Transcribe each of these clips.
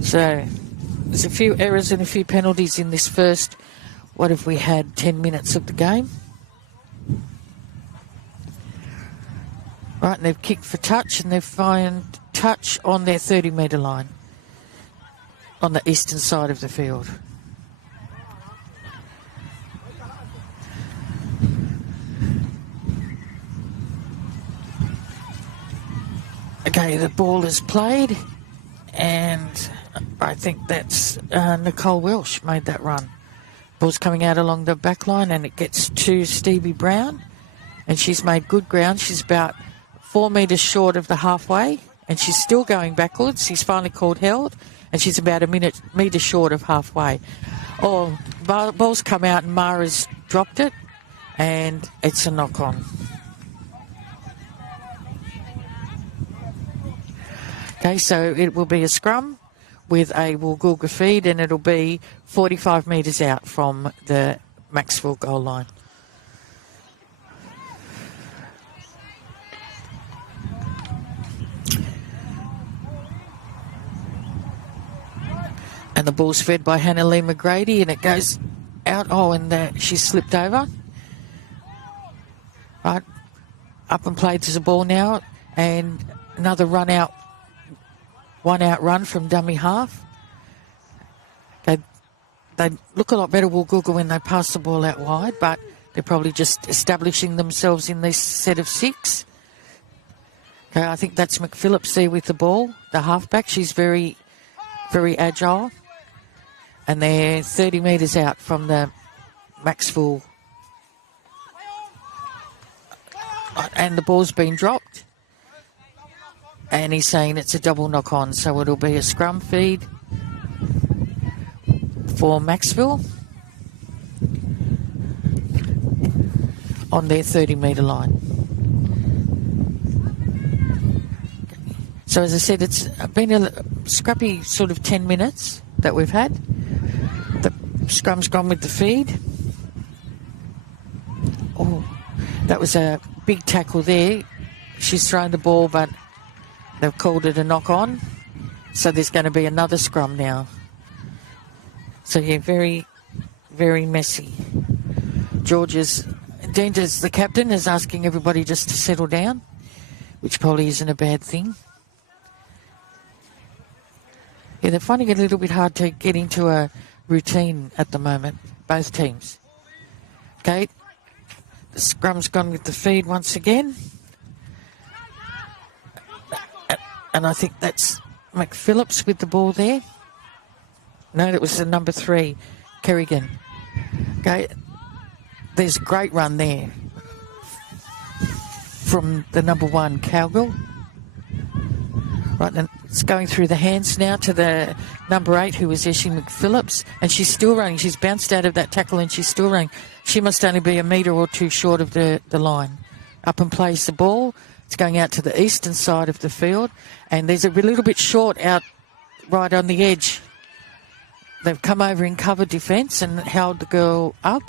So there's a few errors and a few penalties in this first, what have we had, 10 minutes of the game. Right, and they've kicked for touch, and they've found touch on their 30-metre line on the eastern side of the field. Okay, the ball is played, and I think that's Nicole Welsh made that run. Ball's coming out along the back line, and it gets to Stevie Brown, and she's made good ground. She's about 4 metres short of the halfway, and she's still going backwards. She's finally called held, and she's about a metre short of halfway. Oh, ball's come out, and Mara's dropped it, and it's a knock-on. Okay, so it will be a scrum with a Woolgoolga feed, and it'll be 45 metres out from the Macksville goal line. And the ball's fed by Hannah Lee McGrady, and it goes out. Oh, and she's slipped over. Right, up and played to the ball now, and another run out. One out run from dummy half. They look a lot better, Woolgoolga, when they pass the ball out wide, but they're probably just establishing themselves in this set of 6. Okay, I think that's McPhillips there with the ball, the halfback. She's very, very agile. And they're 30 metres out from the Macksville. And the ball's been dropped. And he's saying it's a double knock-on, so it'll be a scrum feed for Macksville on their 30-metre line. So as I said, it's been a scrappy sort of 10 minutes that we've had. The scrum's gone with the feed. Oh, that was a big tackle there. She's thrown the ball, but they've called it a knock-on, so there's going to be another scrum now. So, yeah, very, very messy. Danger's the captain, is asking everybody just to settle down, which probably isn't a bad thing. Yeah, they're finding it a little bit hard to get into a routine at the moment, both teams. Okay, the scrum's gone with the feed once again. And I think that's McPhillips with the ball there. No, that was the number 3, Kerrigan. Okay, there's a great run there from the number 1, Cowgill. Right, and it's going through the hands now to the number 8, who is Essie McPhillips, and she's still running. She's bounced out of that tackle, and she's still running. She must only be a metre or 2 short of the line. Up and plays the ball. It's going out to the eastern side of the field, and there's a little bit short out right on the edge. They've come over in cover defence and held the girl up.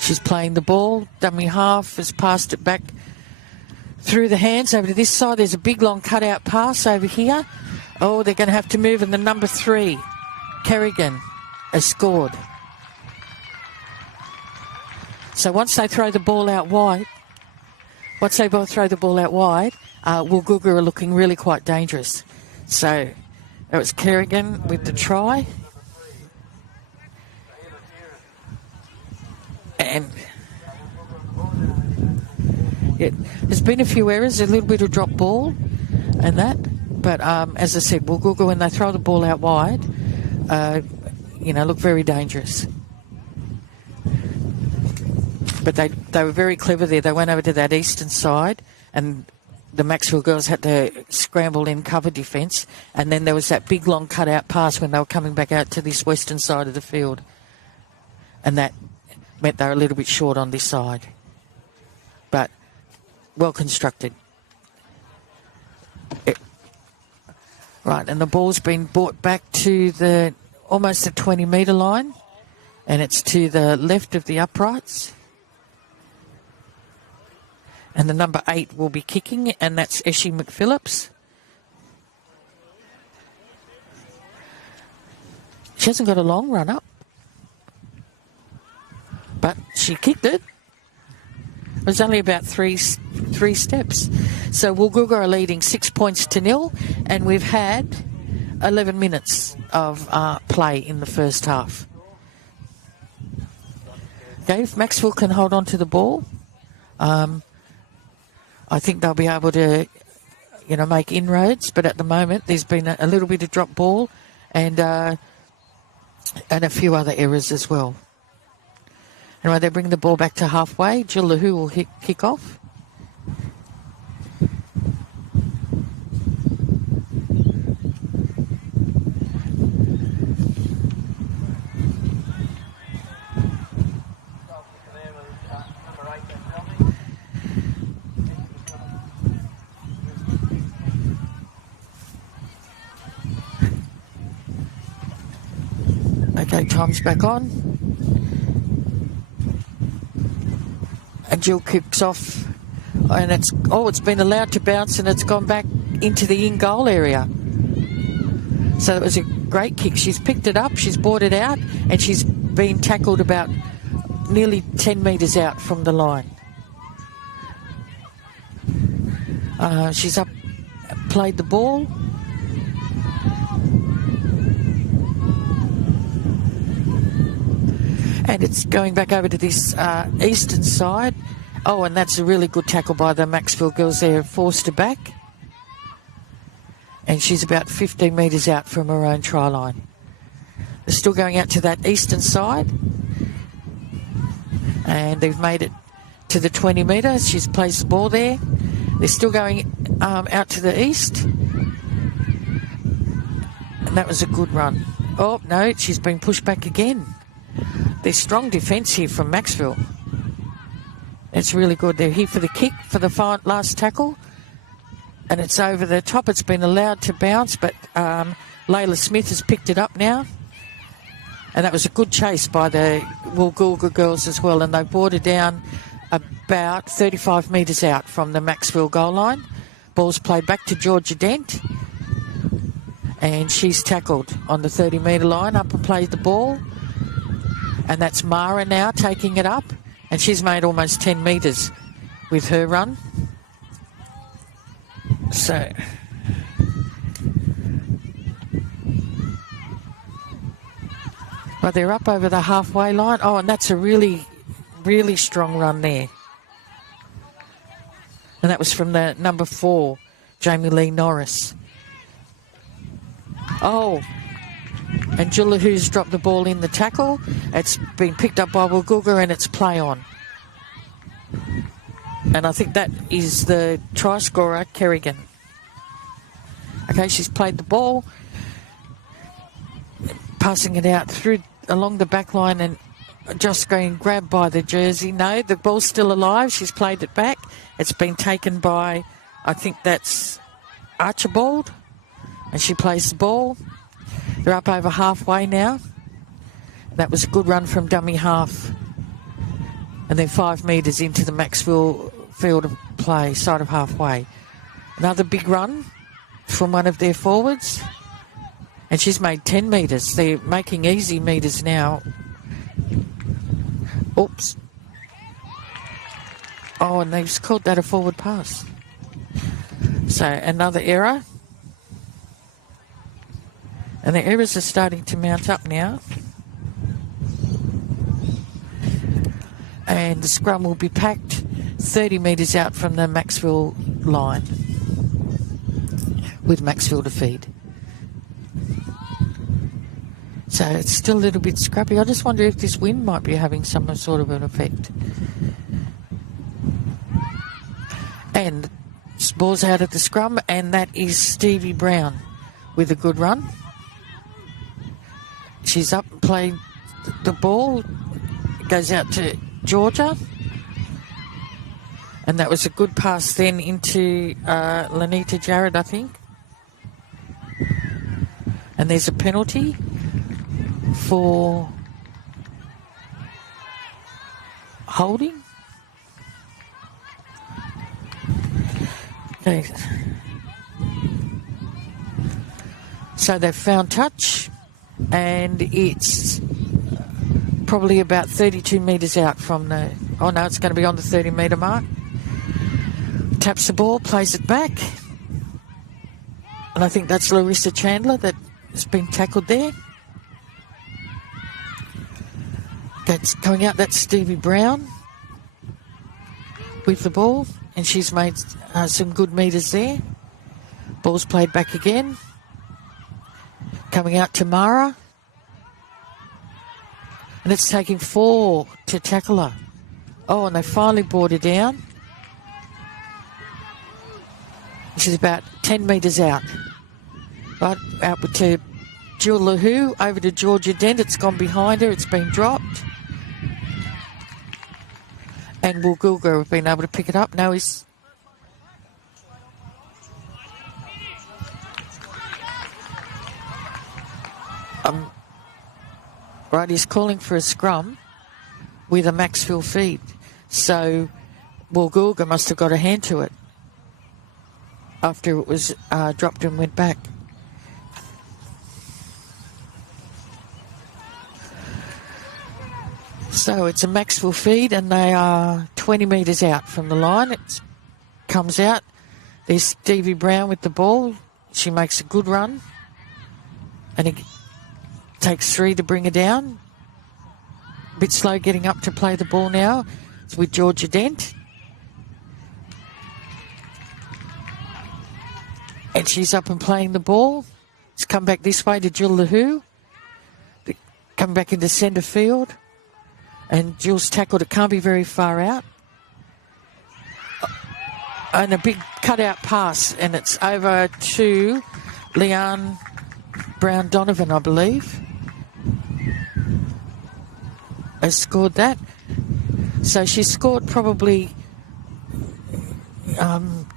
She's playing the ball. Dummy half has passed it back through the hands over to this side. There's a big long cutout pass over here. Oh, they're going to have to move, and the number 3, Kerrigan, has scored. So once they throw the ball out wide, Woolgoolga are looking really quite dangerous. So it was Kerrigan with the try. And yeah, there's been a few errors, a little bit of drop ball and that. But as I said, Woolgoolga, when they throw the ball out wide, look very dangerous. But they were very clever there. They went over to that eastern side, and the Macksville girls had to scramble in cover defence. And then there was that big long cutout pass when they were coming back out to this western side of the field. And that meant they were a little bit short on this side. But well constructed. Right, and the ball's been brought back to almost the 20-metre line, and it's to the left of the uprights. And the number 8 will be kicking, and that's Essie McPhillips. She hasn't got a long run up, but she kicked it. It was only about three steps. So Woolgoolga are leading 6 points to 0, and we've had 11 minutes of play in the first half. Okay, if Macksville can hold on to the ball, I think they'll be able to, make inroads. But at the moment, there's been a little bit of drop ball and a few other errors as well. Anyway, they bring the ball back to halfway. Jill LaHoo will kick off. Okay, time's back on. And Jill kicks off, and it's been allowed to bounce, and it's gone back into the in-goal area. So it was a great kick. She's picked it up, she's brought it out, and she's been tackled about nearly 10 metres out from the line. She's up, played the ball. And it's going back over to this eastern side. Oh, and that's a really good tackle by the Macksville girls there, forced her back. And she's about 15 metres out from her own try line. They're still going out to that eastern side. And they've made it to the 20 metres. She's placed the ball there. They're still going out to the east. And that was a good run. Oh, no, she's been pushed back again. There's strong defence here from Macksville. It's really good. They're here for the kick, for the last tackle. And it's over the top. It's been allowed to bounce, but Layla Smith has picked it up now. And that was a good chase by the Woolgoolga girls as well. And they brought her down about 35 metres out from the Macksville goal line. Ball's played back to Georgia Dent. And she's tackled on the 30-metre line. Up and played the ball. And that's Mara now taking it up. And she's made almost 10 metres with her run. So, but they're up over the halfway line. Oh, and that's a really, really strong run there. And that was from the number 4, Jamie Lee Norris. Oh, and Jill LaHoo's dropped the ball in the tackle. It's been picked up by Woolgoolga and it's play on. And I think that is the try scorer, Kerrigan. Okay, she's played the ball, passing it out along the back line and just going grabbed by the jersey. No, the ball's still alive. She's played it back. It's been taken by, I think that's Archibald. And she plays the ball. They're up over halfway now. That was a good run from dummy half. And then 5 metres into the Macksville field of play, side of halfway. Another big run from one of their forwards. And she's made 10 metres. They're making easy metres now. Oops. Oh, and they've called that a forward pass. So another error. And the errors are starting to mount up now. And the scrum will be packed 30 metres out from the Macksville line with Macksville to feed. So it's still a little bit scrappy. I just wonder if this wind might be having some sort of an effect. And ball's out at the scrum, and that is Stevie Brown with a good run. She's up and played the ball. It goes out to Georgia. And that was a good pass then into Lanita Jarrett, I think. And there's a penalty for holding. Okay. So they've found touch. and it's probably about 32 metres out from the... Oh, no, it's going to be on the 30-metre mark. Taps the ball, plays it back. And I think that's Larissa Chandler that has been tackled there. That's coming out, that's Stevie Brown with the ball, and she's made some good metres there. Ball's played back again. Coming out Tamara. And it's taking 4 to tackle her. Oh, and they finally brought her down. She's about 10 metres out. Right, out to Jill Lahoo, over to Georgia Dent. It's gone behind her. It's been dropped. And Woolgoolga have been able to pick it up. Now he's... Right, he's calling for a scrum with a Macksville feed. So Woolgoolga must have got a hand to it after it was dropped and went back. So it's a Macksville feed, and they are 20 metres out from the line. It comes out. There's Stevie Brown with the ball. She makes a good run. And it takes 3 to bring her down. A bit slow getting up to play the ball now. It's with Georgia Dent. And she's up and playing the ball. It's come back this way to Jill Lahoo. Come back into centre field. And Jill's tackled. It can't be very far out. And a big cutout pass. And it's over to Leanne Brown-Donovan, I believe, has scored that. So she scored probably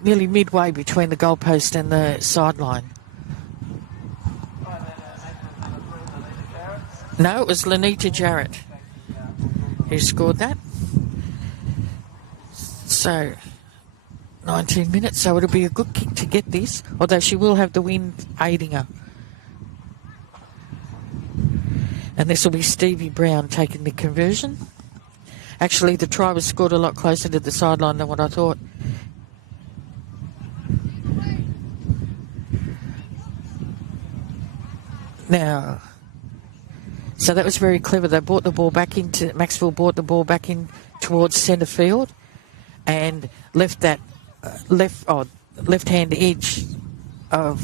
nearly midway between the goalpost and the sideline. No, it was Lanita Jarrett who scored that. So 19 minutes, so it'll be a good kick to get this, although she will have the wind aiding her. And this will be Stevie Brown taking the conversion. Actually, the try was scored a lot closer to the sideline than what I thought. Now, so that was very clever. They brought the ball back into... Macksville brought the ball back in towards centre field and left that left-hand edge of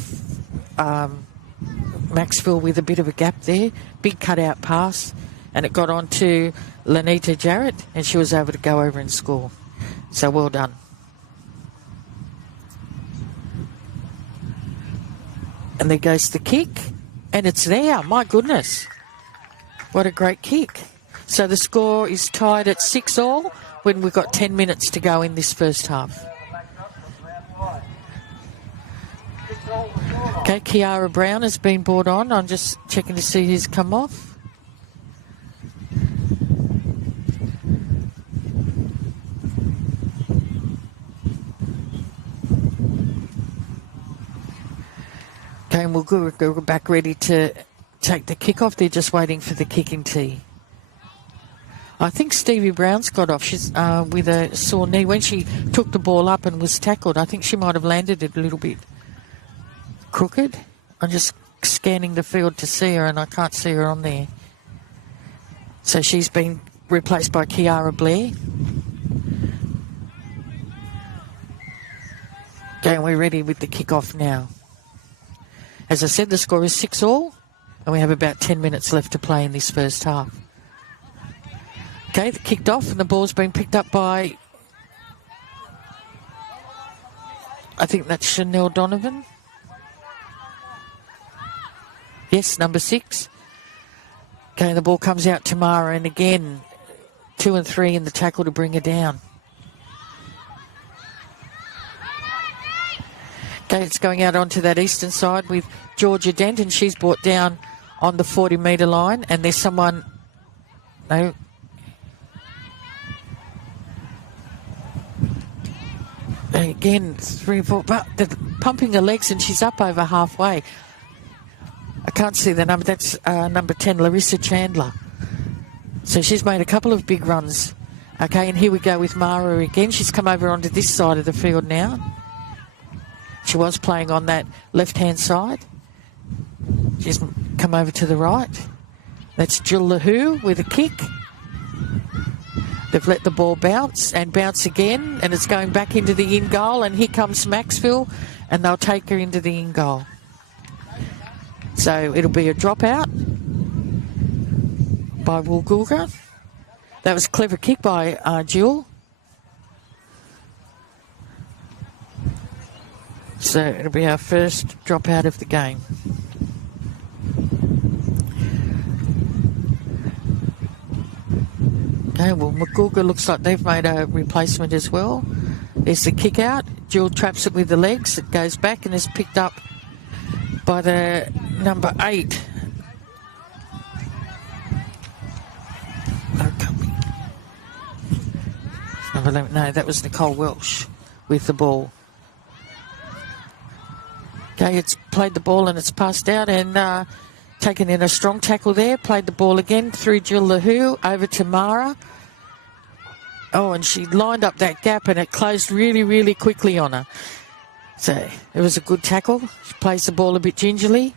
Macksville with a bit of a gap there. Big cutout pass, and it got on to Lanita Jarrett, and she was able to go over and score. So well done. And there goes the kick, and it's there. My goodness. What a great kick. So the score is tied at 6-all when we've got 10 minutes to go in this first half. Okay, Kiara Brown has been brought on. I'm just checking to see who's come off. Okay, and we'll go back ready to take the kick off. They're just waiting for the kicking tee. I think Stevie Brown's got off. She's with a sore knee. When she took the ball up and was tackled, I think she might have landed it a little bit crooked. I'm just scanning the field to see her, and I can't see her on there. So she's been replaced by Kiara Blair. Okay, we're ready with the kick-off now. As I said, the score is 6-all, and we have about 10 minutes left to play in this first half. Okay, they kicked off, and the ball's been picked up by, I think that's Chanel Donovan. Yes, number 6. Okay, the ball comes out to Mara, and again, 2 and 3 in the tackle to bring her down. Okay, it's going out onto that eastern side with Georgia Dent, and she's brought down on the 40-metre line, and there's someone... No. Again, 3 and 4, but they're pumping her legs, and she's up over halfway. I can't see the number. That's number 10, Larissa Chandler. So she's made a couple of big runs. Okay, and here we go with Mara again. She's come over onto this side of the field now. She was playing on that left-hand side. She's come over to the right. That's Jill Lahoo with a kick. They've let the ball bounce and bounce again, and it's going back into the in goal, and here comes Macksville, and they'll take her into the in goal. So it'll be a dropout by Woolgoolga. That was a clever kick by Jill. So it'll be our first dropout of the game. Okay, well, Woolgoolga looks like they've made a replacement as well. There's the kick out. Jill traps it with the legs. It goes back and is picked up by the number 8. No, that was Nicole Welsh with the ball. Okay, it's played the ball and it's passed out and taken in a strong tackle there. Played the ball again through Jill Lahoo over to Mara. Oh, and she lined up that gap and it closed really, really quickly on her. So it was a good tackle. She plays the ball a bit gingerly.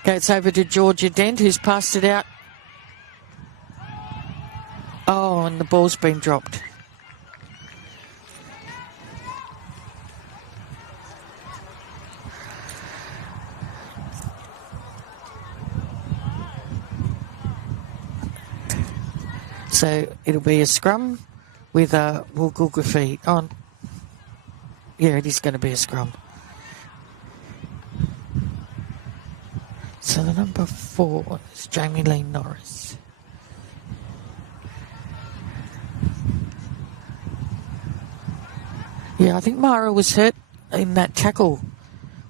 Okay, it's over to Georgia Dent, who's passed it out. Oh, and the ball's been dropped. So it'll be a scrum with a Woolgoolga feet on. Yeah, it is going to be a scrum. So the number 4 is Jamie Lee Norris. Yeah, I think Mara was hurt in that tackle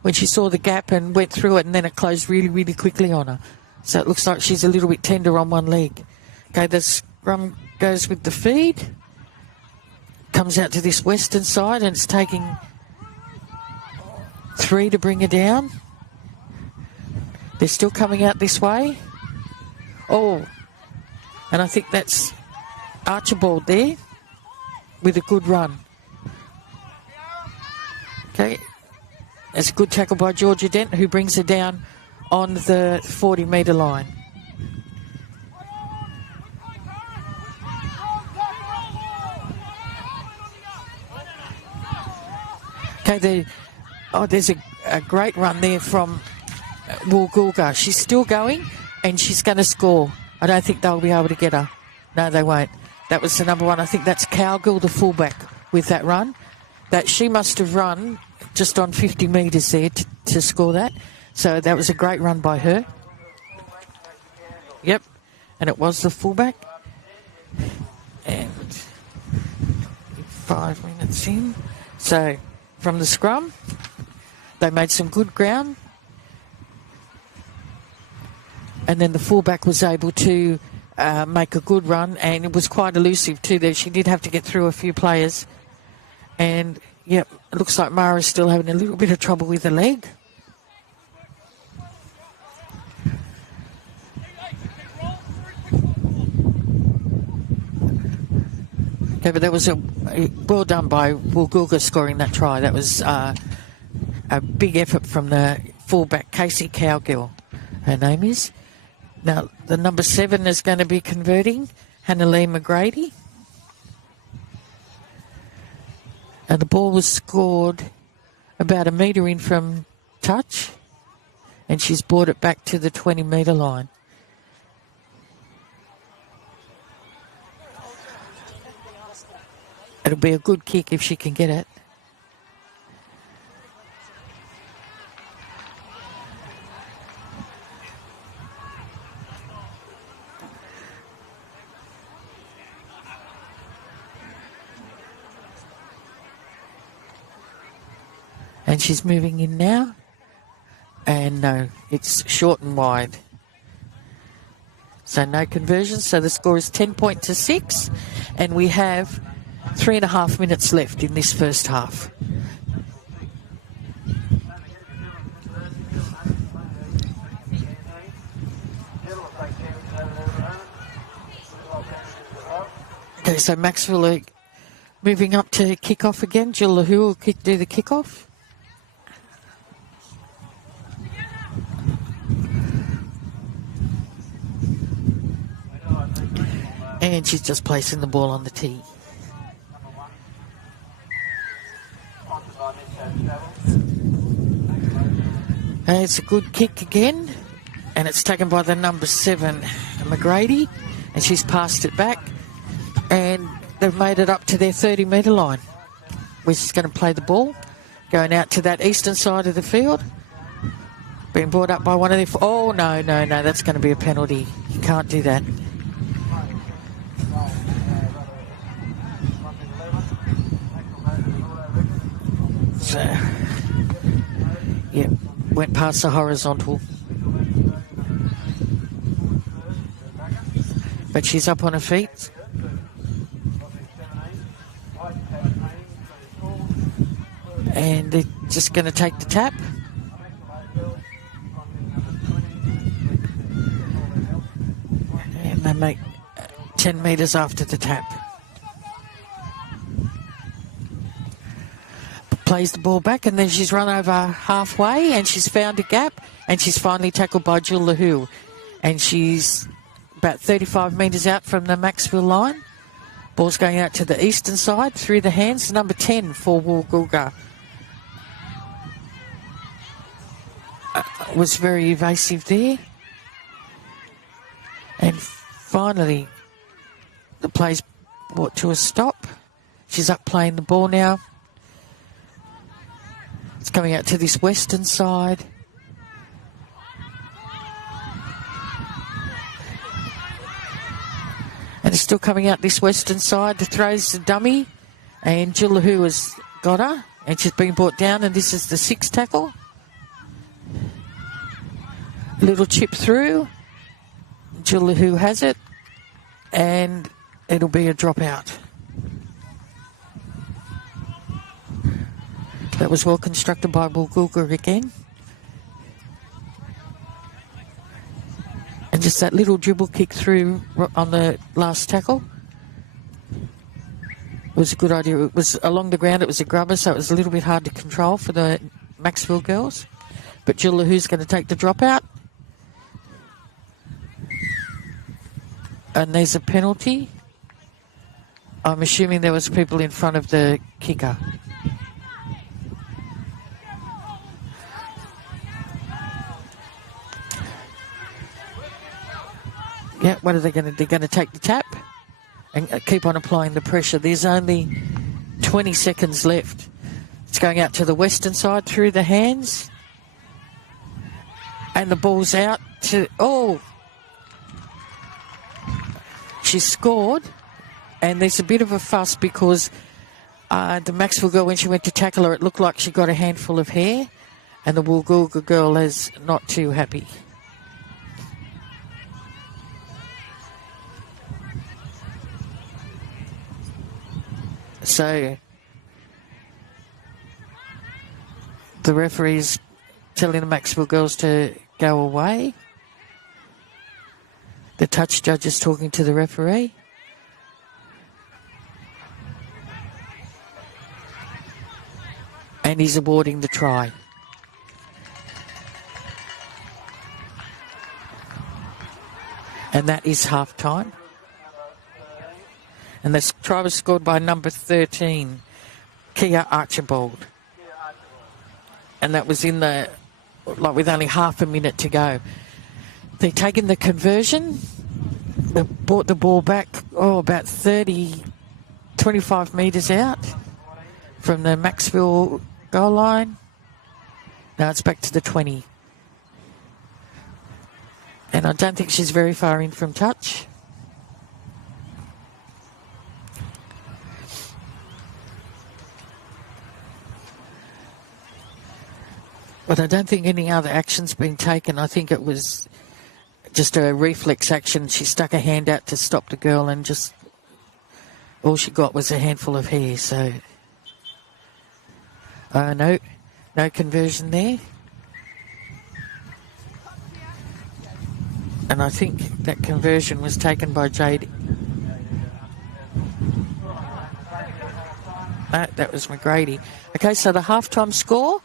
when she saw the gap and went through it, and then it closed really, really quickly on her. So it looks like she's a little bit tender on one leg. Okay, the scrum goes with the feed. Comes out to this western side, and it's taking 3 to bring her down. They're still coming out this way. Oh, and I think that's Archibald there with a good run. Okay, it's a good tackle by Georgia Dent, who brings her down on the 40-metre line. Okay, there's a great run there from Woolgoolga. She's still going, and she's going to score. I don't think they'll be able to get her. No, they won't. That was the number 1. I think that's Cowgill, the fullback, with that run. That she must have run just on 50 metres there to score that. So that was a great run by her. Yep, and it was the fullback. And 5 minutes in. So from the scrum, they made some good ground. And then the fullback was able to make a good run, and it was quite elusive too there. She did have to get through a few players. And, yep, it looks like Mara's still having a little bit of trouble with the leg. Okay, but that was well done by Woolgoolga scoring that try. That was a big effort from the fullback, Casey Cowgill, her name is. Now, the number 7 is going to be converting, Hannah Lee McGrady. And the ball was scored about 1 metre in from touch, and she's brought it back to the 20-metre line. It'll be a good kick if she can get it. And she's moving in now. And no, it's short and wide. So no conversion. So the score is 10 point to 6. And we have 3.5 minutes left in this first half. So Macksville are moving up to kick off again. Jill Lahoo will do the kick off. And she's just placing the ball on the tee. And it's a good kick again. And it's taken by the number 7, McGrady. And she's passed it back. And they've made it up to their 30-metre line, where she's going to play the ball. Going out to that eastern side of the field. Being brought up by one of their... Oh, no. That's going to be a penalty. You can't do that. So, yeah, went past the horizontal. But she's up on her feet. And they're just going to take the tap. And they make 10 metres after the tap. Plays the ball back, and then she's run over halfway, and she's found a gap, and she's finally tackled by Jill Lahoo. And she's about 35 metres out from the Macksville line. Ball's going out to the eastern side through the hands. Number 10 for Woolgoolga. Was very evasive there. And finally, the play's brought to a stop. She's up playing the ball now. It's coming out to this western side. And it's still coming out this western side. The throws the dummy. And Jill Lahoo has got her. And she's been brought down. And this is the 6th tackle. Little chip through. Jill Lahoo has it. And it'll be a dropout. That was well constructed by Woolgoolga again. And just that little dribble kick through on the last tackle. It was a good idea. It was along the ground. It was a grubber, so it was a little bit hard to control for the Macksville girls. But Jill Lahoo's going to take the dropout. And there's a penalty. I'm assuming there was people in front of the kicker. Yeah, what are they going to do? They're going to take the tap and keep on applying the pressure. There's only 20 seconds left. It's going out to the western side through the hands. And the ball's out to... Oh! She scored. And there's a bit of a fuss because the Macksville girl, when she went to tackle her, it looked like she got a handful of hair. And the Woolgoolga girl is not too happy. So the referee's telling the Macksville girls to go away. The touch judge is talking to the referee. And he's awarding the try. And that is half time. And this try was scored by number 13, Kia Archibald. And that was in the, like with only half a minute to go. They've taken the conversion. They brought the ball back, about 25 metres out from the Macksville goal line. Now it's back to the 20. And I don't think she's very far in from touch. But I don't think any other action's been taken. I think it was just a reflex action. She stuck her hand out to stop the girl and just all she got was a handful of hair. So, no conversion there. And I think that conversion was taken by Jade. No, that was McGrady. Okay, so the halftime score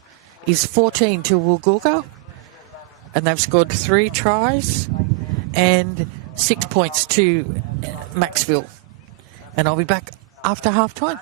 is 14 to Woolgoolga, and they've scored 3 tries and 6 points to Macksville. And I'll be back after halftime.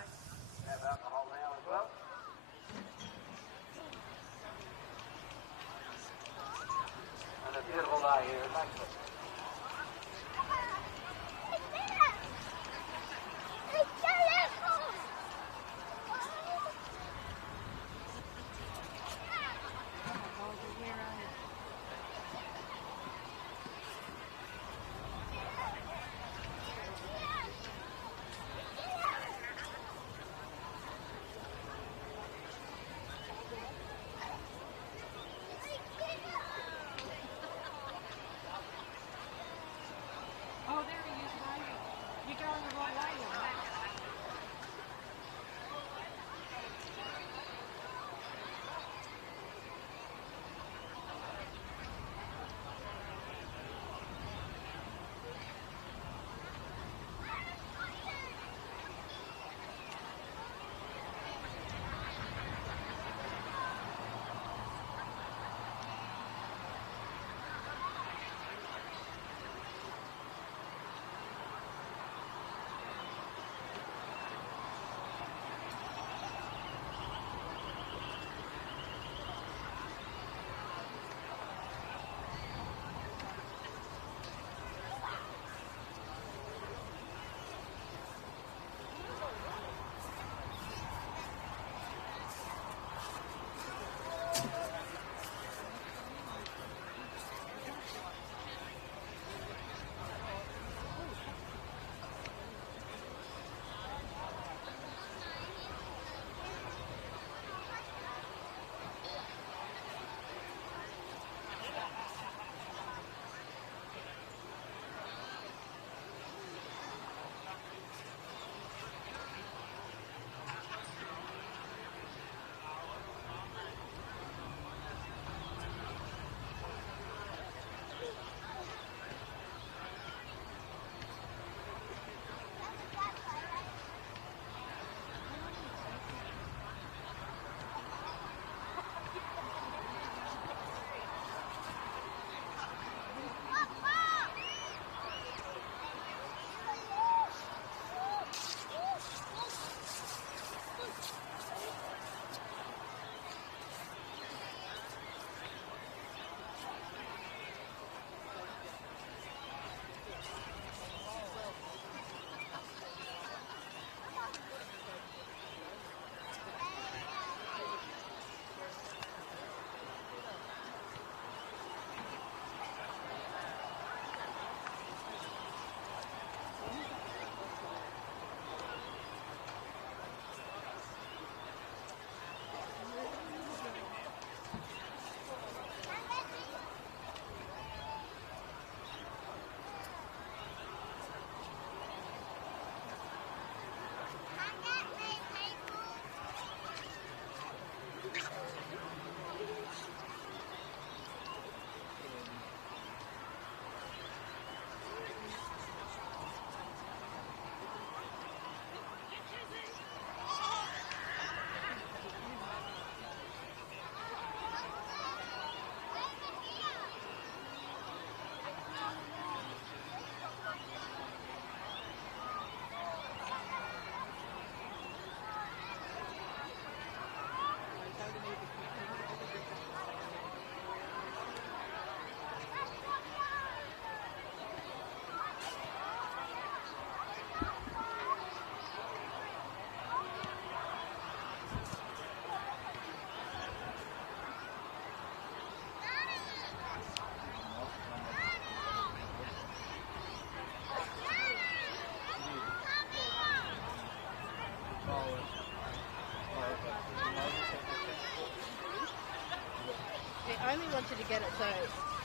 I only wanted to get it so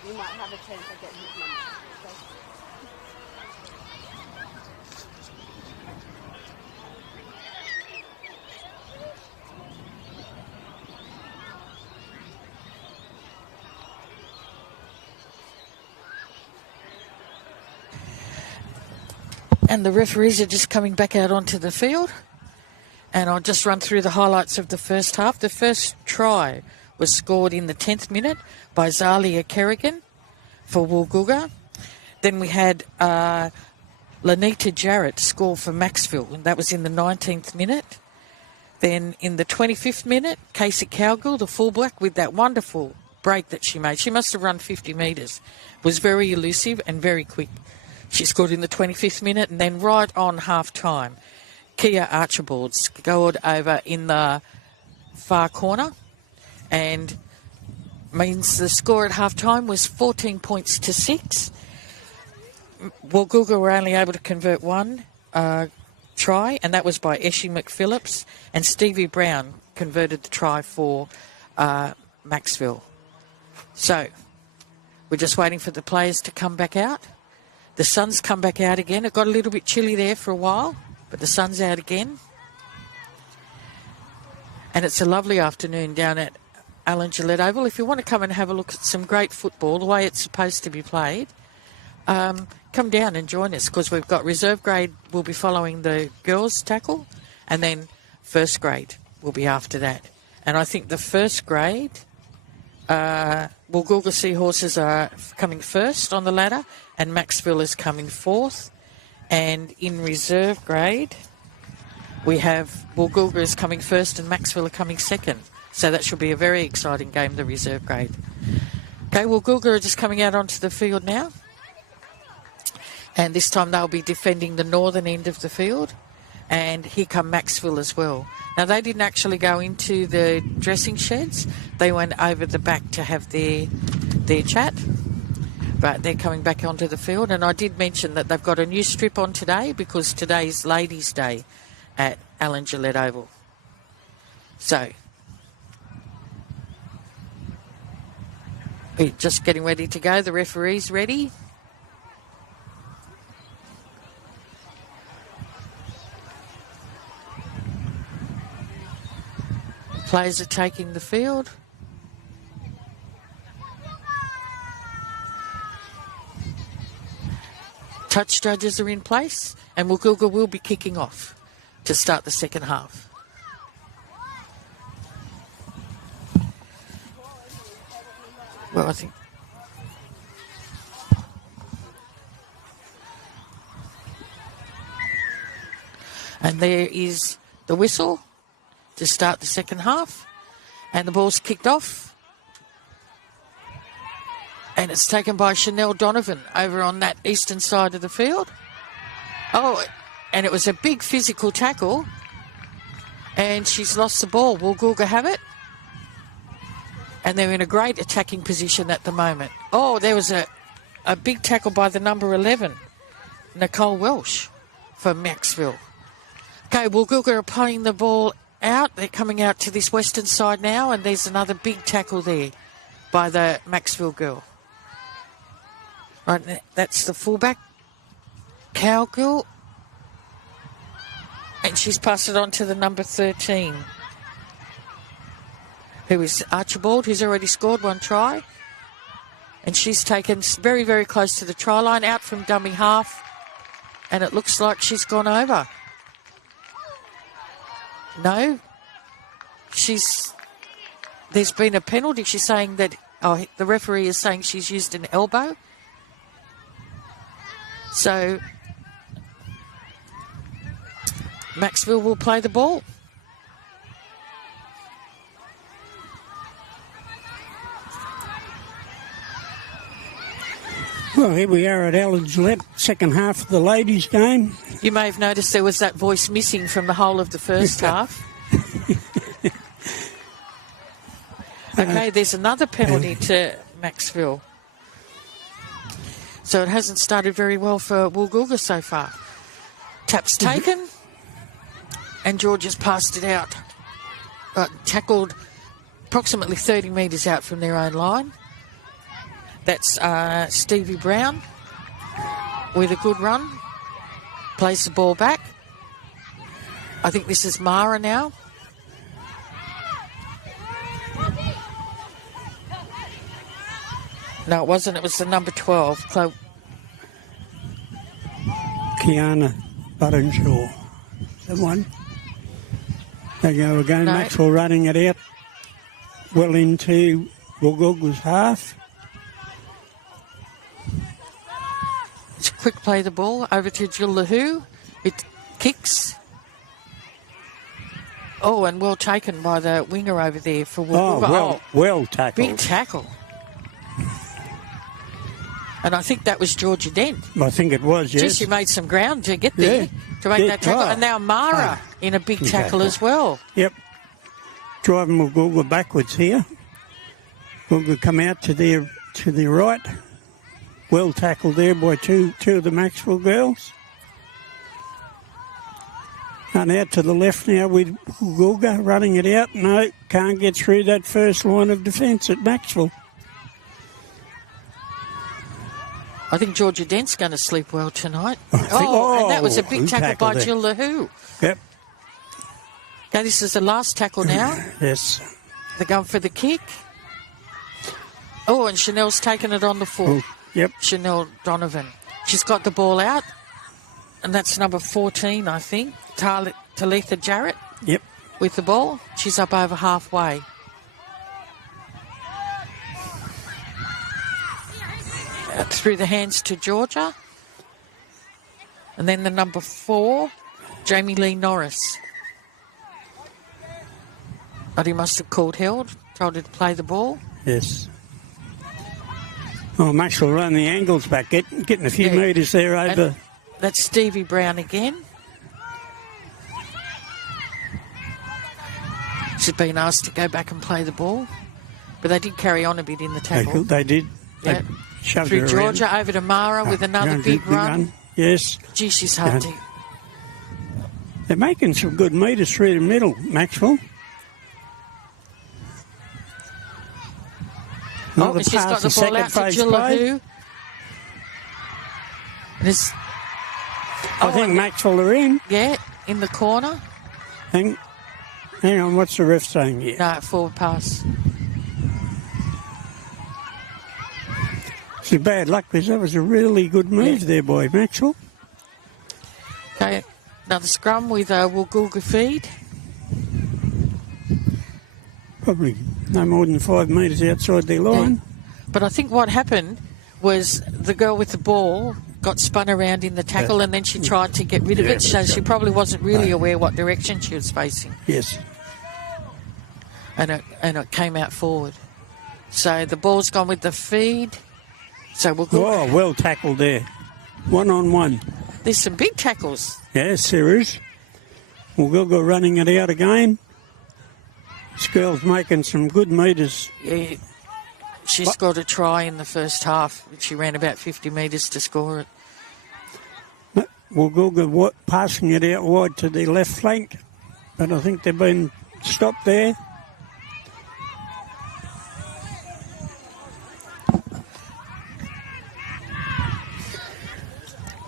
we might have a chance of getting his number. So. And the referees are just coming back out onto the field. And I'll just run through the highlights of the first half. The first try was scored in the 10th minute by Zalia Kerrigan for Woolgoolga. Then we had Lanita Jarrett score for Macksville, and that was in the 19th minute. Then in the 25th minute, Casey Cowgill, the fullback, with that wonderful break that she made. She must have run 50 metres. Was very elusive and very quick. She scored in the 25th minute, and then right on half-time, Kia Archibald scored over in the far corner, and means the score at half-time was 14 points to 6. Woolgoolga were only able to convert one try, and that was by Eshy McPhillips, and Stevie Brown converted the try for Macksville. So we're just waiting for the players to come back out. The sun's come back out again. It got a little bit chilly there for a while, but the sun's out again. And it's a lovely afternoon down at Alan Gillette Oval. If you want to come and have a look at some great football, the way it's supposed to be played, come down and join us, because we've got reserve grade will be following the girls' tackle, and then first grade will be after that. And I think the first grade, Woolgoolga Seahorses are coming first on the ladder, and Macksville is coming fourth. And in reserve grade, we have Woolgoolga is coming first and Macksville are coming second. So that should be a very exciting game, the reserve grade. Okay, Woolgoolga are just coming out onto the field now. And this time they'll be defending the northern end of the field. And here come Macksville as well. Now, they didn't actually go into the dressing sheds. They went over the back to have their chat. But they're coming back onto the field. And I did mention that they've got a new strip on today, because today's Ladies' Day at Alan Gillette Oval. So, we're just getting ready to go. The referee's ready. Players are taking the field. Touch judges are in place, and Woolgoolga will be kicking off to start the second half. Well, I think... And there is the whistle to start the second half, and the ball's kicked off, and it's taken by Chanel Donovan over on that eastern side of the field. Oh, and it was a big physical tackle, and she's lost the ball. Woolgoolga have it, and they're in a great attacking position at the moment. Oh, there was a big tackle by the number 11, Nicole Welsh, for Macksville. Okay, Woolgoolga are playing the ball out. They're coming out to this western side now, and there's another big tackle there by the Macksville girl. Right, that's the fullback, Cowgill, and she's passed it on to the number 13, who is Archibald, who's already scored one try, and she's taken very, very close to the try line, out from dummy half, and it looks like she's gone over. No, there's been a penalty. She's saying that, the referee is saying she's used an elbow. So Macksville will play the ball. Well, here we are at Alan Gillette, second half of the ladies' game. You may have noticed there was that voice missing from the whole of the first half. Okay, there's another penalty to Macksville. So it hasn't started very well for Woolgoolga so far. Tap's taken, and George has passed it out. Tackled approximately 30 metres out from their own line. That's Stevie Brown with a good run. Plays the ball back. I think this is Mara now. No, it wasn't. It was the number 12. Kiana Buttonshaw. The one. They go again. No. Macksville running it out well into Woolgoolga's half. It's a quick play the ball over to Jill Lahoo. It kicks. Oh, and well taken by the winger over there for Woolgoolga. Well tackled. Big tackle. And I think that was Georgia Dent. I think it was, yes. Yes, she made some ground to get there, to make that tackle. And now Mara in a big tackle as well. Yep. Driving Woolgoolga backwards here. Woolgoolga come out to their right. Well tackled there by two of the Macksville girls. And out to the left now with Woolgoolga running it out. No, can't get through that first line of defence at Macksville. I think Georgia Dent's going to sleep well tonight. And that was a big tackle by Jill Lahoo. Yep. Okay, this is the last tackle now. Yes. They're going for the kick. Oh, and Chanel's taken it on the full. Yep. Chanel Donovan. She's got the ball out, and that's number 14, I think. Talitha Jarrett. Yep. With the ball. She's up over halfway. Through the hands to Georgia. And then the number 4, Jamie Lee Norris. But he must have called held, told her to play the ball. Yes. Oh, Macksville run the angles back, getting a few metres there over. And that's Stevie Brown again. She's been asked to go back and play the ball. But they did carry on a bit in the tackle. They did. Yeah. Shoved Through her Georgia around. over to Mara with another big run. Yes. Gee, she's hard to... They're making some good metres through the middle, Macksville. Oh, and she's got the ball out to Jill Lahoo. I think Macksville are in. Yeah, in the corner. Hang on, what's the ref saying here? No, forward pass. It's bad luck because that was a really good move there by Macksville. Okay, another scrum with Woolgoolga feed. Probably no more than 5 metres outside their line. Yeah. But I think what happened was the girl with the ball got spun around in the tackle and then she tried to get rid of it, so she probably wasn't really aware what direction she was facing. Yes. And it came out forward. So the ball's gone with the feed. So Woolgoolga... Oh, well tackled there. 1-on-1. There's some big tackles. Yes, there is. Woolgoolga running it out again. This girl's making some good metres. Yeah, she scored a try in the first half. She ran about 50 metres to score it. Woolgoolga passing it out wide to the left flank, but I think they've been stopped there.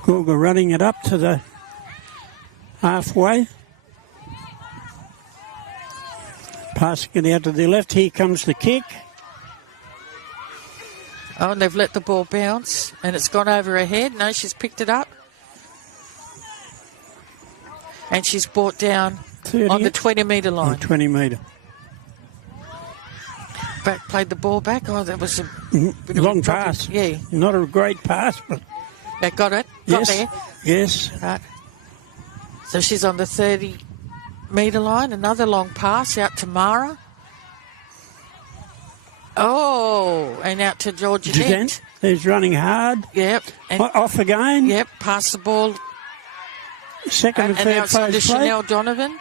Woolgoolga running it up to the halfway. Passing it out to the left. Here comes the kick. Oh, and they've let the ball bounce, and it's gone over her head. No, she's picked it up. And she's brought down 30. On the 20-metre line. 20 metre. Back, played the ball back. Oh, that was a bit of long a drop. pass. Yeah. Not a great pass, but... They got it. Yes. Got there. Yes. Right. So she's on the 30-metre line. Another long pass out to Mara. Oh, and out to Georgia Dent. Who's running hard. Yep. And off again. Yep, pass the ball. Second and third now it's on to phase play. Chanel Donovan.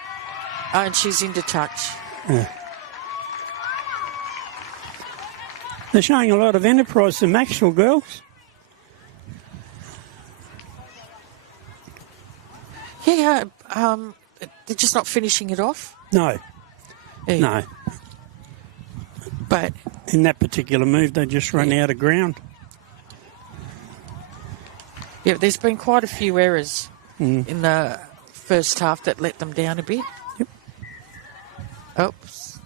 Oh, and she's into touch. Yeah. They're showing a lot of enterprise, the Macksville girls. Yeah, they're just not finishing it off. No. Yeah. No. But in that particular move, they just run out of ground. yeah, there's been quite a few errors in the first half that let them down a bit. Yep. Oops.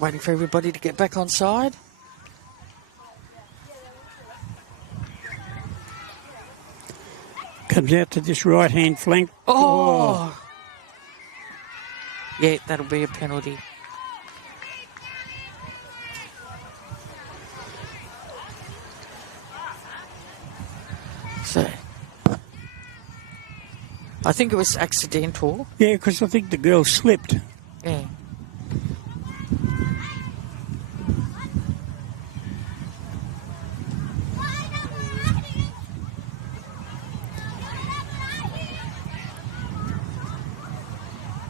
Waiting for everybody to get back on side. Comes out to this right-hand flank. Oh. Yeah, that'll be a penalty. So, I think it was accidental. Yeah, because I think the girl slipped. Yeah.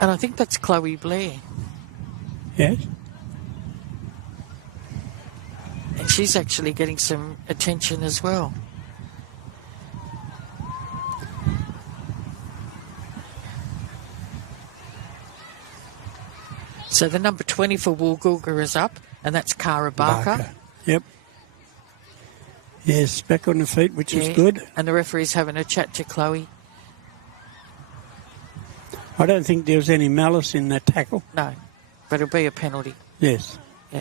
And I think that's Chloe Blair. Yes. And she's actually getting some attention as well. So the number 20 for Woolgoolga is up, and that's Cara Barker. Yep. Yes, back on the feet, which is good. And the referee's having a chat to Chloe. I don't think there was any malice in that tackle. No, but it'll be a penalty. Yes. Yeah.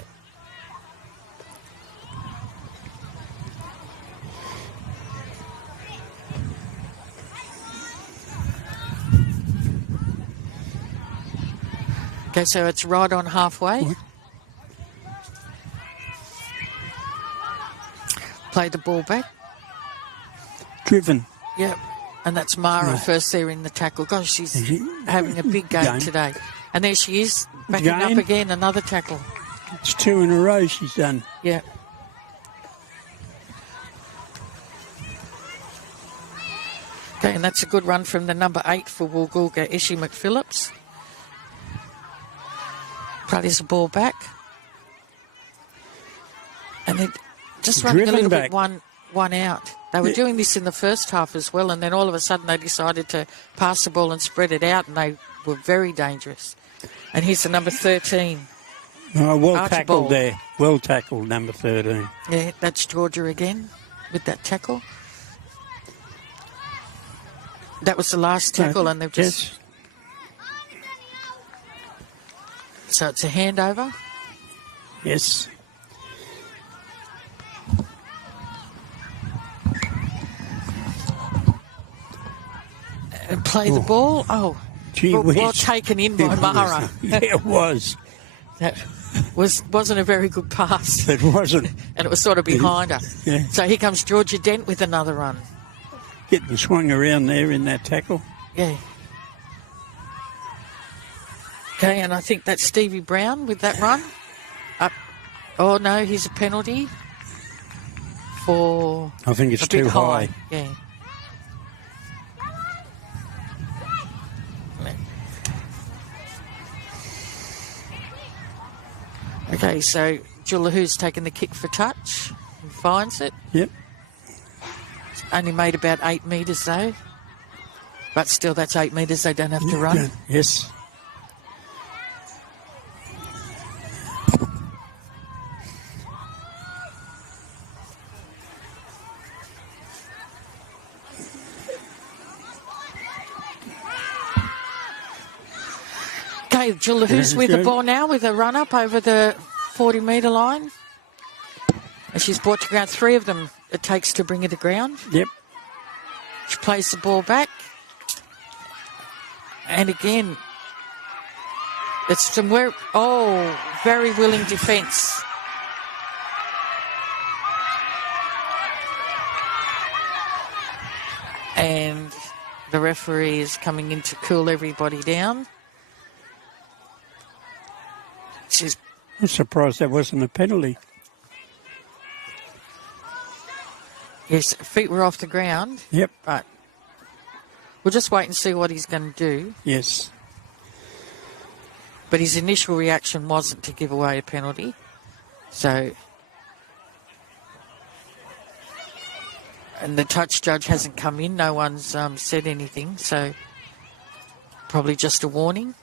Okay, so it's right on halfway. What? Play the ball back. Driven. Yep. And that's Mara Right. first there in the tackle. Gosh, she's having a big game today. And there she is, backing up Again? again, another tackle. It's 2 in a row she's done. Yeah. Okay, and that's a good run from the number 8 for Woolgoolga, Ishi McPhillips. Plays the ball back. And they're just running Driven a little back. bit one out. They were doing this in the first half as well, and then all of a sudden they decided to pass the ball and spread it out, and they were very dangerous. And here's the number 13. Oh, well Archibald. tackled there. Well tackled, number 13. Yeah, that's Georgia again with that tackle. That was the last tackle, and they've just... Yes. So it's a handover. Yes. And play the ball. Oh, Gee well whiz. taken in by It was. Mara. Yeah, it was. That wasn't a very good pass. It wasn't. And it was sort of behind her. Yeah. So here comes Georgia Dent with another run. Getting swung around there in that tackle. Yeah. Okay, and I think that's Stevie Brown with that run. Up. Oh, no, here's a penalty for... I think it's a bit too high. Yeah. Okay, so Jullahu's taken the kick for touch. He finds it. Yep. Only made about 8 metres though. But still, that's 8 metres they don't have to run. Yes. Okay, Jullahu's with the good. ball now with a run up over the 40-metre line. And she's brought to ground 3 of them it takes to bring her to ground. Yep. She plays the ball back. And again, it's some very willing defence. And the referee is coming in to cool everybody down. I'm surprised that wasn't a penalty. Yes, feet were off the ground. Yep. But we'll just wait and see what he's going to do. Yes. But his initial reaction wasn't to give away a penalty. So, and the touch judge hasn't come in. No one's said anything. So, probably just a warning.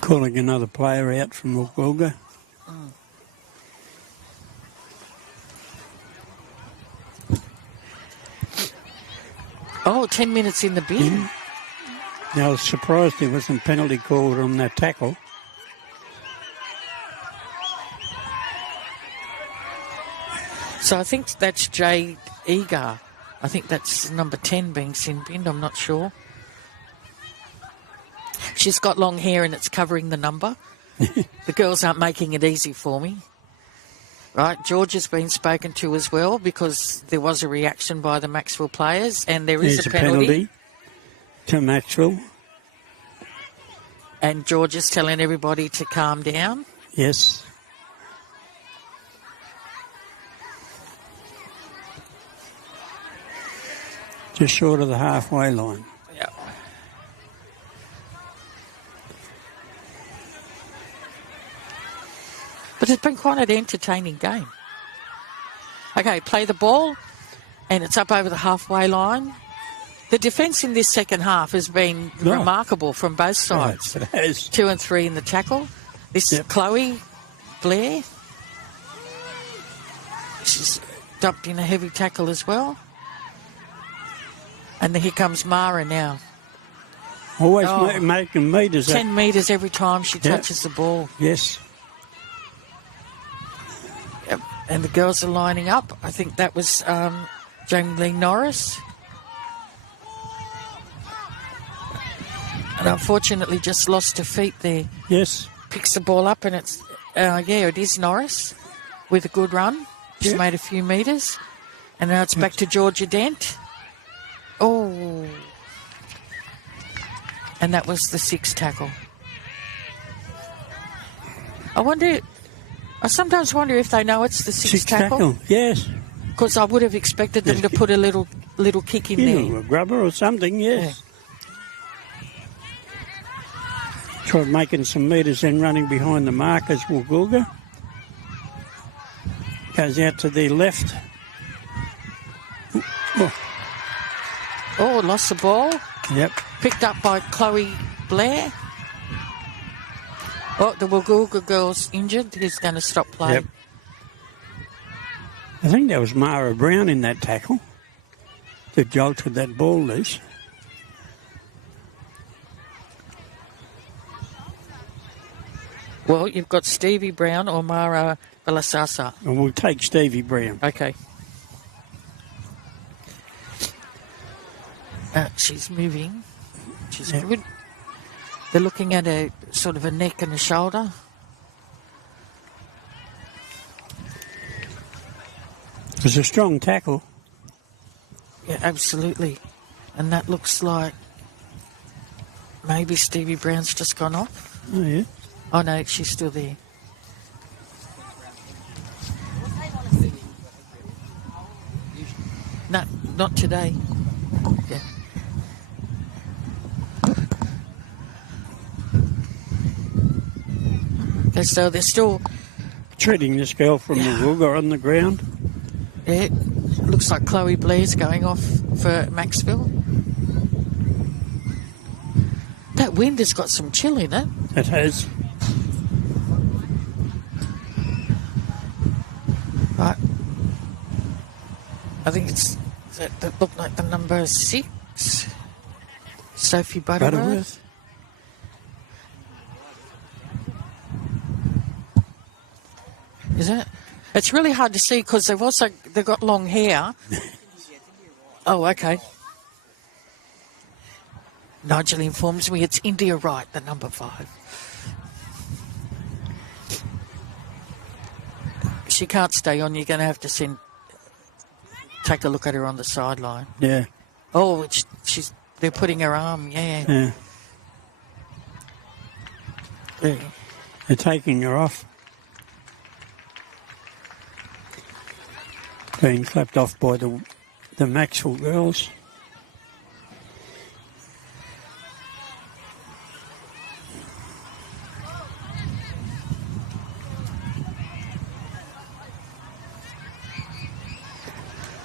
Calling another player out from Woolgoolga. Oh, 10 minutes in the bin. Now, I was surprised there wasn't penalty called on that tackle. So I think that's Jade Egar. I think that's number 10 being sin binned. I'm not sure. She's got long hair and it's covering the number. The girls aren't making it easy for me. Right, George has been spoken to as well because there was a reaction by the Macksville players and there is There's a penalty. To Macksville. And George is telling everybody to calm down. Yes. Just short of the halfway line. Yeah. But it's been quite an entertaining game. Okay, play the ball, and it's up over the halfway line. The defence in this second half has been remarkable from both sides. Yes, it has. 2 and 3 in the tackle. This is Chloe Blair. She's dumped in a heavy tackle as well. And then here comes Mara now. Always making metres. 10 metres every time she touches the ball. Yes. Yep. And the girls are lining up. I think that was Jamie Lee Norris. And unfortunately just lost her feet there. Yes. Picks the ball up and it's, it is Norris with a good run. Just made a few metres. And now it's back to Georgia Dent. Oh. And that was the 6th tackle. I sometimes wonder if they know it's the 6th tackle. Yes. Because I would have expected them to put a little kick in there. A grubber or something, yes. Tried making some metres then running behind the markers, Woolgoolga. Goes out to their left. Oh, lost the ball. Yep. Picked up by Chloe Blair. Oh, the Woolgoolga girl's injured. He's going to stop play. Yep. I think that was Mara Brown in that tackle that jolted that ball loose. Well, you've got Stevie Brown or Mara Belasasa. And we'll take Stevie Brown. Okay. She's moving. She's good. They're looking at a sort of a neck and a shoulder. It was a strong tackle. Yeah, absolutely. And that looks like maybe Stevie Brown's just gone off. Oh, yeah. Oh, no, she's still there. No, not today. Yeah. Okay, so they're still... Treating this girl from the Woolgoolga on the ground. Yeah, looks like Chloe Blair's going off for Macksville. That wind has got some chill in it. It has. Right. I think it's... That looked like the number 6. Sophie Butterworth. Is it? It's really hard to see because they've got long hair. Oh, okay. Nigel informs me it's India Wright, the number 5. She can't stay on. You're going to have to take a look at her on the sideline. Yeah. Oh, they're putting her arm. Yeah. They're taking her off. Being clapped off by the Macksville girls.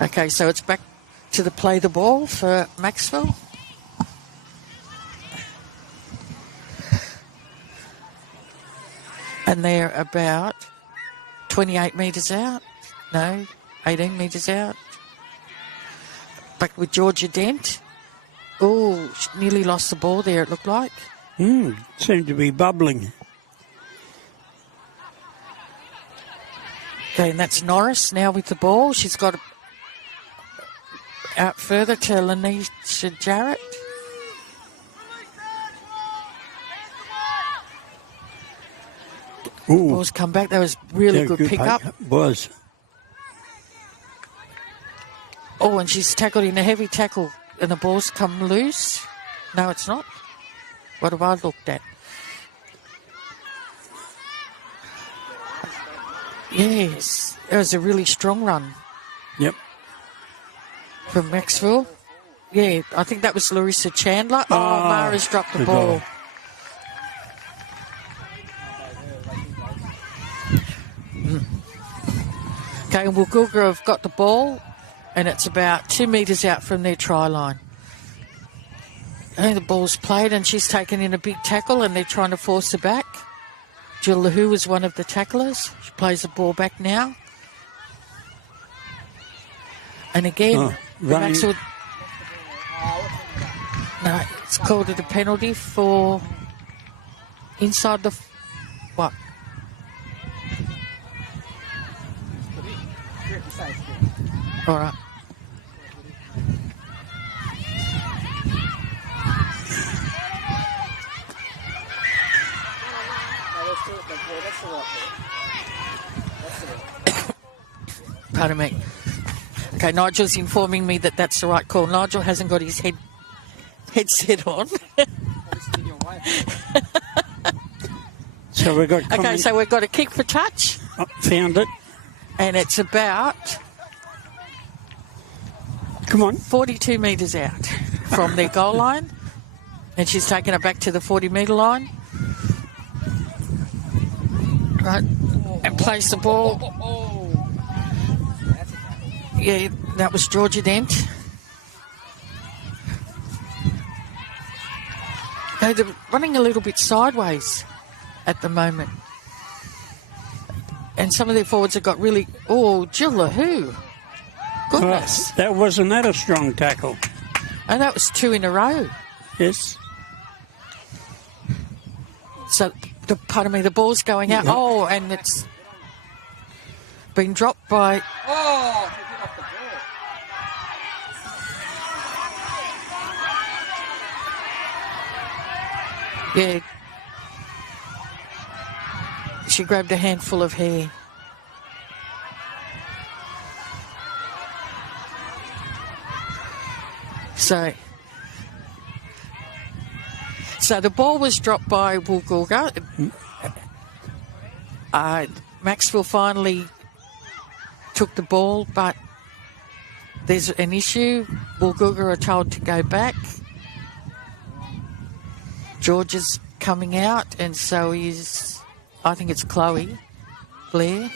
Okay, so it's back to the play the ball for Macksville. And they're about 28 metres out. No, 18 metres out. Back with Georgia Dent. Oh, she nearly lost the ball there, it looked like. Seemed to be bubbling. Okay, and that's Norris now with the ball. She's got out further to Lanisha Jarrett. Ooh, Ball's come back. That was really good pick-up. Was. Oh, and she's tackled in a heavy tackle, and the ball's come loose. No, it's not. What have I looked at? Yes, it was a really strong run. Yep. From Macksville. Yeah, I think that was Larissa Chandler. Oh, Mara's dropped the ball. Okay, and Woolgoolga have got the ball, and it's about 2 metres out from their try line. And the ball's played, and she's taken in a big tackle, and they're trying to force her back. Jill Lahu is one of the tacklers. She plays the ball back now. And again, Macksville... No, it's called it a penalty for inside the... What? All right. Pardon me. Okay, Nigel's informing me that that's the right call. Nigel hasn't got his headset on. So we've got... Okay, so we've got a kick for touch. Oh, found it. And it's about... Come on. 42 metres out from their goal line. And she's taken it back to the 40-metre line. Right. And plays the ball. Yeah, that was Georgia Dent. They're running a little bit sideways at the moment. And some of their forwards have got really... Oh, Jill Lahu. Goodness. That wasn't that a strong tackle? And that was 2 in a row. Yes. So, pardon me, the ball's going out. Yep. Oh, and it's been dropped by... Oh! Yeah. She grabbed a handful of hair. So the ball was dropped by Woolgoolga. Macksville finally took the ball, but there's an issue. Woolgoolga are told to go back. George is coming out, and so is, I think it's Chloe Blair.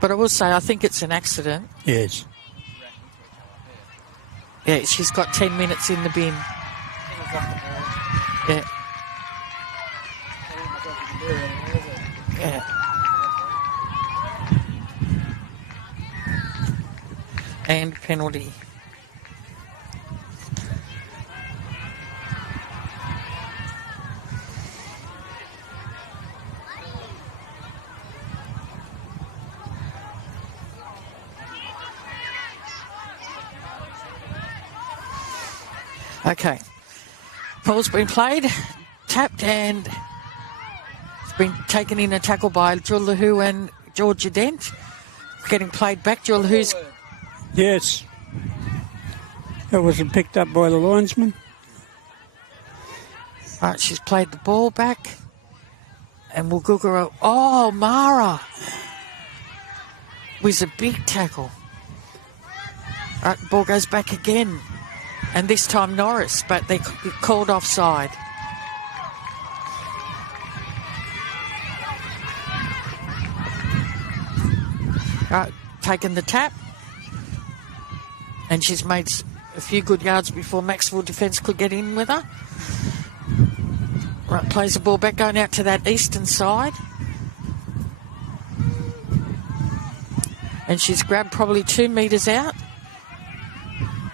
But I will say, I think it's an accident. Yes. Yeah, she's got 10 minutes in the bin. Yeah. Yeah. And penalty. Okay. Ball's been played, tapped, and it's been taken in a tackle by Jill Lahu and Georgia Dent. Getting played back. Jill Lahu's... Yes. That wasn't picked up by the linesman. Right, she's played the ball back. And Woolgoolga... Oh, Mara! Was a big tackle. Right, ball goes back again. And this time Norris, but they called offside. Right, taken the tap. And she's made a few good yards before Macksville defence could get in with her. Right, plays the ball back, going out to that eastern side. And she's grabbed probably 2 metres out.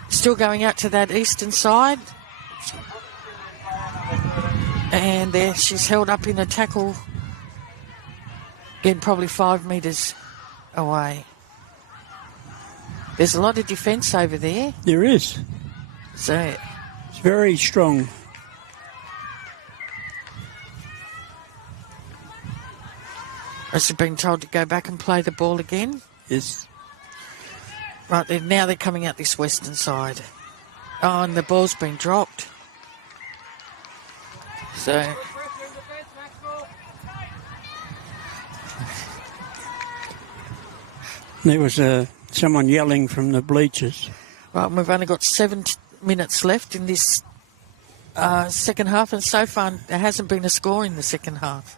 Still going out to that eastern side. And there she's held up in a tackle. Again, probably 5 metres away. There's a lot of defence over there. There is. So It's very strong. as they've been told to go back and play the ball again. Yes. Right, now they're coming out this western side. Oh, and the ball's been dropped. So There was someone yelling from the bleachers. right, we've only got 7 minutes left in this second half, and so far there hasn't been a score in the second half.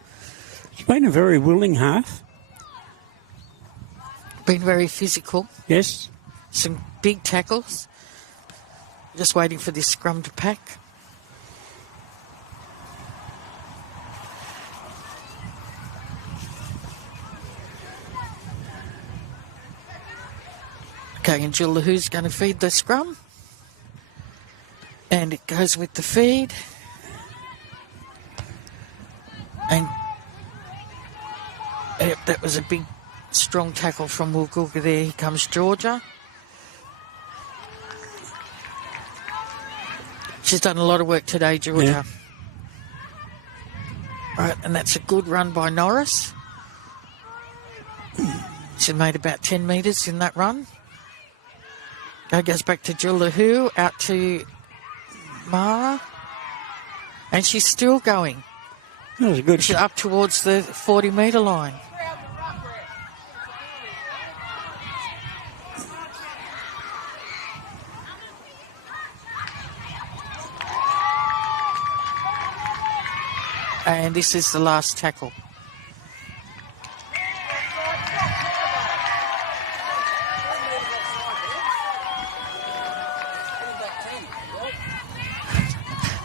It's been a very willing half. Been very physical. Yes. Some big tackles. Just waiting for this scrum to pack. Okay, and Jill who's going to feed the scrum. And it goes with the feed. And yep, that was a big, strong tackle from Woolgoolga there. Here comes Georgia. She's done a lot of work today, Georgia. Yeah. Right, and that's a good run by Norris. She made about 10 metres in that run. Goes back to Jill Lahoo, out to Mara. And she's still going. That was a good. She's up towards the 40-metre line. And this is the last tackle.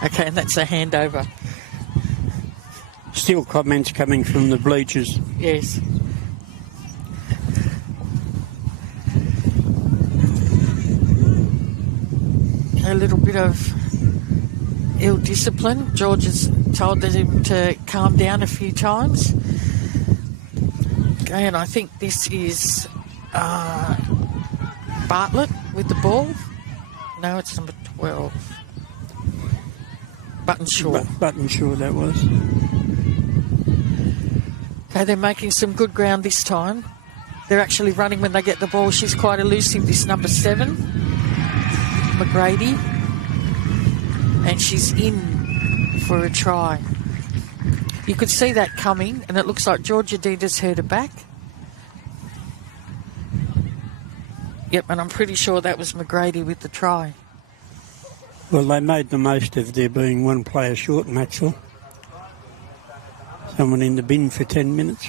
Okay, and that's a handover. Still comments coming from the bleachers. Yes. A little bit of ill discipline. George has told him to calm down a few times. Okay, and I think this is Bartlett with the ball. No, it's number 12. Buttonshaw. Buttonshaw, that was. Okay, they're making some good ground this time. They're actually running when they get the ball. She's quite elusive, this number 7, McGrady. And she's in for a try. You could see that coming, and it looks like Georgia Adidas heard her back. Yep, and I'm pretty sure that was McGrady with the try. Well, they made the most of there being one player short, Macksville. Someone in the bin for 10 minutes.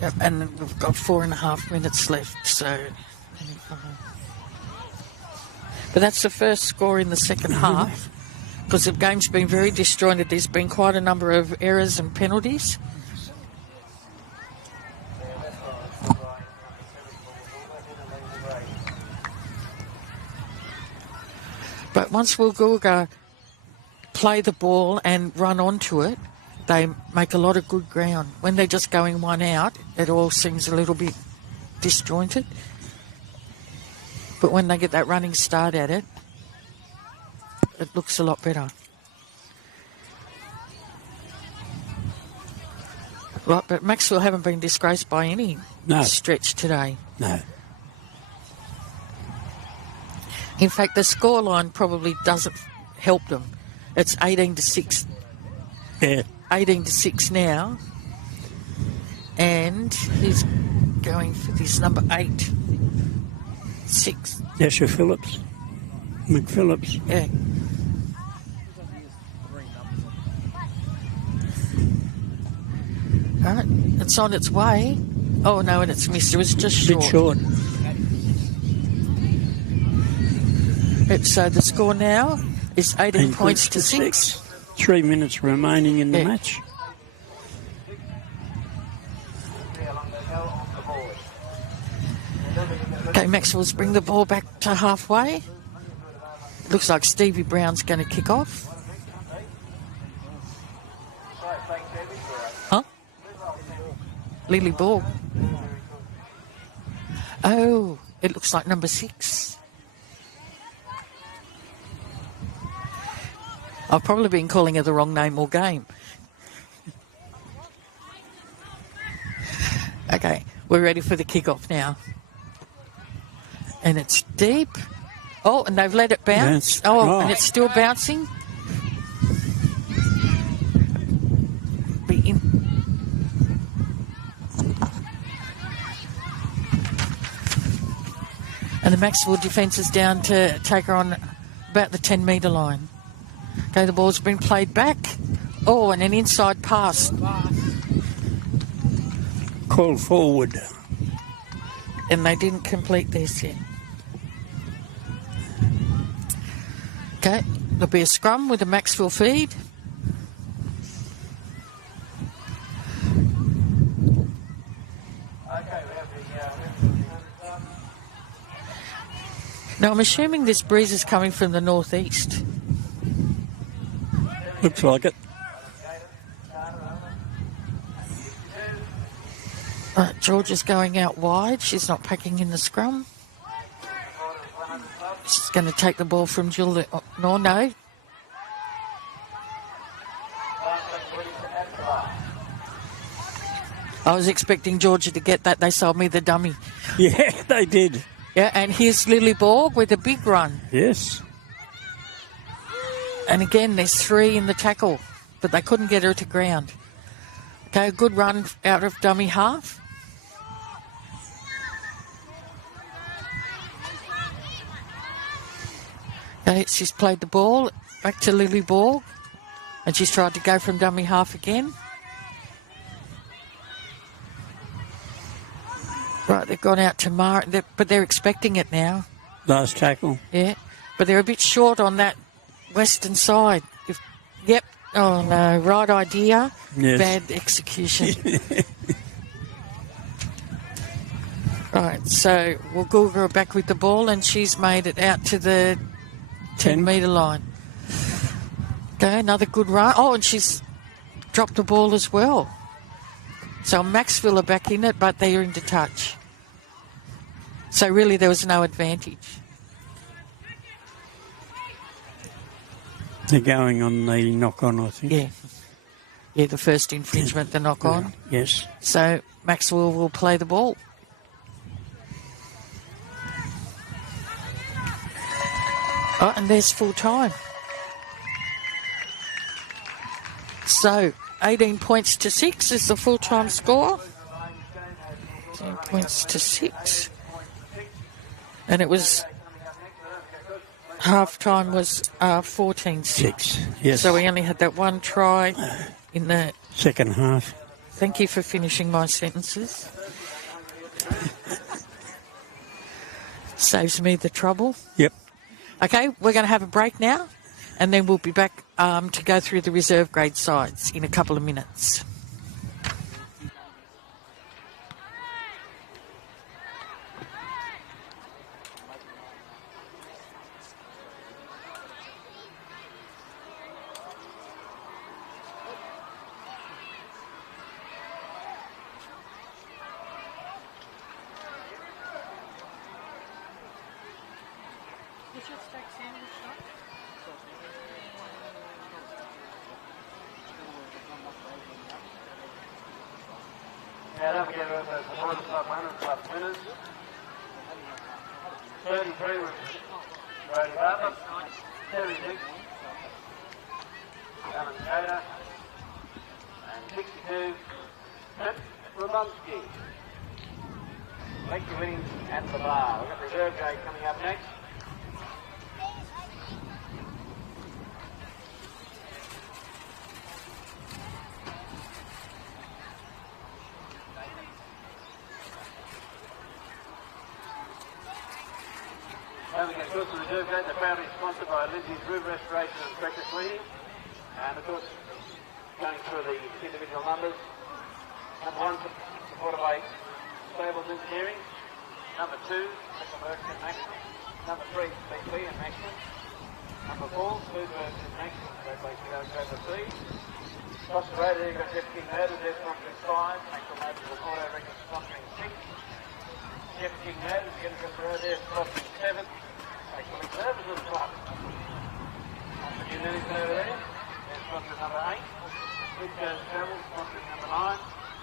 Yep, and we've got 4.5 minutes left, so... But that's the first score in the second half, because the game's been very disjointed. There's been quite a number of errors and penalties. But once Woolgoolga play the ball and run onto it, they make a lot of good ground. When they're just going one out, it all seems a little bit disjointed. But when they get that running start at it, it looks a lot better. Right, but Macksville haven't been disgraced by any stretch today. No. In fact, the scoreline probably doesn't help them. It's 18-6. Yeah. 18-6 now. And he's going for this number 8. 6. Dasher Phillips. McPhillips. Yeah. All right, it's on its way. Oh, no, and it's missed. It was just short. Bit short. So the score now is 18 points to 6. 3 minutes remaining in the match. Okay, Macksville's bring the ball back to halfway. Looks like Stevie Brown's going to kick off. Huh? Lily Ball. Oh, it looks like number 6. I've probably been calling her the wrong name all game. Okay, we're ready for the kick-off now. And it's deep. Oh, and they've let it bounce. Oh, and it's still bouncing. Be in. And the Macksville defence is down to take her on about the 10-metre line. Okay, the ball's been played back. Oh, and an inside pass. Called forward. And they didn't complete their set. Okay, there'll be a scrum with a Macksville feed. Now, I'm assuming this breeze is coming from the northeast. Looks like it. George is going out wide. She's not packing in the scrum. She's going to take the ball from Jill. No. I was expecting Georgia to get that. They sold me the dummy. Yeah, they did. Yeah, and here's Lily Borg with a big run. Yes. And again, there's 3 in the tackle, but they couldn't get her to ground. Okay, a good run out of dummy half. Okay, she's played the ball back to Lily Borg, and she's tried to go from dummy half again. Right, they've gone out to Mara, but they're expecting it now. Last tackle. Yeah, but they're a bit short on that western side. Yep. Oh, no. Right idea. Yes. Bad execution. Right, so Woolgoolga are back with the ball, and she's made it out to the 10-metre line. Okay, another good run. Oh, and she's dropped the ball as well. So Macksville are back in it, but they're into touch. So really there was no advantage. They're going on the knock-on, I think. Yeah. Yeah, the first infringement, the knock-on. Yes. So Macksville will play the ball. Oh, and there's full time. So 18 points to 6 is the full-time score. 10 points to 6. And it was... half-time was 14-6. Yes. So we only had that one try in the... second half. Thank you for finishing my sentences. Saves me the trouble. Yep. Okay, we're going to have a break now, and then we'll be back to go through the reserve grade sides in a couple of minutes. Now don't forget about those performance club runners club winners. 33 was Brady Bartlett, 76 Alan Coda, and 62 Pip Rabunsky. Lexi Williams at the bar. We've got reserve grade coming up next. Don't forget, of course, the reserve grade, they're proudly sponsored by Lindsey's River Restoration and Practice Cleaning. And of course, going through the individual numbers. Number 1, supported by Stables Engineering. Number 2, Mecklenburg and Maxim. Number 3, BP and Maxim. Number 4, Foodworks and Maxim. They're basically going to go for C. Across the road there, you've got Jeff King Motors, they're sponsoring 5. Maxwell Motors and Auto Records sponsoring 6. Jeff King Motors, again across the road there, sponsoring 7. Actually, Services Club. On the You know it's over there. That's sponsor number 8. Big Joe's Travel, sponsor number 9.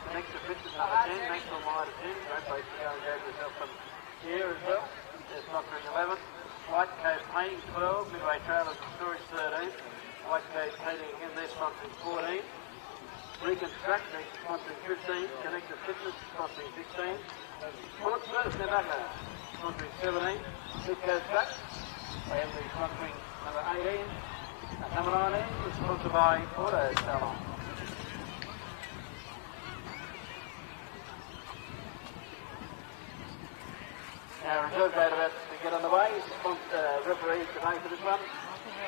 The next to fifth is number 10. Macksville Mile to 10. Great place to go and grab yourself some gear as well. They're sponsoring 11. White Coat Painting 12. Midway Trailers and Storage 13. White Coat Painting again, they're sponsoring 14. Reconstruct, they're sponsoring 15. Connected Fitness, sponsoring 16. Sports First, Nevada, sponsoring 17. Big Coat Truck, they have the sponsoring number 18. And number 19 is sponsored by Auto Salon. Now, reserve gate about to get on the way. Referee today for this one.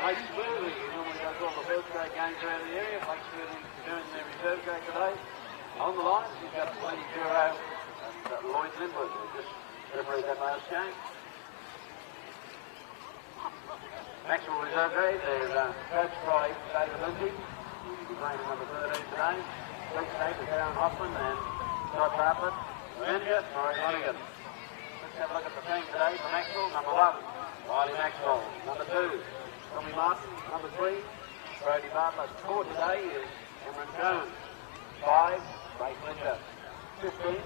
Macksville, who normally does all the first grade games around the area. Macksville is doing their reserve gate today. On the line, he's got Lady Bureau and Lloyd Linwood, who just refereed that last game. Macksville reserve gate, they're coached by David Lindsey. He's playing number 13 today. Lead state is Aaron Hoffman and Todd Bartlett. Manager, Rory Lonigan. Let's have a look at the team today for Macksville. Number 1, Riley Macksville. Number 2, Tommy Martin. Number 3, Brody Bartlett. 4 today is Cameron Jones. 5, Ray Fletcher. 15,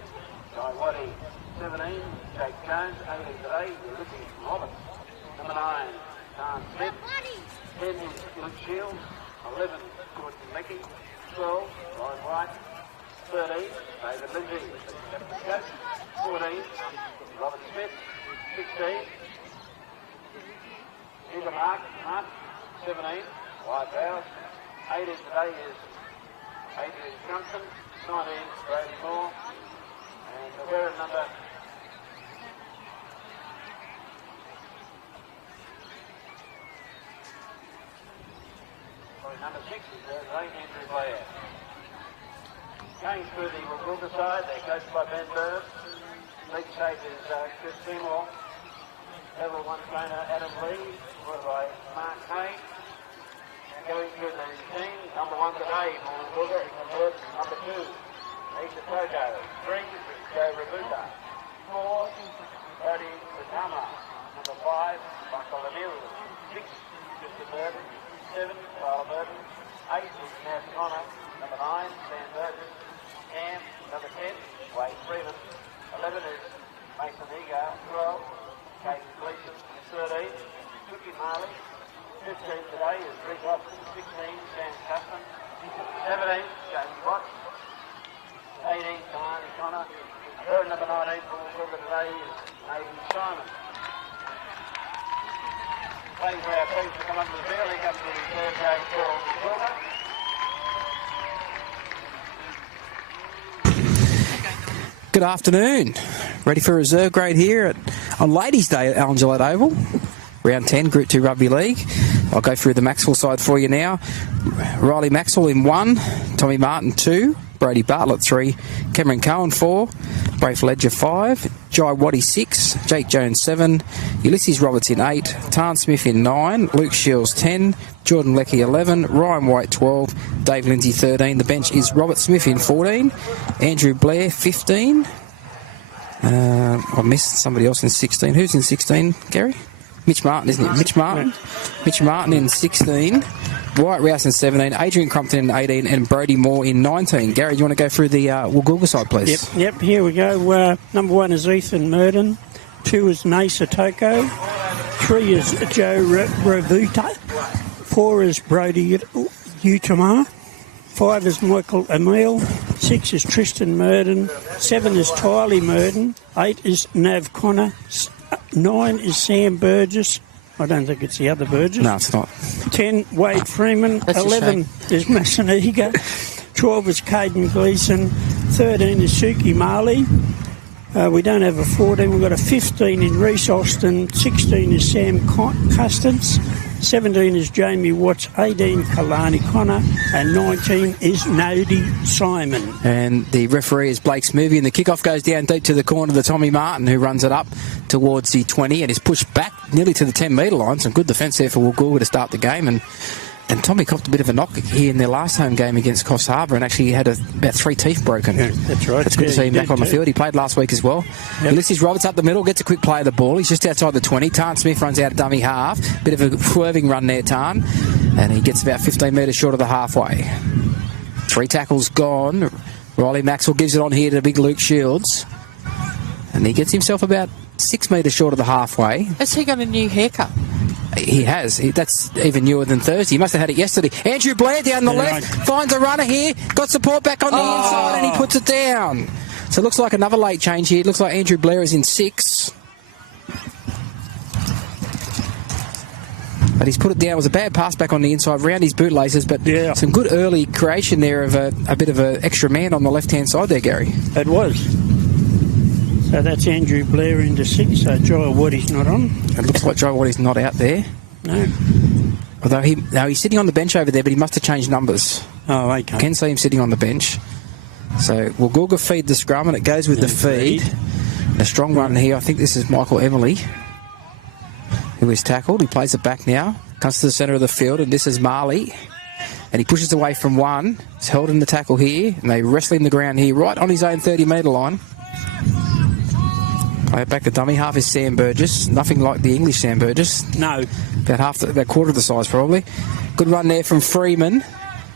Guy Waddy. 17, Jake Jones. 18 today, Ulysses Roberts. Number 9, Dan Smith. 10 is Luke Shields. 11, Gordon Leckey. 12, Ryan White. 13, David Lindsey. 14, Robert Smith. 16, Eva Mark. 17, Wyatt Bowes. 18 today is Adrian Johnson. 19, Brady Moore. And the wearer number number 6 is Andrew Blair. Going through the Woolgoolga side, they're coached by Ben Burr. League shape is Chris Seymour. Level 1 trainer Adam Lee, followed by Mark Hay. And going through the team, number 1 today, Woolgoolga is number 2, Lisa Togo. 3, Joe Rabuta. 4, Cody Batama. Number 5, Michael Emil. 6, Mr. Burton. 7, Kyle Burton. 8 is Matt Connor. Number 9, Sam Burton. Cam, number 10, Wade Freeman. 11 is Mason Egar. 12, Kate Gleason. 13, Cookie Marley. 15 today is Rick Hopkins. 16, Sam Cussman. 17, James Watts. 18, Diana Connor. Third number 19 for Woolgoolga today is Aidan Simon. Waiting for our teams to come up to the field. Here comes the third game for Woolgoolga. Good afternoon. Ready for reserve grade here on Ladies' Day at Alan Gillette Oval. Round 10, Group 2 Rugby League. I'll go through the Macksville side for you now. Riley Macksville in 1, Tommy Martin 2, Brody Bartlett 3, Cameron Cohen 4, Braith Ledger 5, Jai Waddy 6, Jake Jones 7, Ulysses Roberts in 8, Tarn Smith in 9, Luke Shields 10, Jordan Leckie 11, Ryan White 12, Dave Lindsay 13. The bench is Robert Smith in 14, Andrew Blair 15. I missed somebody else in 16. Who's in 16, Gary? Mitch Martin, isn't it? Mitch Martin. Mitch Martin in 16. Wyatt Rouse in 17. Adrian Crumpton in 18. And Brody Moore in 19. Gary, do you want to go through the Woolgoolga side, please? Yep, here we go. Number 1 is Ethan Murden. 2 is Nasa Toko. 3 is Joe Ravuta. 4 is Brody Utama. 5 is Michael Emil. 6 is Tristan Murden. 7 is Tylee Murden. 8 is Nav Connor. 9 is Sam Burgess. I don't think it's the other Burgess. No, it's not. 10, Wade Freeman. That's 11 is Mason Eager. 12 is Caden Gleeson. 13 is Suki Marley. We don't have a 14. We've got a 15 in Reece Austin. 16 is Sam Custance. 17 is Jamie Watts. 18, Kalani Connor. And 19 is Nody Simon. And the referee is Blake Smoovey, and the kickoff goes down deep to the corner to Tommy Martin, who runs it up towards the 20 and is pushed back nearly to the 10-metre line. Some good defence there for Woolgoolga to start the game, and And Tommy copped a bit of a knock here in their last home game against Coffs Harbour and actually had about 3 teeth broken. Yeah, that's right. It's good to see him back on the field. He played last week as well. Yep. Ulysses Roberts up the middle, gets a quick play of the ball. He's just outside the 20. Tarn Smith runs out of dummy half. Bit of a swerving run there, Tarn. And he gets about 15 metres short of the halfway. 3 tackles gone. Riley Macksville gives it on here to big Luke Shields. And he gets himself about 6 metres short of the halfway. Has he got a new haircut? He has. That's even newer than Thursday. He must have had it yesterday. Andrew Blair down the left. Finds a runner here. Got support back on the inside and he puts it down. So it looks like another late change here. It looks like Andrew Blair is in 6. But he's put it down. It was a bad pass back on the inside, round his bootlaces, but some good early creation there of a bit of an extra man on the left-hand side there, Gary. It was. So that's Andrew Blair into 6, so Joel Woody's not on. It looks like Joel Woody's not out there. No. Although he's sitting on the bench over there, but he must have changed numbers. Oh, okay. I can see him sitting on the bench. So Woolgoolga feed the scrum, and it goes with the feed. A strong run here. I think this is Michael Emily, who is tackled. He plays it back now. Comes to the centre of the field, and this is Marley. And he pushes away from one. He's held in the tackle here, and they wrestle in the ground here, right on his own 30-metre line. Play it back to dummy. Half is Sam Burgess. Nothing like the English Sam Burgess. No. About quarter of the size, probably. Good run there from Freeman.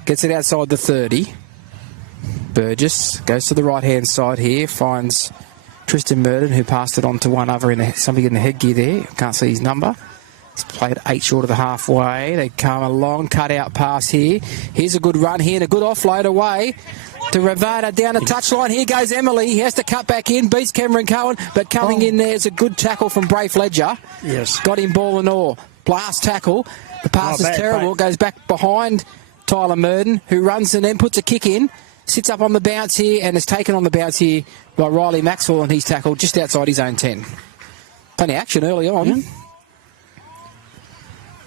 Gets it outside the 30. Burgess goes to the right-hand side here. Finds Tristan Murden, who passed it on to one other, somebody in the headgear there. Can't see his number. He's played 8 short of the halfway. They come a long cut-out pass here. Here's a good run here and a good offload away to Ravada down the touchline. Here goes Emily. He has to cut back in. Beats Cameron Cohen, but coming in there is a good tackle from Brafe Ledger. Yes. Got him ball and all. Blast tackle. The pass is terrible. Bad. Goes back behind Tyler Murden, who runs and then puts a kick in. Sits up on the bounce here and is taken on the bounce here by Riley Macksville, and he's tackled just outside his own 10. Plenty of action early on. Yeah.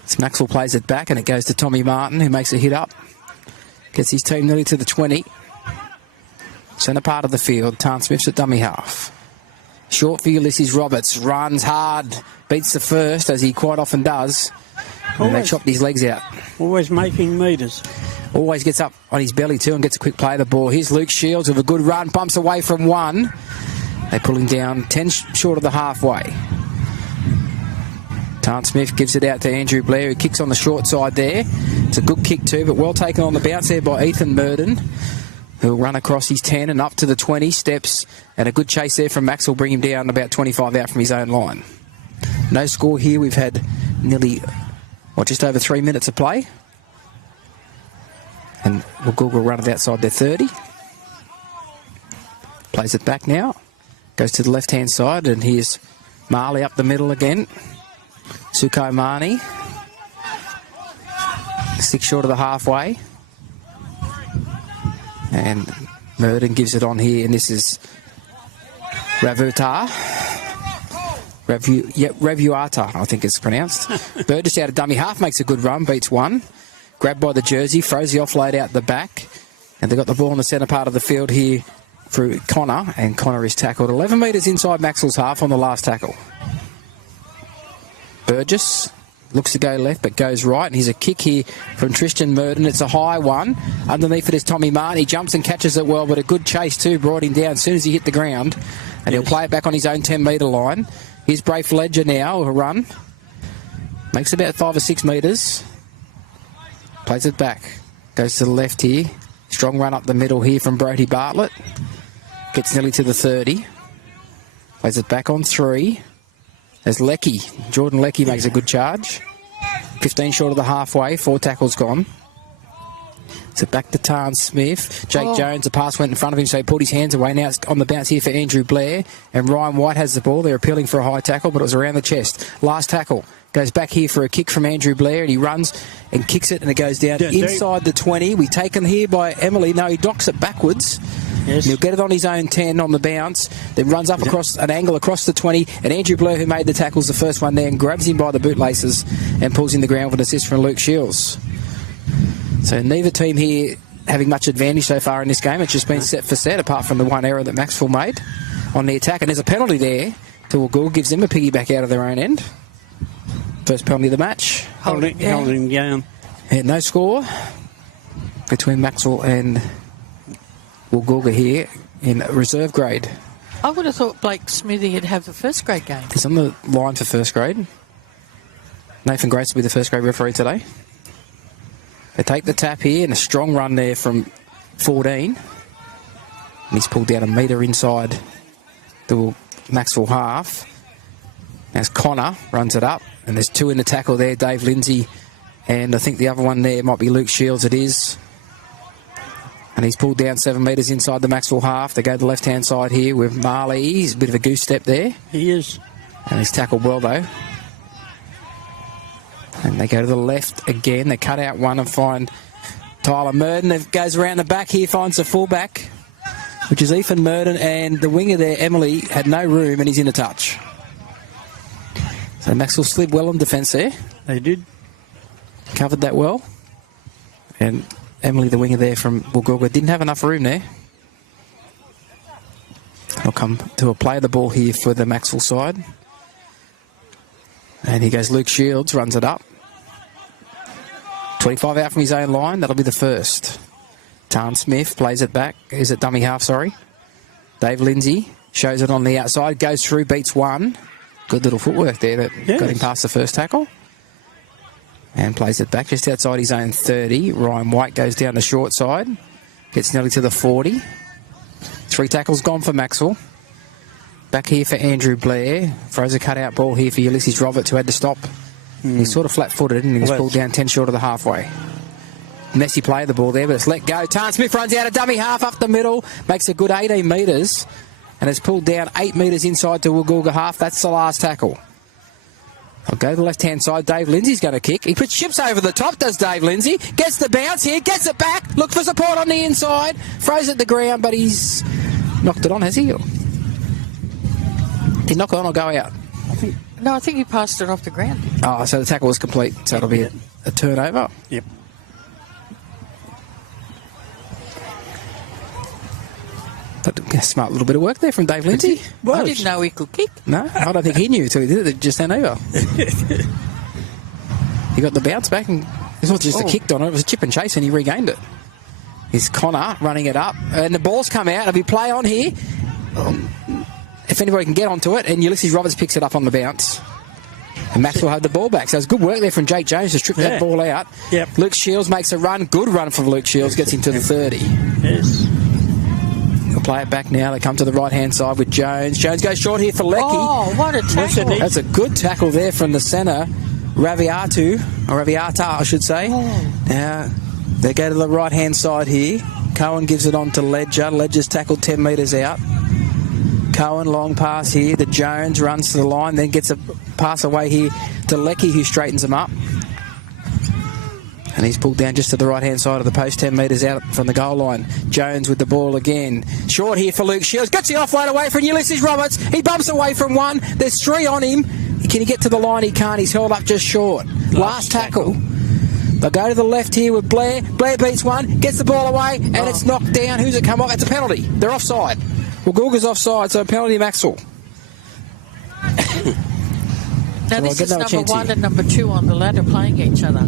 So Macksville plays it back and it goes to Tommy Martin, who makes a hit up. Gets his team nearly to the 20. Centre part of the field. Tarn Smith's at dummy half. Short for Ulysses Roberts. Runs hard. Beats the first, as he quite often does. And they chopped his legs out. Always making metres. Always gets up on his belly too and gets a quick play of the ball. Here's Luke Shields with a good run. Bumps away from one. They pull him down 10 short of the halfway. Tarn Smith gives it out to Andrew Blair, who kicks on the short side there. It's a good kick too, but well taken on the bounce there by Ethan Murden, who'll run across his 10 and up to the 20 steps. And a good chase there from Max will bring him down about 25 out from his own line. No score here. We've had nearly, just over 3 minutes of play. And Woolgoolga will run it outside their 30. Plays it back now. Goes to the left-hand side, and here's Marley up the middle again. Suko Marnie. 6 short of the halfway. And Murden gives it on here, and this is Ravuata. Ravuata, I think it's pronounced. Burgess out of dummy half, makes a good run, beats one. Grabbed by the jersey, throws the offload out the back. And they've got the ball in the centre part of the field here through Connor, and Connor is tackled 11 metres inside Maxwell's half on the last tackle. Burgess looks to go left but goes right, and here's a kick here from Tristan Murden. It's a high one. Underneath it is Tommy Martin. He jumps and catches it well, but a good chase too brought him down as soon as he hit the ground, and he'll play it back on his own 10-metre line. Here's Brafe Ledger now, a run. Makes about 5 or 6 metres. Plays it back. Goes to the left here. Strong run up the middle here from Brodie Bartlett. Gets nearly to the 30. Plays it back on 3. There's Leckie. Jordan Leckie makes a good charge. 15 short of the halfway. 4 tackles gone. So back to Tarn Smith. Jake Jones, the pass went in front of him, so he pulled his hands away. Now it's on the bounce here for Andrew Blair. And Ryan White has the ball. They're appealing for a high tackle, but it was around the chest. Last tackle. Goes back here for a kick from Andrew Blair, and he runs and kicks it, and it goes down inside the 20. We taken here by Emily. No, he docks it backwards. Yes. He'll get it on his own 10 on the bounce, then runs up across an angle across the 20, and Andrew Blair, who made the tackles the first one there, and grabs him by the bootlaces and pulls in the ground with an assist from Luke Shields. So neither team here having much advantage so far in this game. It's just been set for set, apart from the one error that Macksville made on the attack. And there's a penalty there to Woolgoolga, gives them a piggyback out of their own end. First penalty of the match. Holding him down. And no score between Macksville and Woolgoolga here in reserve grade. I would have thought Blake Smithy would have the first grade game. He's on the line for first grade. Nathan Grace will be the first grade referee today. They take the tap here and a strong run there from 14. And he's pulled down a metre inside the Macksville half. As Connor runs it up, and there's two in the tackle there, Dave Lindsey, and I think the other one there might be Luke Shields, it is. And he's pulled down 7 metres inside the Macksville half. They go to the left-hand side here with Marley. He's a bit of a goose step there. He is. And he's tackled well, though. And they go to the left again. They cut out one and find Tyler Murden. It goes around the back here, finds the fullback, which is Ethan Murden, and the winger there, Emily, had no room, and he's in a touch. So Macksville slid well in defence there. They did. Covered that well. And Emily, the winger there from Woolgoolga, didn't have enough room there. I'll come to a play of the ball here for the Macksville side. And here goes Luke Shields, runs it up. 25 out from his own line, that'll be the first. Tarn Smith plays it back. Is it dummy half, sorry. Dave Lindsey shows it on the outside, goes through, beats one. Good little footwork there that got him past the first tackle. And plays it back just outside his own 30. Ryan White goes down the short side. Gets nearly to the 40. 3 tackles gone for Macksville. Back here for Andrew Blair. Throws a cut-out ball here for Ulysses Roberts, who had to stop. He's sort of flat-footed and he was pulled down 10 short of the halfway. Messy play of the ball there, but it's let go. Tarn Smith runs out a dummy half up the middle. Makes a good 18 metres. And it's pulled down 8 metres inside to Woolgoolga half. That's the last tackle. I'll go to the left-hand side. Dave Lindsay's going to kick. He puts chips over the top, does Dave Lindsay. Gets the bounce here, gets it back. Look for support on the inside. Throws it the ground, but he's knocked it on, has he? Did knock it on or go out? No, I think he passed it off the ground. Oh, so the tackle was complete. So it'll be a turnover. Yep. But a smart little bit of work there from Dave Lindsay. I didn't know he could kick. No, I don't think he knew until he did it just then either. He got the bounce back and it wasn't just a kick on it, it was a chip and chase and he regained it. Here's Connor running it up and the ball's come out. There'll be play on here. If anybody can get onto it, and Ulysses Roberts picks it up on the bounce. And Macksville had the ball back. So it's good work there from Jake Jones to strip that ball out. Yep. Luke Shields makes a run. Good run from Luke Shields. Gets him to the 30. Yes. They'll play it back now. They come to the right-hand side with Jones. Jones goes short here for Lecky. Oh, what a tackle. That's a good tackle there from the centre. Raviata, I should say. Oh. Now, they go to the right-hand side here. Cohen gives it on to Ledger. Ledger's tackled 10 metres out. Cohen, long pass here. The Jones runs to the line, then gets a pass away here to Lecky, who straightens him up. And he's pulled down just to the right-hand side of the post, 10 metres out from the goal line. Jones with the ball again. Short here for Luke Shields. Gets the offload away from Ulysses Roberts. He bumps away from one. There's 3 on him. Can he get to the line? He can't. He's held up just short. Last tackle. They'll go to the left here with Blair. Blair beats one, gets the ball away, and it's knocked down. Who's it come off? It's a penalty. They're offside. Woolgoolga's offside, so a penalty to Macksville. Now, this is number 1 and number 2 on the ladder playing each other.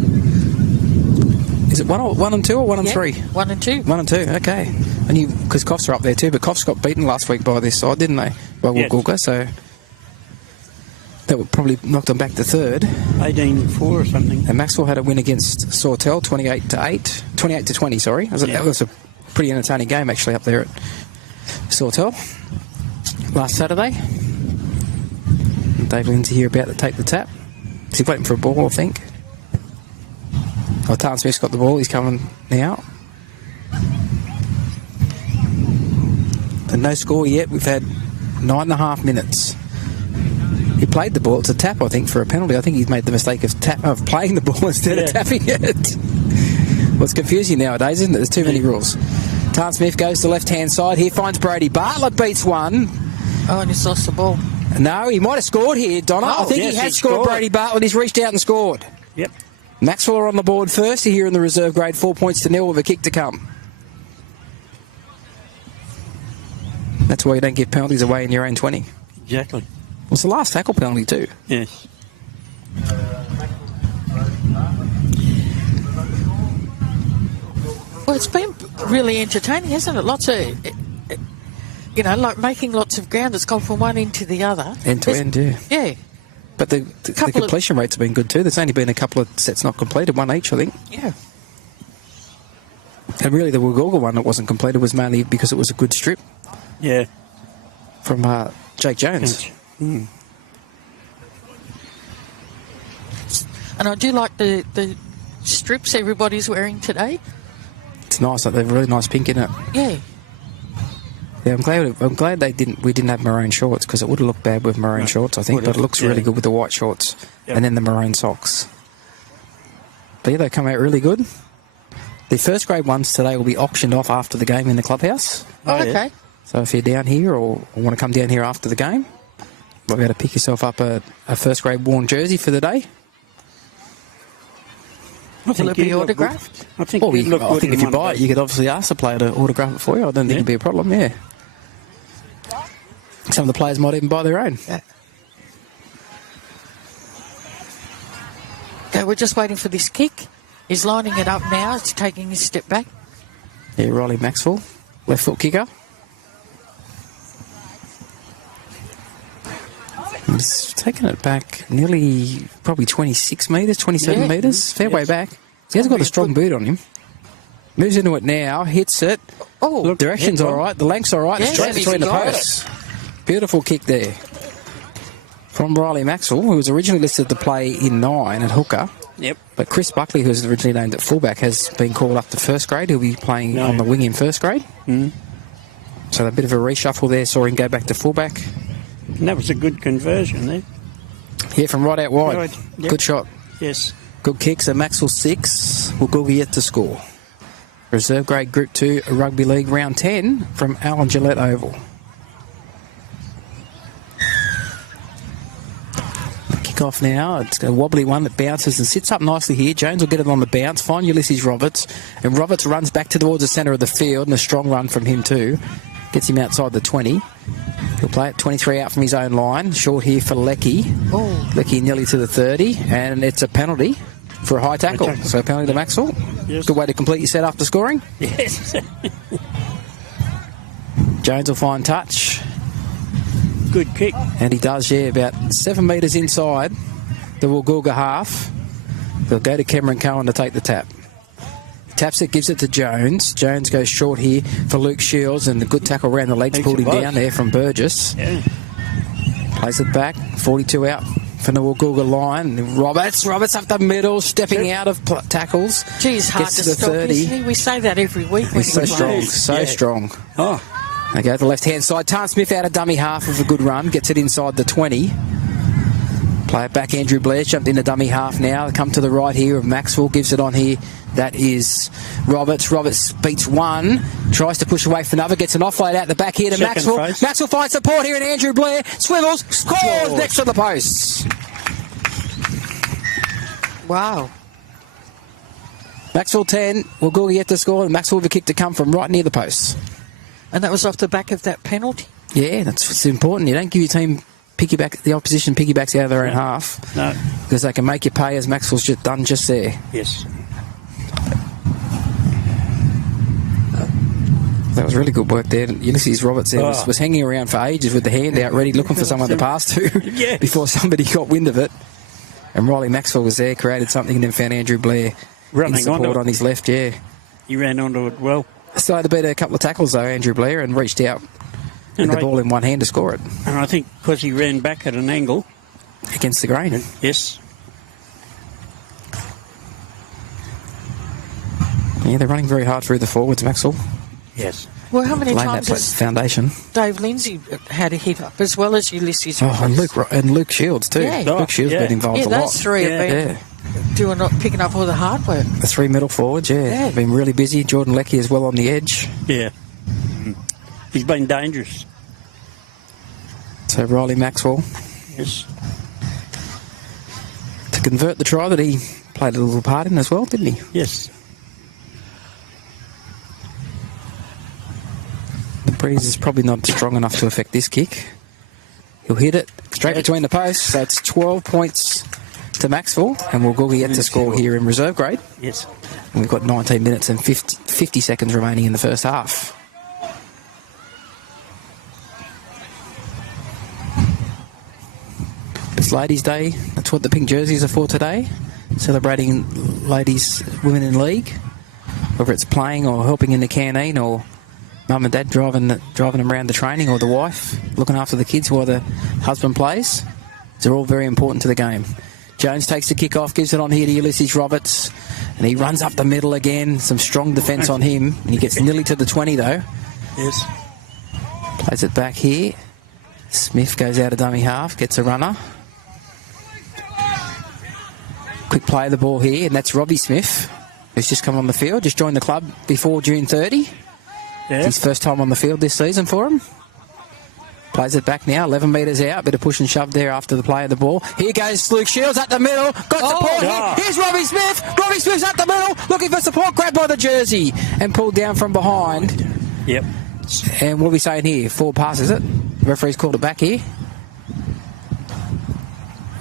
Is it 1 and 2 or 1 and 3? 1 and 2. 1 and 2, okay. I knew because Coffs are up there too, but Coffs got beaten last week by this side, didn't they? By Woolgoolga, so that would probably knock them back to 3rd. 18-4 or something. And Macksville had a win against Sawtell, 28-20, sorry. That was a pretty entertaining game actually up there at Sawtell last Saturday. And Dave Lindsay here about to take the tap. He's waiting for a ball, I think. Oh, Tarn Smith's got the ball. He's coming now. And no score yet. We've had 9.5 minutes. He played the ball. It's a tap, I think, for a penalty. I think he's made the mistake of playing the ball instead of tapping it. Well, it's confusing nowadays, isn't it? There's too many rules. Tarn Smith goes to the left-hand side. Here finds Brody. Bartlett beats one. Oh, and he's lost the ball. No, he might have scored here, Donna. I think he has scored Brody Bartlett. He's reached out and scored. Yep. Macksville are on the board first here in the reserve grade, 4 points to 0 with a kick to come. That's why you don't give penalties away in your own 20. Exactly. Well, it's the last tackle penalty too. Yes. Well, it's been really entertaining, hasn't it? Lots of, like making lots of ground that's gone from one end to the other. End to end, yeah. Yeah. But the completion rates have been good too. There's only been a couple of sets not completed, one each, I think. Yeah. And really, the Woolgoolga one that wasn't completed was mainly because it was a good strip. Yeah. From Jake Jones. Mm. And I do like the strips everybody's wearing today. It's nice. Like, they're really nice pink in it. Yeah. Yeah, I'm glad we didn't have maroon shorts, because it would have looked bad with maroon shorts, I think. But it looks really good with the white shorts and then the maroon socks. But yeah, they come out really good. The first grade ones today will be auctioned off after the game in the clubhouse. Oh, okay. So if you're down here or want to come down here after the game, you'll be able to pick yourself up a first grade worn jersey for the day. Will it be autographed? I think if you buy it, you could obviously ask the player to autograph it for you. I don't think it'd be a problem, yeah. Some of the players might even buy their own. Yeah. Okay, we're just waiting for this kick. He's lining it up now. It's taking his step back. Yeah, Riley Macksville, left foot kicker. He's taken it back nearly, probably 26 metres, 27 metres. Fair way back. He hasn't got a strong boot on him. Moves into it now, hits it. Oh, look, direction's all right. The length's all right. Yes, straight between the posts. Beautiful kick there from Riley Macksville, who was originally listed to play in 9 at hooker. Yep. But Chris Buckley, who was originally named at fullback, has been called up to first grade. He'll be playing on the wing in first grade. Mm. So a bit of a reshuffle there, saw him go back to fullback. And that was a good conversion there. Yeah, from right out wide. Right. Yep. Good shot. Yes. Good kicks. So Macksville 6. Woolgoolga yet to score. Reserve grade Group 2 Rugby League round 10 from Alan Gillette Oval. Kick off now. It's a wobbly one that bounces and sits up nicely here. Jones will get it on the bounce. Find Ulysses Roberts. And Roberts runs back towards the centre of the field, and a strong run from him too. Gets him outside the 20. He'll play it 23 out from his own line. Short here for Lecky. Oh. Lecky nearly to the 30. And it's a penalty for a high tackle. So a penalty to Macksville. Yes. Good way to complete your set after scoring. Yes. Jones will find touch. Good kick. And he does, yeah, about 7 metres inside the Woolgoolga half. They'll go to Cameron Cohen to take the tap. Taps it, gives it to Jones. Jones goes short here for Luke Shields, and the good tackle around the legs pulled him down there from Burgess. Yeah. Plays it back, 42 out from the Woolgoolga line. Roberts up the middle, stepping out of tackles. Geez, hard to stop, 30. isn't he? We say that every week. He's so strong, strong. Oh. They go to the left-hand side. Tarn Smith out of dummy half of a good run. Gets it inside the 20. Play it back. Andrew Blair jumped into dummy half now. Come to the right here of Macksville. Gives it on here. That is Roberts. Roberts beats one. Tries to push away for another. Gets an offload out the back here to Macksville. Macksville finds support here, and Andrew Blair swivels. Scores next to the posts. Wow. Macksville 10. Woolgoolga yet to score. And Macksville with a kick to come from right near the posts. And that was off the back of that penalty? Yeah, that's what's important. You don't give your team the opposition piggybacks out of their own half. No. Because they can make you pay, as Macksville's just done just there. Yes. That was really good work there. Ulysses Roberts there was hanging around for ages with the hand out ready, looking for someone to pass to before somebody got wind of it. And Riley Macksville was there, created something, and then found Andrew Blair running in support on his left, He ran onto it well. Started to beat a couple of tackles, though, Andrew Blair, and reached out with the ball in one hand to score it. And I think because he ran back at an angle. Against the grain. Yes. Yeah, they're running very hard through the forwards, Macksville. Yes. Well, how many Laying times that has foundation. Dave Lindsey had a hit up, as well as Ulysses Roberts? And Luke Shields, too. Yeah. Luke Shields been involved a lot. Those three have been picking up all the hard work. The 3 middle forwards, have been really busy. Jordan Lecky as well on the edge. Yeah. He's been dangerous. So Riley Macksville. Yes. To convert the try that he played a little part in as well, didn't he? Yes. The breeze is probably not strong enough to affect this kick. He'll hit it straight between the posts, so it's 12 points to Macksville, and Woolgoolga yet to score here in reserve grade. Yes. And we've got 19 minutes and 50 seconds remaining in the first half. It's Ladies' Day. That's what the pink jerseys are for today. Celebrating ladies, women in league. Whether it's playing or helping in the canteen, or mum and dad driving them around the training, or the wife looking after the kids while the husband plays. They're all very important to the game. Jones takes the kick off, gives it on here to Ulysses Roberts, and he runs up the middle again. Some strong defence on him, and he gets nearly to the 20 though. Yes. Plays it back here. Smith goes out of dummy half, gets a runner. Quick play of the ball here, and that's Robbie Smith, who's just come on the field, just joined the club before June 30. Yeah. His first time on the field this season for him. Plays it back now, 11 metres out. Bit of push and shove there after the play of the ball. Here goes Luke Shields at the middle. Got support here. Here's Robbie Smith. Robbie Smith's at the middle, looking for support. Grabbed by the jersey and pulled down from behind. Yep. And what are we saying here? 4 passes, is it? The referee's called it back here.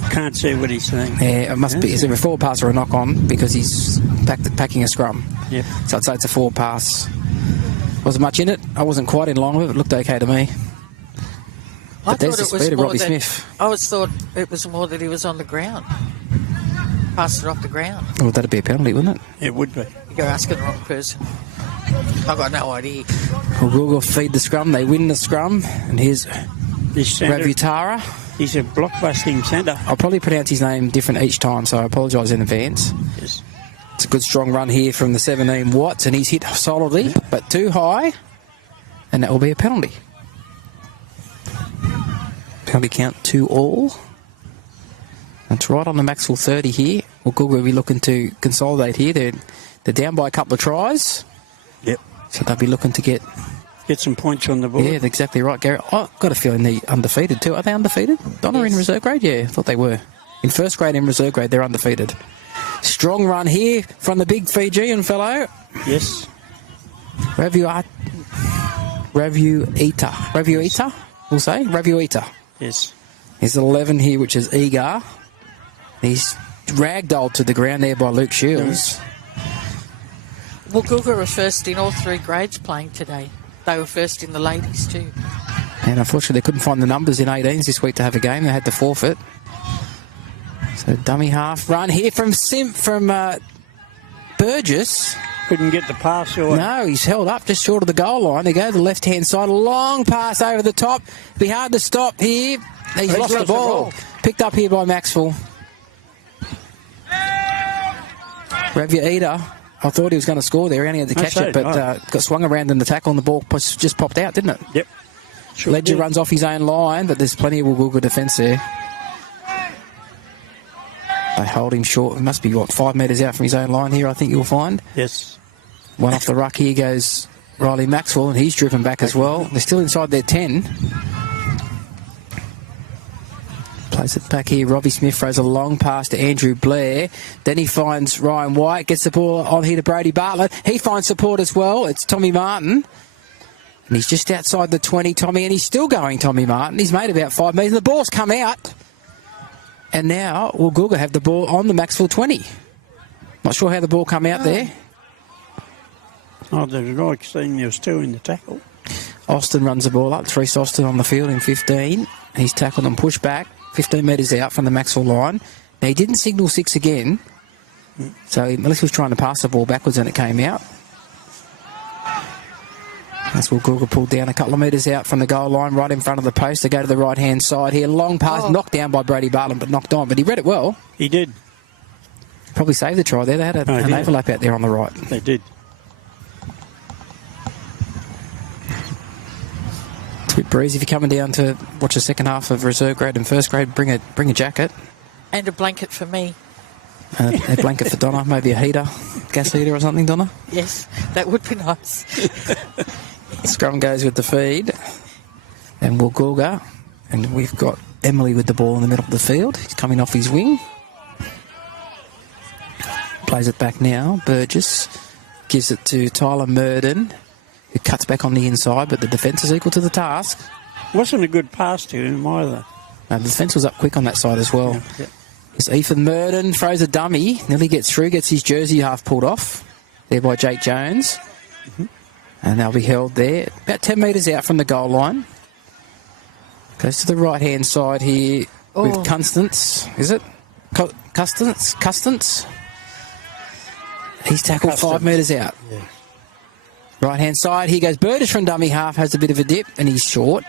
Can't see what he's saying. Yeah, it must be. Is it a 4 pass or a knock on? Because he's packing a scrum. Yep. So I'd say it's a 4 pass. Wasn't much in it. I wasn't quite in line with it. It looked okay to me. But there's the speed of Robbie Smith. I always thought it was more that he was on the ground. Passed it off the ground. Well, that'd be a penalty, wouldn't it? It would be. You're asking the wrong person. I've got no idea. Woolgoolga feed the scrum. They win the scrum. And here's This centre, Ravutara. he's a blockbusting centre. I'll probably pronounce his name different each time, so I apologise in advance. Yes. It's a good strong run here from the 17 Watts, and he's hit solidly, but too high, and that will be a penalty. Penalty count 2 all. That's right on the Macksville 30 here. Woolgoolga will be looking to consolidate here. They're down by a couple of tries. Yep. So they'll be looking to get some points on the board. Yeah, exactly right, Gary. I've got a feeling they're undefeated too. Are they undefeated? Donna in reserve grade? Yeah, I thought they were. In first grade and reserve grade, they're undefeated. Strong run here from the big Fijian fellow. Yes. Ravuita, we'll say. Ravuita. Yes. He's 11 here, which is Egar. He's ragdolled to the ground there by Luke Shields. Woolgoolga were first in all 3 grades playing today. They were first in the ladies too. And unfortunately, they couldn't find the numbers in 18s this week to have a game. They had to forfeit. So dummy half run here from Burgess. Couldn't get the pass or... No, he's held up just short of the goal line. They go to the left-hand side. A long pass over the top. Be hard to stop here. He's lost the ball. Picked up here by Macksville. Ravuita. I thought he was going to score there. He only had to catch it, but got swung around in the tackle and the ball just popped out, didn't it? Yep. Sure Ledger did. runs off his own line, but there's plenty of Woolgoolga defence there. They hold him short. It must be, 5 metres out from his own line here, I think you'll find. Yes. One off the ruck here goes Riley Macksville, and he's driven back as well. They're still inside their 10. Plays it back here. Robbie Smith throws a long pass to Andrew Blair. Then he finds Ryan White. Gets the ball on here to Brody Bartlett. He finds support as well. It's Tommy Martin. And he's just outside the 20, Tommy. And he's still going, Tommy Martin. He's made about 5 metres. The ball's come out. And now Woolgoolga have the ball on the Macksville 20. Not sure how the ball come out there. Oh, there's like seeing he was still in the tackle. Austin runs the ball up. Reece Austin on the field in 15. He's tackled and pushed back 15 metres out from the Macksville line. Now, he didn't signal 6 again. So unless he was trying to pass the ball backwards and it came out. That's Woolgoolga pulled down a couple of metres out from the goal line, right in front of the post. They go to the right-hand side here. Long pass, knocked down by Brody Bartlett, but knocked on. But he read it well. He did. Probably saved the try there. They had an overlap out there on the right. They did. It's a bit breezy. If you're coming down to watch the second half of reserve grade and first grade, bring a jacket. And a blanket for me. A blanket for Donna, maybe a heater, gas heater or something, Donna. Yes, that would be nice. Scrum goes with the feed. And Woolgoolga. And we've got Emily with the ball in the middle of the field. He's coming off his wing. Plays it back now. Burgess gives it to Tyler Murden, who cuts back on the inside, but the defence is equal to the task. Wasn't a good pass to him either. The defence was up quick on that side as well. Yeah. It's Ethan Murden, throws a dummy, nearly gets through, gets his jersey half pulled off there by Jake Jones. And they'll be held there, about 10 metres out from the goal line. Goes to the right-hand side here with Constance. Is it? Constance? He's tackled 5 metres out. Yeah. Right-hand side, here goes Burdish from dummy half, has a bit of a dip, and he's short.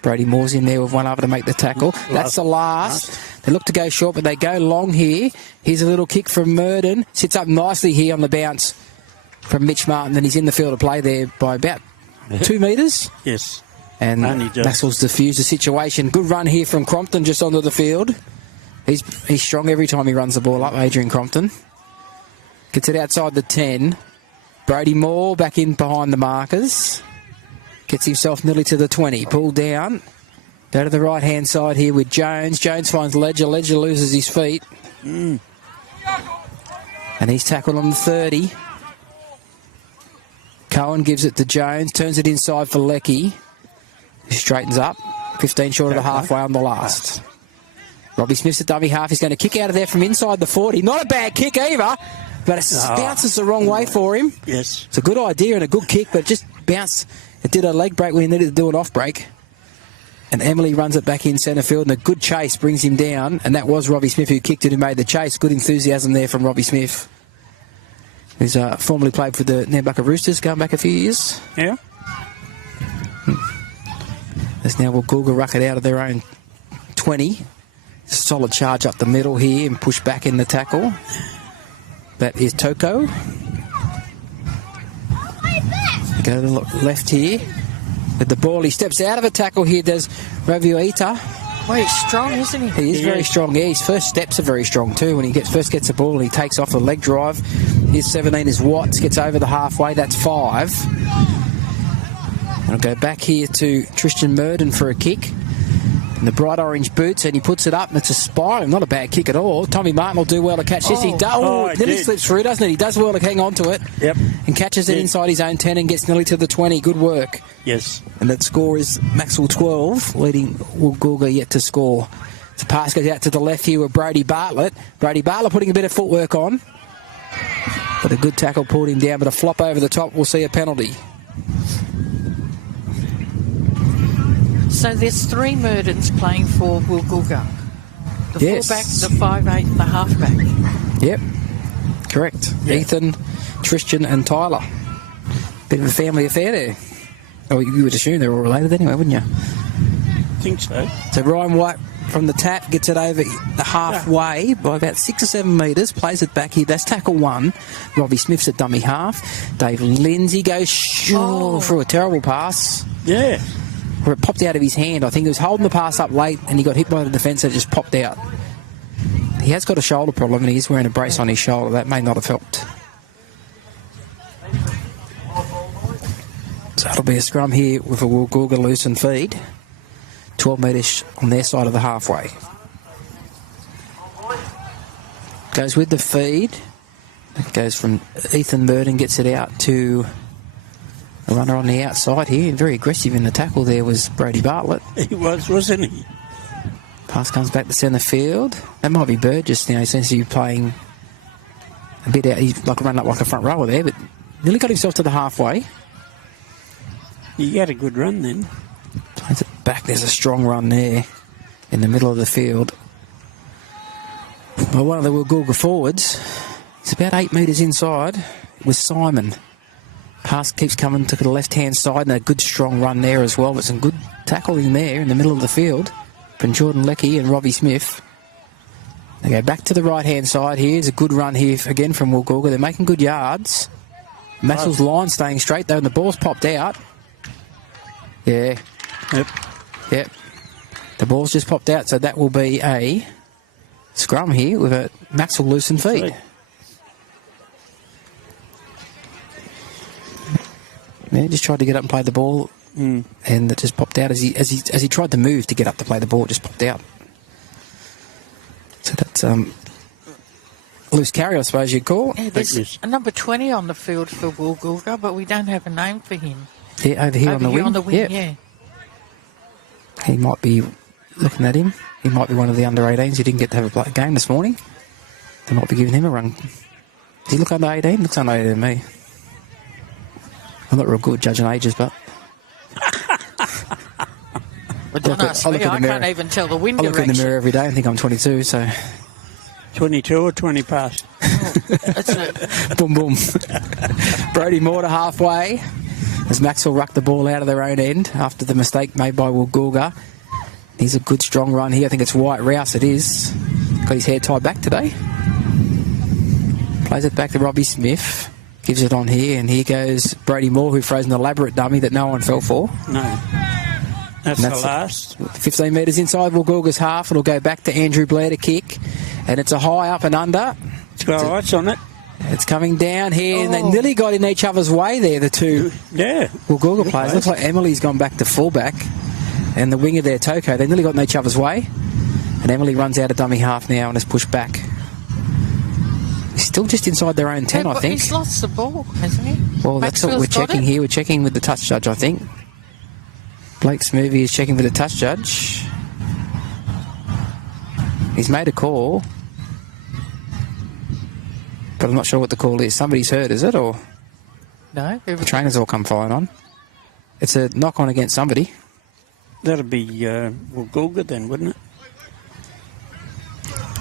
Brody Moore's in there with one over to make the tackle. That's the last. They look to go short, but they go long here. Here's a little kick from Murden. Sits up nicely here on the bounce from Mitch Martin, and he's in the field of play there by about 2 metres. Yes. And Macksville's diffused the situation. Good run here from Crompton just onto the field. He's strong every time he runs the ball up, Adrian Crompton. Gets it outside the 10. Brody Moore back in behind the markers. Gets himself nearly to the 20. Pulled down. Go to the right-hand side here with Jones. Jones finds Ledger. Ledger loses his feet. And he's tackled on the 30. Cohen gives it to Jones. Turns it inside for Lecky. He straightens up. 15 short of the halfway on the last. Robbie Smith's a dummy half. He's going to kick out of there from inside the 40. Not a bad kick either, but it bounces the wrong way for him. Yes. It's a good idea and a good kick, but it just bounced. It did a leg break when he needed to do an off break. And Emily runs it back in centre field, and a good chase brings him down. And that was Robbie Smith who kicked it, who made the chase. Good enthusiasm there from Robbie Smith, who's formerly played for the Nambucca Roosters going back a few years. Yeah. There's now Woolgoolga ruck it out of their own 20. Solid charge up the middle here and push back in the tackle. That is Toko. Go to the left here with the ball. He steps out of a tackle here, does Ravioita. Well, he's strong, isn't he? He is very strong. Yeah, his first steps are very strong too. When he first gets the ball, he takes off the leg drive. Here's 17 is Watts, gets over the halfway. That's 5. And I'll go back here to Tristan Murden for a kick. And the bright orange boots, and he puts it up, and it's a spiral. Not a bad kick at all. Tommy Martin will do well to catch this. He nearly slips through, doesn't he? He does well to hang on to it. Yep. And catches it inside his own 10 and gets nearly to the 20. Good work. Yes. And that score is Macksville 12, leading Woolgoolga yet to score. The pass goes out to the left here with Brody Bartlett. Brody Bartlett putting a bit of footwork on. But a good tackle pulled him down, but a flop over the top will see a penalty. So there's 3 Murdens playing for Woolgoolga. The fullback, the 5'8", and the halfback. Yep, correct. Yeah. Ethan, Tristan and Tyler. Bit of a family affair there. Oh, you would assume they're all related anyway, wouldn't you? I think so. So Ryan White from the tap gets it over the halfway by about 6 or 7 metres, plays it back here. That's tackle 1. Robbie Smith's at dummy half. Dave Lindsey goes through a terrible pass. Yeah. Where it popped out of his hand. I think he was holding the pass up late and he got hit by the defence and it just popped out. He has got a shoulder problem and he's wearing a brace on his shoulder. That may not have helped. So it'll be a scrum here with a Woolgoolga loose and feed. 12 metres on their side of the halfway. Goes with the feed. It goes from Ethan Murden, gets it out to a runner on the outside here. Very aggressive in the tackle there was Brody Bartlett. He was, wasn't he? Pass comes back to centre field. That might be Burgess now. He seems to be playing a bit out. He's like running up like a front rower there, but nearly got himself to the halfway. He had a good run then. Plays it back. There's a strong run there in the middle of the field. Well, one of the Woolgoolga forwards, he's about 8 metres inside with Simon. Pass keeps coming to the left-hand side and a good strong run there as well. But some good tackling there in the middle of the field from Jordan Leckie and Robbie Smith. They go back to the right-hand side here. There's a good run here again from Woolgoolga. They're making good yards. Macksville's line staying straight though and the ball's popped out. Yeah. Yep. The ball's just popped out, so that will be a scrum here with a Macksville loose and feed. Yeah, just tried to get up and play the ball, and it just popped out as he tried to move to get up to play the ball. It just popped out. So that's loose carry, I suppose you'd call. Yeah, there's a number 20 on the field for Woolgoolga, but we don't have a name for him. Yeah, over here on the wing. On the wing, yeah. He might be looking at him. He might be one of the under-18s who didn't get to have a game this morning. They might be giving him a run. Does he look under 18? Looks under 18 to me. I'm not real good judging ages, but... Well, don't ask me. I can't even tell the wind I look direction. in the mirror every day and think I'm 22, so... 22 or 20 past? That's it. Boom, boom. Brodie Moore to halfway as Macksville rucked the ball out of their own end after the mistake made by Woolgoolga. He's a good, strong run here. I think it's White Rouse, it is. Got his hair tied back today. Plays it back to Robbie Smith. Gives it on here, and here goes Brodie Moore, who throws an elaborate dummy that no one fell for. No. That's the last. 15 metres inside Woolgoolga's half. It'll go back to Andrew Blair to kick. And it's a high up and under. It's got lights on it. It's coming down here, and they nearly got in each other's way there, the two Woolgoolga players. Looks like Emily's gone back to fullback. And the winger there, Toko, they nearly got in each other's way. And Emily runs out of dummy half now and is pushed back. He's still just inside their own 10, I think. He's lost the ball, hasn't he? Well, that's what we're checking here. We're checking with the touch judge, I think. Blake Smoothy is checking with the touch judge. He's made a call. But I'm not sure what the call is. Somebody's hurt, is it? Or No. the trainers all come flying on. It's a knock-on against somebody. That'd be Woolgoolga then, wouldn't it?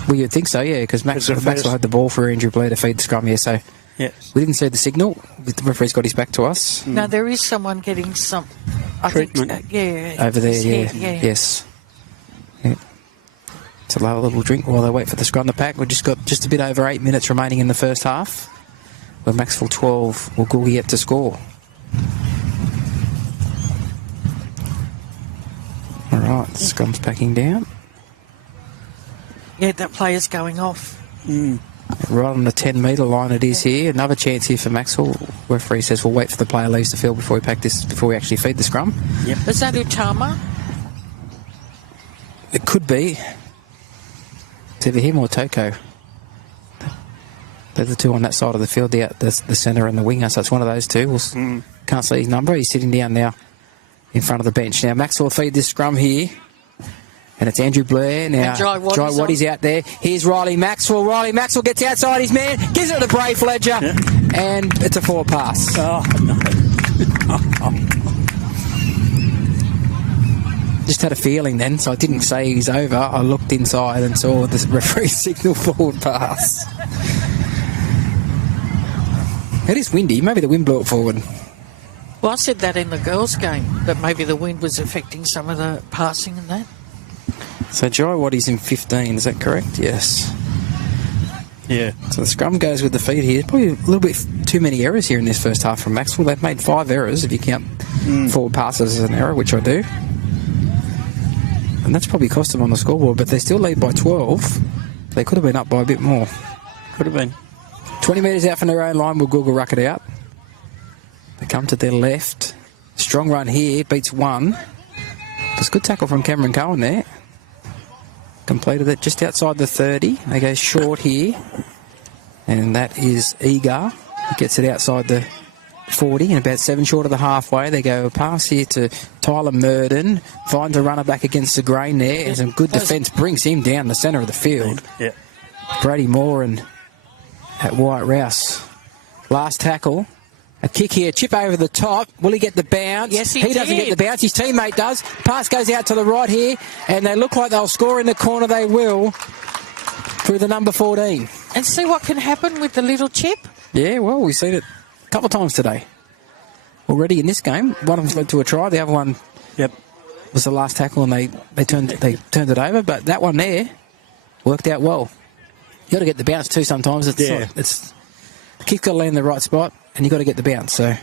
Well, you'd think so, yeah, because Macksville had the ball for Andrew Blair to feed the scrum here, so yes. We didn't see the signal. The referee's got his back to us. No, there is someone getting some... Treatment. Over there, yeah. Yes. Yeah. It's a low little drink while they wait for the scrum to pack. We've just got just a bit over 8 minutes remaining in the first half. With Macksville 12, Woolgoolga yet to score. All right, scrum's packing down. Yeah, that player's going off. Right on the 10-metre line it is here. Another chance here for Macksville. Referee says we'll wait for the player leaves the field before we actually feed the scrum. Yep. Is that Utama? It could be. It's either him or Toko. They're the two on that side of the field, the centre and the winger, so it's one of those two. Can't see his number. He's sitting down now in front of the bench. Now, Macksville feed this scrum here. And it's Andrew Blair. Now, Jai Waddy's out there. Here's Riley Macksville. Riley Macksville gets outside his man, gives it to Brave Fletcher, and it's a forward pass. Oh, no. Just had a feeling then, so I didn't say he's over. I looked inside and saw the referee signal forward pass. It is windy. Maybe the wind blew it forward. Well, I said that in the girls' game, that maybe the wind was affecting some of the passing and that. So Jai Waddy's in 15, is that correct? Yes. Yeah. So the scrum goes with the feed here. Probably a little bit too many errors here in this first half from Macksville. They've made 5 errors if you count forward passes as an error, which I do. And that's probably cost them on the scoreboard, but they still lead by 12. They could have been up by a bit more. Could have been. 20 metres out from their own line, Woolgoolga ruck it out. They come to their left. Strong run here, beats one. There's a good tackle from Cameron Cohen there. Completed it just outside the 30. They go short here. And that is Egar. He gets it outside the 40 and about 7 short of the halfway. They go a pass here to Tyler Murden. Finds a runner back against the grain there. And some good defence brings him down the centre of the field. Yeah. Brodie Moore and at White Rouse. Last tackle. A kick here, chip over the top. Will he get the bounce? Yes, he doesn't did. get the bounce. His teammate does. Pass goes out to the right here, and they look like they'll score in the corner. They will through the number 14. And see what can happen with the little chip? Yeah, well, we've seen it a couple of times today already in this game. One of them's led to a try. The other one was the last tackle, and they turned it over. But that one there worked out well. You got to get the bounce too sometimes. It's the kick's got to land in the right spot, and you got to get the bounce. So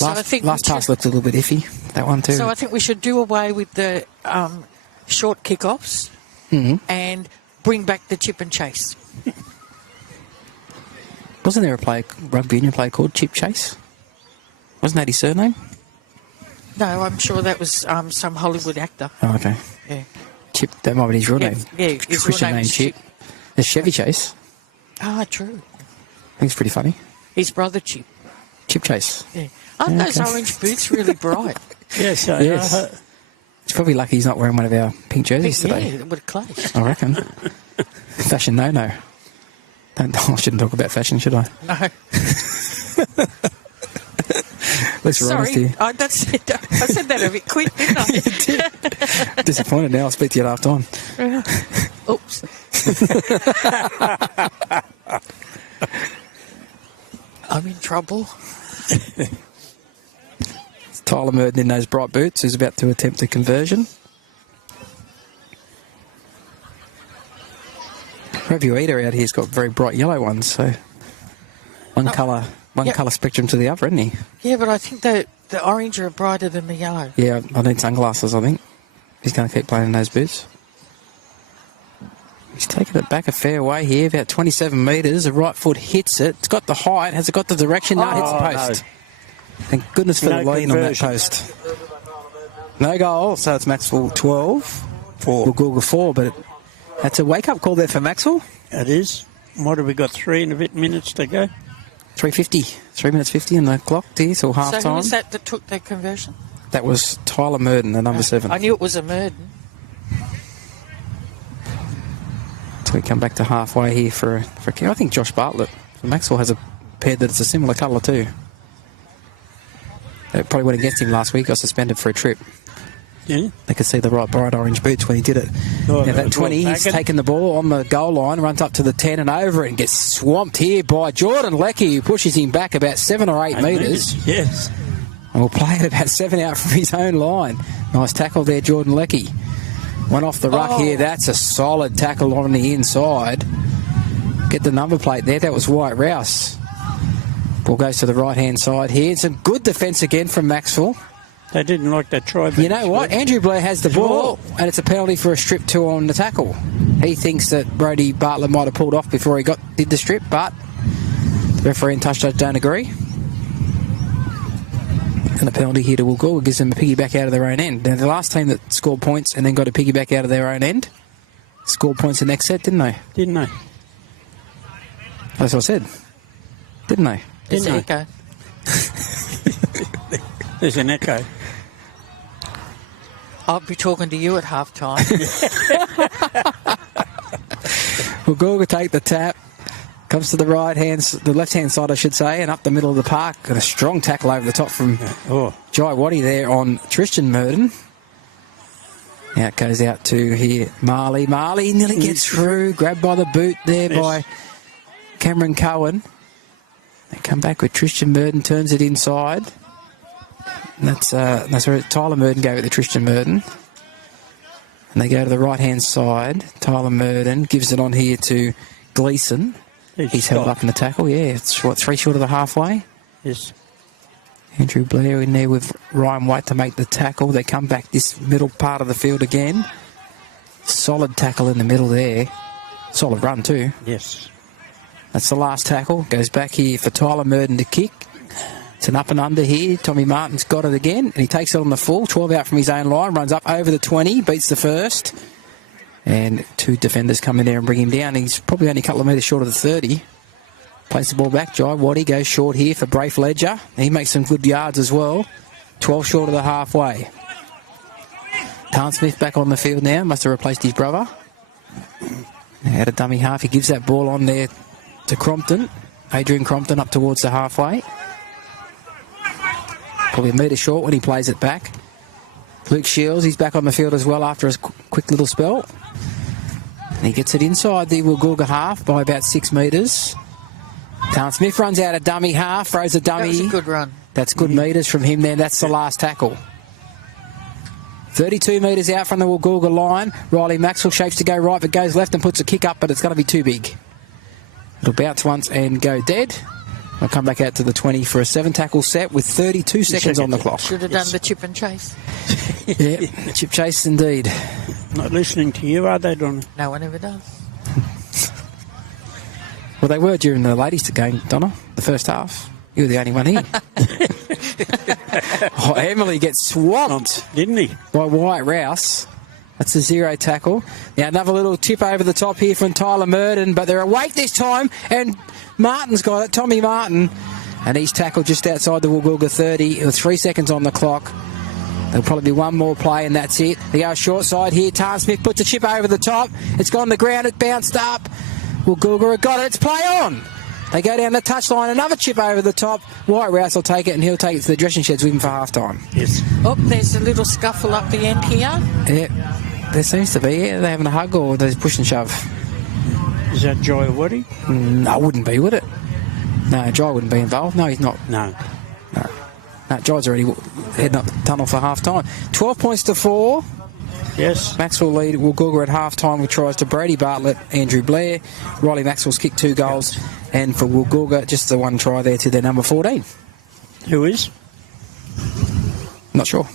last pass looked a little bit iffy. That one too. So I think we should do away with the short kick-offs and bring back the chip and chase. Wasn't there a rugby union player called Chip Chase? Wasn't that his surname? No, I'm sure that was some Hollywood actor. Oh, okay. Yeah. Chip, that might be his real name. Yeah, his real Christian name name is Chip. There's Chevy Chase. Ah, true. I think it's pretty funny. His brother Chip. Chip Chase. Yeah. Aren't those orange boots really bright? Yes. He's probably lucky he's not wearing one of our pink jerseys today. Yeah, it would have clashed. I reckon. Fashion no. I shouldn't talk about fashion, should I? No. Let's be honest Sorry, here. I said that a bit quick, didn't I? You did. Disappointed now. I'll speak to you at half time. Oops. I'm in trouble. It's Tyler Murden in those bright boots who's about to attempt a conversion. Review Eater out here's got very bright yellow ones, so one colour spectrum to the other, isn't he? Yeah, but I think the orange are brighter than the yellow. Yeah, I need sunglasses, I think. He's going to keep playing in those boots. He's taking it back a fair way here, about 27 metres. The right foot hits it. It's got the height. Has it got the direction? No, it hits the post. No. Thank goodness for the lean on that post. No goal, so it's Macksville 12. 4. Woolgoolga 4, but that's a wake-up call there for Macksville. It is. What have we got, 3 and a bit minutes to go? 3:50. 3 minutes 50 on the clock there till half So time. who was that took the conversion? That was Tyler Murden, the number 7. I knew it was a Murden. So we come back to halfway here for a kick. I think Josh Bartlett from Macksville has a pair that's a similar colour too. It probably went against him last week. Got suspended for a trip. Yeah. They could see the bright orange boots when he did it. Oh, Now that 20, he's taken the ball on the goal line, runs up to the 10 and over it, and gets swamped here by Jordan Leckie, who pushes him back about 7 or 8 metres. Yes. And will play it about 7 out from his own line. Nice tackle there, Jordan Leckie. One off the ruck here. That's a solid tackle on the inside. Get the number plate there. That was White Rouse. Ball goes to the right-hand side here. Some good defence again from Macksville. They didn't like that try. You know what? Andrew Blair has the ball, and it's a penalty for a strip 2 on the tackle. He thinks that Brody Bartlett might have pulled off before he did the strip, but the referee and touch judge don't agree. And the penalty here to Woolgoolga gives them a piggyback out of their own end. Now, the last team that scored points and then got a piggyback out of their own end scored points the next set, didn't they? Didn't they? That's what I said. Didn't they? There's Didn't an they? echo. There's an echo. I'll be talking to you at half time. Woolgoolga take the tap. Comes to the left-hand side, I should say, and up the middle of the park. And a strong tackle over the top from Jai Waddy there on Tristan Murden. Now it goes out to here, Marley. Marley nearly gets through. Grabbed by the boot there by Cameron Cohen. They come back with Tristan Murden, turns it inside. And that's where Tyler Murden gave it to Tristan Murden. And they go to the right-hand side. Tyler Murden gives it on here to Gleeson. He's held up in the tackle, yeah. It's, 3 short of the halfway? Yes. Andrew Blair in there with Ryan White to make the tackle. They come back this middle part of the field again. Solid tackle in the middle there. Solid run too. Yes. That's the last tackle. Goes back here for Tyler Murden to kick. It's an up and under here. Tommy Martin's got it again, and he takes it on the full. 12 out from his own line, runs up over the 20, beats the first. And 2 defenders come in there and bring him down. He's probably only a couple of metres short of the 30. Plays the ball back. Jai Waddy goes short here for Braith Ledger. He makes some good yards as well. 12 short of the halfway. Tarn Smith back on the field now. Must have replaced his brother. Out of dummy half. He gives that ball on there to Crompton. Adrian Crompton up towards the halfway. Probably a metre short when he plays it back. Luke Shields, he's back on the field as well after a quick little spell. And he gets it inside the Woolgoolga half by about 6 metres. Tarn Smith runs out a dummy half, throws a dummy. That was a good run. That's good metres from him there. That's the last tackle. 32 metres out from the Woolgoolga line. Riley Macksville shapes to go right, but goes left and puts a kick up, but it's going to be too big. It'll bounce once and go dead. I'll come back out to the 20 for a 7-tackle set with 32 seconds on the clock. Should have done the chip and chase. Yeah, chip chase indeed. Not listening to you, are they, Donna? No one ever does. Well, they were during the ladies' game, Donna, the first half. You were the only one here. Emily gets swamped, didn't he? By White Rouse. That's a 0 tackle. Now another little tip over the top here from Tyler Murden, but they're awake this time, and Martin's got it, Tommy Martin, and he's tackled just outside the Woolgoolga 30 with 3 seconds on the clock. There'll probably be one more play and that's it. They go short side here. Tarn Smith puts a chip over the top. It's gone the ground. It bounced up. Woolgoolga got it. It's play on. They go down the touchline. Another chip over the top. White Rouse will take it and he'll take it to the dressing sheds with him for half time. Yes. Oh, there's a little scuffle up the end here. Yeah, there seems to be. Yeah, they're having a hug or there's push and shove. Is that Joy Woody? No, wouldn't be, would it? No, Jai wouldn't be involved. No, he's not. No. No, Jai's already heading up the tunnel for half time. 12 points to 4. Yes. Macksville lead Woolgoolga at half time with tries to Brady Bartlett, Andrew Blair. Riley Maxwell's kicked 2 goals. And for Woolgoolga, just the 1 try there to their number 14. Who is? Not sure.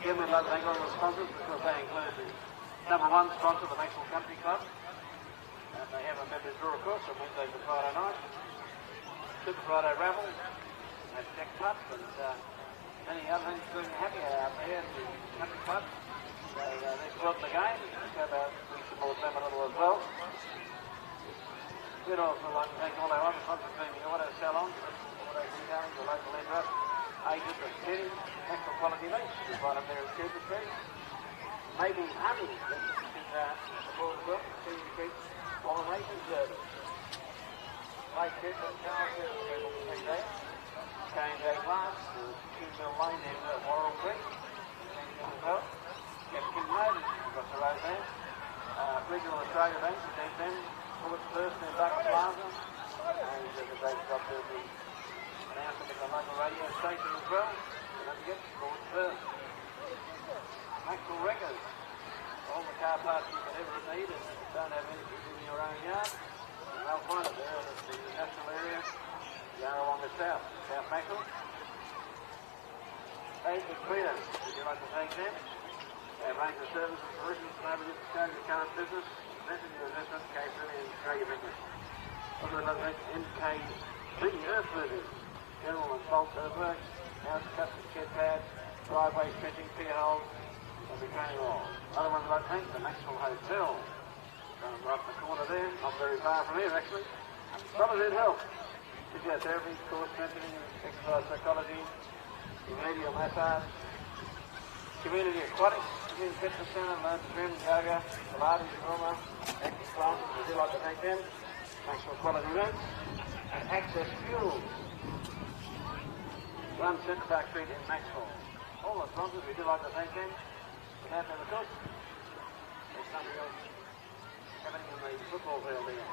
Again, we'd like to thank all the sponsors because they include the number 1 sponsor, the Macksville Country Club. And they have a members draw, of course, on Wednesdays and Friday night. Super Friday Ravel, and Jack Club, and many other things doing happy out there in the Country Club. So they're supporting the game. How about we support them a little as well? We'd also like to thank all our other sponsors, being the auto salons, auto detailing, the local lender, agent of Kenny, Macksville Quality Meats, who's right up there in Cooper Street. Maybe Honey, that you can support as well, Kenny Creek Pollination Service. Mike Cooper, Charles Cooper, Change A Glass, 2 Mill Lane in Warrell Creek, as well. Get King Motors across the road there. Regional Australia Bank, the Bullets First in Bucket Plaza. And they've got the announcement at the local radio station as well. And don't forget, Bullets First. Macksville Records. All the car parts you can ever need and don't have anything in your own yard. And they'll find it there in the national area. Along the south Macksville. Agent Cleaners, would you like to thank them? They have range of services and solutions to enable you to change your current business, invest in your investment, capability and grow your business. Also, we'd like to thank MKB Earthmoving, general and bulk earthworks, house custom shed pads, driveways, trenching, pier holes, and retaining walls. Other ones I'd like to thank the Macksville Hotel. Right up the corner there, not very far from here actually. Solid Health. Physiotherapy, course mentoring, exercise psychology, remedial massage, community aquatics, community fitness centre, learn to swim, yoga, Pilates, Roma, active classes, we do like to thank them, Macksville Quality Rooms, and Access Fuels, Run Centre Park Street in Macksville. All the sponsors, we do like to thank them. Without them, of course, there's something else happening in the football field there.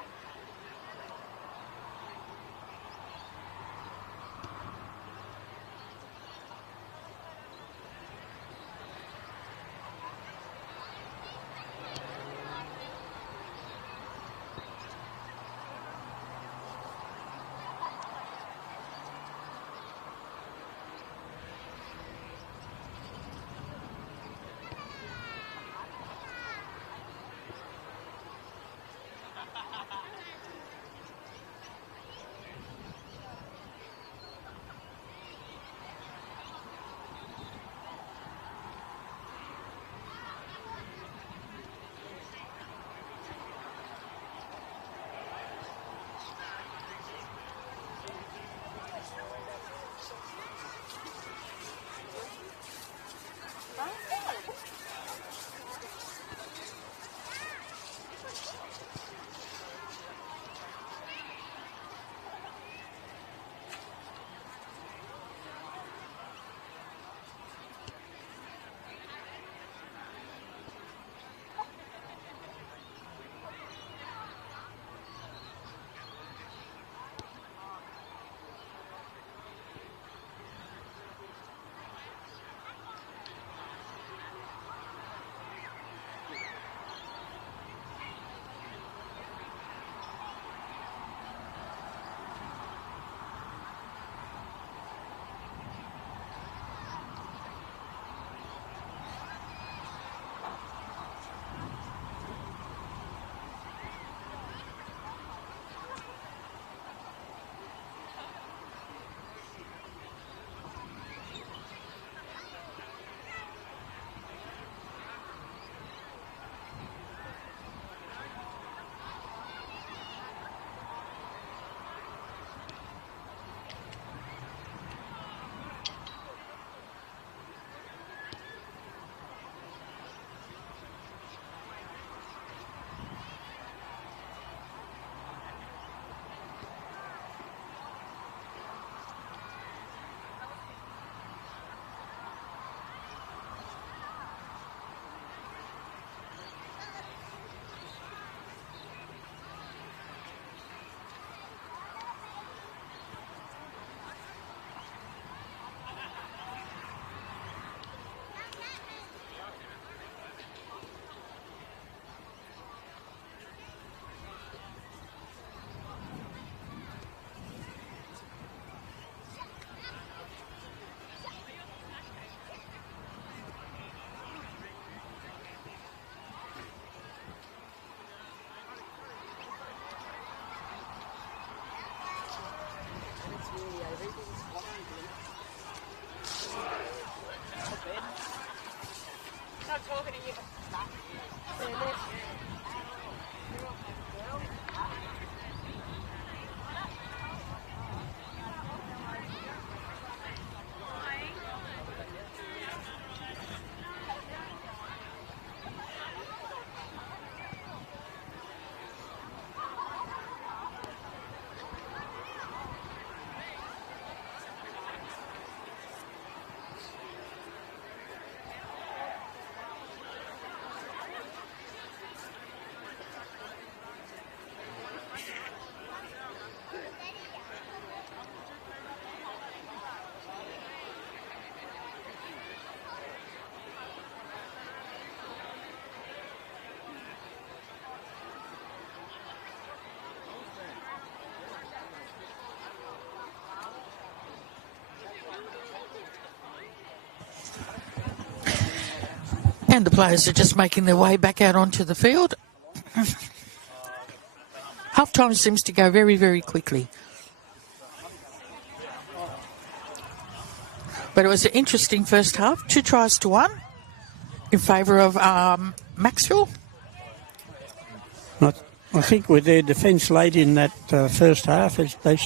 And the players are just making their way back out onto the field. Half-time seems to go very, very quickly. But it was an interesting first half. 2 tries to 1 in favour of Macksville. I think with their defence late in that first half, as they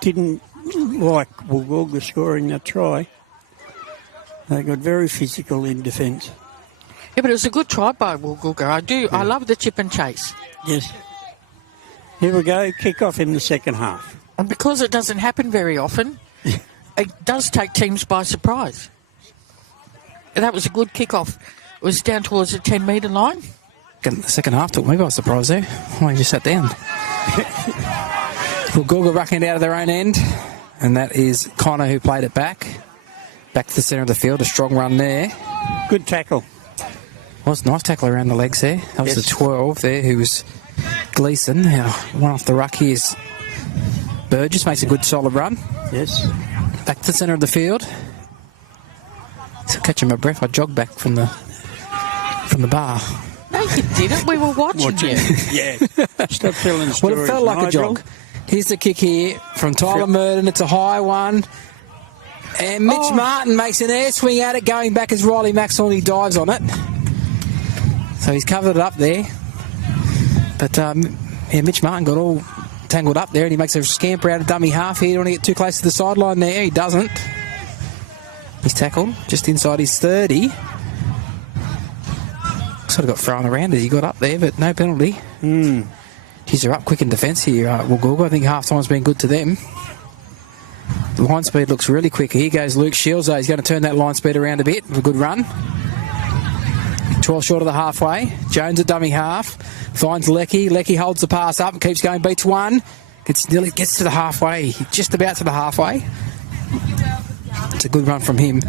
didn't like Woolgoolga scoring that try. They got very physical in defence. Yeah, but it was a good try by Woolgoolga. I love the chip and chase. Yes. Here we go, kick off in the second half. And because it doesn't happen very often, it does take teams by surprise. That was a good kick-off. It was down towards the 10-metre line. The second half took me by surprise there. I just sat down. Woolgoolga rucking it out of their own end. And that is Connor who played it back. Back to the centre of the field. A strong run there. Good tackle. Was a nice tackle around the legs there. That was the 12 there who was Gleeson. Now, one off the ruck here is Burgess. Makes a good solid run. Yes. Back to the centre of the field. So catching my breath, I jogged back from the bar. No, you didn't. We were watching you. Yeah. Stop telling stories. Well, it felt like Nigel. a jog. Here's the kick here from Tyler Murden. It's a high one. And Mitch Martin makes an air swing at it, going back as Riley Macksville. He dives on it. So he's covered it up there. But, Mitch Martin got all tangled up there and he makes a scamper out of dummy half here. He don't want to get too close to the sideline there. He doesn't. He's tackled just inside his 30. Sort of got thrown around as he got up there, but no penalty. Geez, they're up quick in defence here, Woolgoolga. I think half-time's been good to them. The line speed looks really quick. Here goes Luke Shields, though. He's going to turn that line speed around a bit with a good run. 12 short of the halfway. Jones at dummy half. Finds Lecky. Lecky holds the pass up and keeps going. Beats one. Gets to the halfway. Just about to the halfway. It's a good run from him.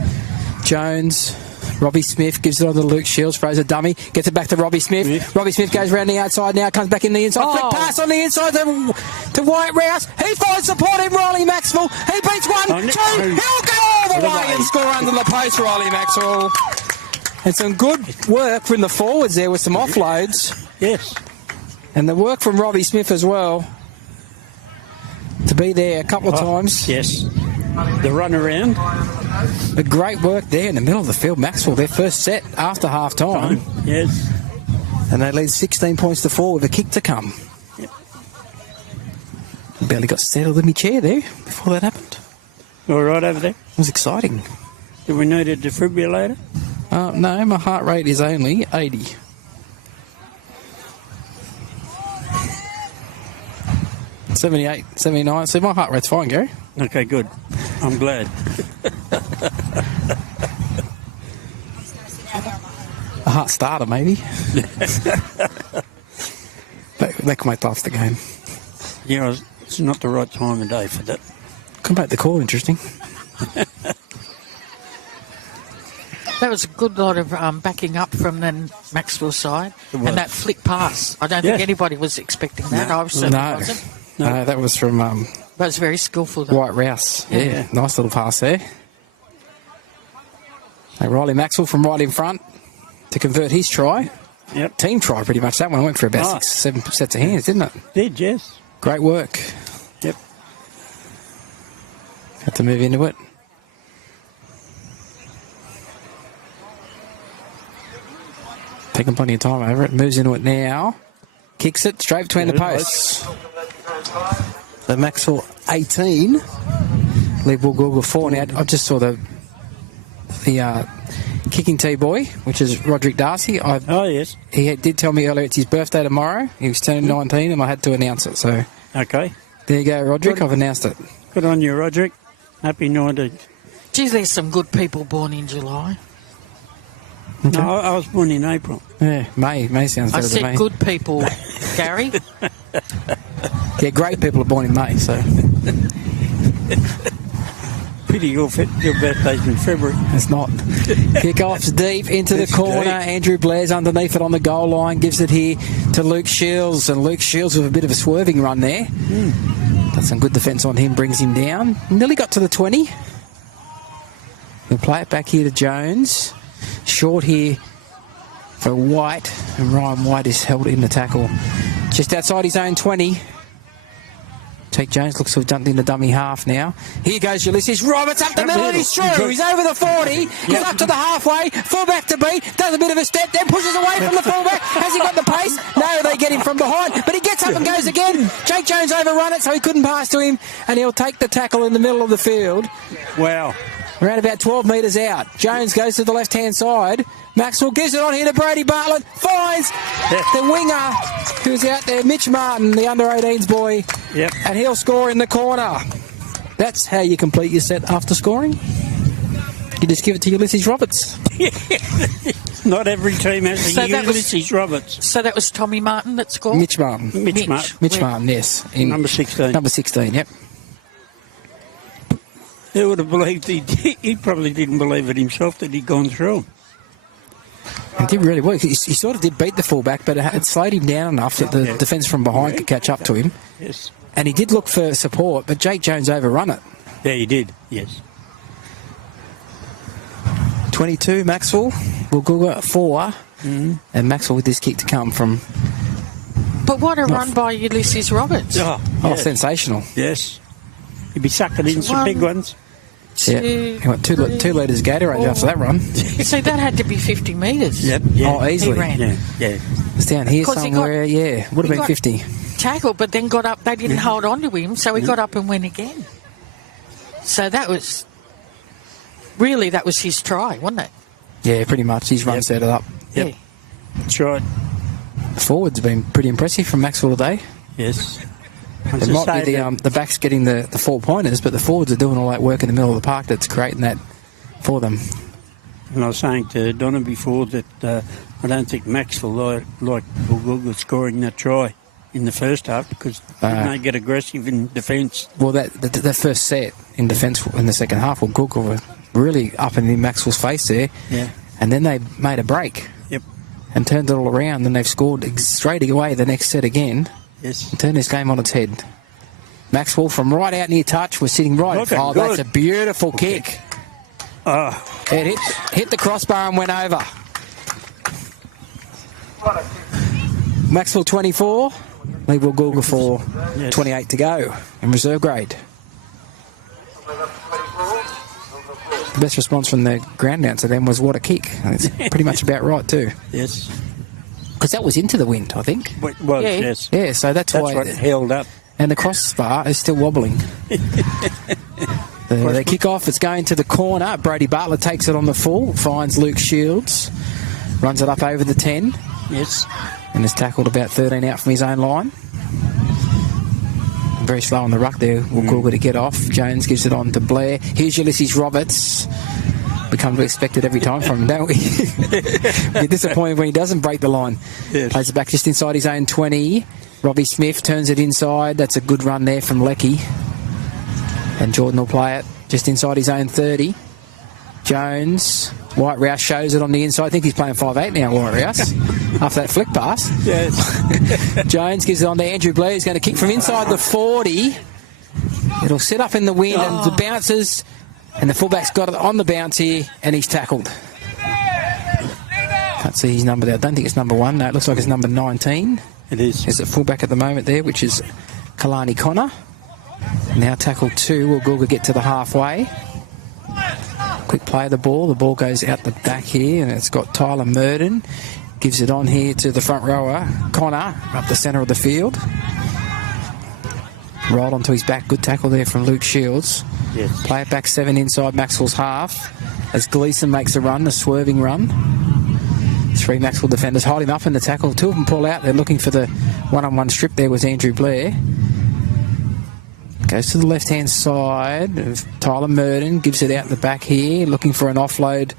Jones... Robbie Smith gives it on to Luke Shields, throws a dummy, gets it back to Robbie Smith. Yeah. Robbie Smith goes round the outside now, comes back in the inside. Quick pass on the inside to Wyatt Rouse. He finds support in Riley Macksville. He beats 1, 2. He'll go all the way and score under the post, Riley Macksville. And some good work from the forwards there with some offloads. Yes. And the work from Robbie Smith as well. To be there a couple of times. Yes. The run around. But great work there in the middle of the field. Macksville, their first set after half-time. Yes. And they lead 16 points to 4 with a kick to come. Yep. Barely got settled in my chair there before that happened. All right over there? It was exciting. Do we need a defibrillator? No, my heart rate is only 80. $78, $79. So my heart rate's fine, Gary. Okay, good. I'm glad. A heart starter, maybe. That can make last the game. Yeah, it's not the right time of day for that. Come back the call, interesting. That was a good lot of backing up from the Macksville side. And that flick pass. I don't think anybody was expecting that. I certainly wasn't. No, that was from... that was very skillful. Though. Wyatt Rouse. Yeah, nice little pass there. So Riley Macksville from right in front to convert his try. Yep. Team try, pretty much. That one went for about 6, 7 sets of hands, didn't it? Did, yes. Great work. Yep. Had to move into it. Taking plenty of time over it. Moves into it now. Kicks it straight between the posts. The Macksville 18. Leave Woolgoolga 4. Now, I just saw the kicking tee boy, which is Roderick Darcy. Yes. He did tell me earlier it's his birthday tomorrow. He was turning 19 and I had to announce it. So okay. There you go, Roderick. I've announced it. Good on you, Roderick. Happy 19. Geez, there's some good people born in July. Okay. No, I was born in April. Yeah, May sounds better than May. I said good people, Gary. Yeah, great people are born in May, so... Pity your birthday's in February. It's not. Kick-off's deep into the corner. Deep. Andrew Blair's underneath it on the goal line. Gives it here to Luke Shields. And Luke Shields with a bit of a swerving run there. Got some good defence on him. Brings him down. Nearly got to the 20. He'll play it back here to Jones. Short here for White, and Ryan White is held in the tackle just outside his own 20. Jake Jones looks to have dumped in the dummy half now. Here goes Ulysses Roberts up the middle, and he's through. He's over the 40. He's up to the halfway. Fullback to beat. Does a bit of a step, then pushes away from the fullback. Has he got the pace? No, they get him from behind. But he gets up and goes again. Jake Jones overrun it, so he couldn't pass to him, and he'll take the tackle in the middle of the field. Wow. Around about 12 metres out. Jones goes to the left-hand side. Macksville gives it on here to Brady Bartlett. Finds the winger who's out there, Mitch Martin, the under-18s boy. Yep. And he'll score in the corner. That's how you complete your set after scoring. You just give it to Ulysses Roberts. Not every team has So a that was- Ulysses Roberts. So that was Tommy Martin that scored? Mitch Martin. Mitch Martin. Mitch Martin, yes. In Number 16. Number 16, yep. Who would have believed he probably didn't believe it himself that he'd gone through. It did really well. He sort of did beat the fullback, but it slowed him down enough that the defence from behind could catch up to him. Yes. And he did look for support, but Jake Jones overrun it. Yeah, he did. Yes. 22, Macksville. Woolgoolga 4. And Macksville with this kick to come from... But what a run by Ulysses Roberts. Oh, Oh, yes. sensational. Yes. He'd be sucking in some big ones. Yeah. He went 2 litres of Gatorade after that run. So that had to be 50 metres. Yep. Yeah. Oh, easily. He ran. Yeah. Yeah. It's down here 'Cause he somewhere, got- yeah. Would have he been got- 50. Tackled, but then got up. They didn't hold on to him, so he got up and went again. So that was... Really, that was his try, wasn't it? Yeah, pretty much. His run set it up. Yep. Yeah. That's right. The forwards have been pretty impressive from Macksville today. Yes. It might be the backs getting the 4-pointers, but the forwards are doing all that work in the middle of the park that's creating that for them. And I was saying to Donna before that I don't think Macksville like Woolgoolga scoring that try in the first half because they get aggressive in defence. Well, the first set in defence in the second half, Woolgoolga were really up in Macksville's face there. Yeah. And then they made a break. Yep. And turned it all around. Then they've scored straight away the next set again. Yes. And turned this game on its head. Macksville from right out near touch was sitting right. Looking Oh, good. that's a beautiful kick. It hit the crossbar and went over. Macksville 24, lead Woolgoolga 4, Yes. 28 to go in reserve grade. The best response from the ground announcer then was what a kick. And it's pretty much about right too. Yes. Because that was into the wind, I think. Well, Yeah. yes. Yeah, so that's why. What held up. And the crossbar is still wobbling. They kick off, it's going to the corner. Brady Bartlett takes it on the full, finds Luke Shields, runs it up over the 10, Yes. and is tackled about 13 out from his own line. Very slow on the ruck there, Woolgoolga to get off. Jones gives it on to Blair. Here's Ulysses Roberts. We come to expect it every time from him, don't we? We're disappointed when he doesn't break the line. Yes. Plays it back just inside his own 20. Robbie Smith turns it inside. That's a good run there from Lecky. And Jordan will play it just inside his own 30. Jones. White Rouse shows it on the inside. I think he's playing 5'8 now, White Rouse, after that flick pass. Yes. Jones gives it on to Andrew Blair, who's going to kick from inside the 40. It'll sit up in the wind and the bounces, and the fullback's got it on the bounce here, and he's tackled. Can't see his number there. I don't think it's number 1. No, it looks like it's number 19. It is. There's a fullback at the moment there, which is Kalani Connor. Now tackle 2. Woolgoolga get to the halfway. Quick play of the ball. The ball goes out the back here, and it's got Tyler Murden. Gives it on here to the front rower, Connor, up the centre of the field. Rolled onto his back. Good tackle there from Luke Shields. Yes. Play it back 7 inside Macksville's half as Gleeson makes a run, a swerving run. 3 Macksville defenders hold him up in the tackle. 2 of them pull out. They're looking for the one-on-one strip there was Andrew Blair. Goes to the left-hand side of Tyler Murden. Gives it out the back here. Looking for an offload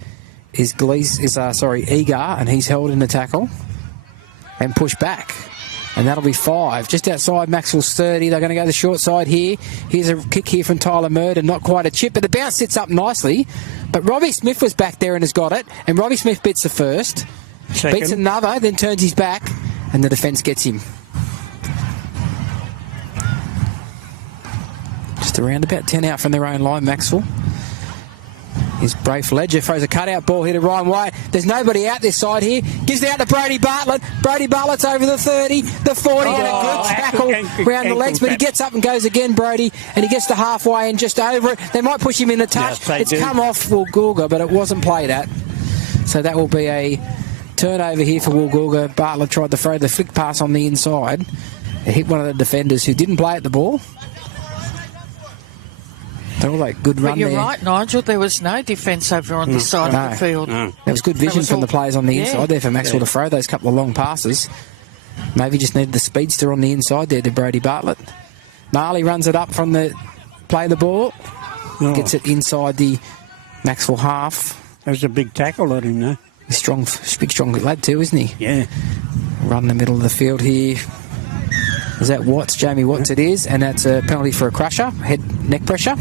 is Eager, and he's held in the tackle. And pushed back. And that'll be 5. Just outside Macksville's 30. They're going to go the short side here. Here's a kick here from Tyler Murden. Not quite a chip, but the bounce sits up nicely. But Robbie Smith was back there and has got it. And Robbie Smith beats the first. Second. Beats another, then turns his back, and the defence gets him. Just around about 10 out from their own line, Macksville. Here's Brafe Ledger, throws a cutout ball here to Ryan White. There's nobody out this side here. Gives it out to Brody Bartlett. Brody Bartlett's over the 30, the 40, and a good tackle round the legs, but he gets up and goes again, Brody, and he gets to halfway and just over it. They might push him in a touch. It's come off Woolgoolga, but it wasn't played at. So that will be a turnover here for Woolgoolga. Bartlett tried to throw the flick pass on the inside. It hit one of the defenders who didn't play at the ball. They're all like good run But you're there. right, Nigel. There was no defence over on this side of the field. There was good vision from the players on the inside there for Macksville to throw those couple of long passes. Maybe just needed the speedster on the inside there to Brody Bartlett. Marley runs it up from the play the ball. Gets it inside the Macksville half. That was a big tackle on him, though. Strong, big, strong lad too, isn't he? Yeah. Run in the middle of the field here. Is that Watts? Jamie Watts it is, and that's a penalty for a crusher, neck pressure.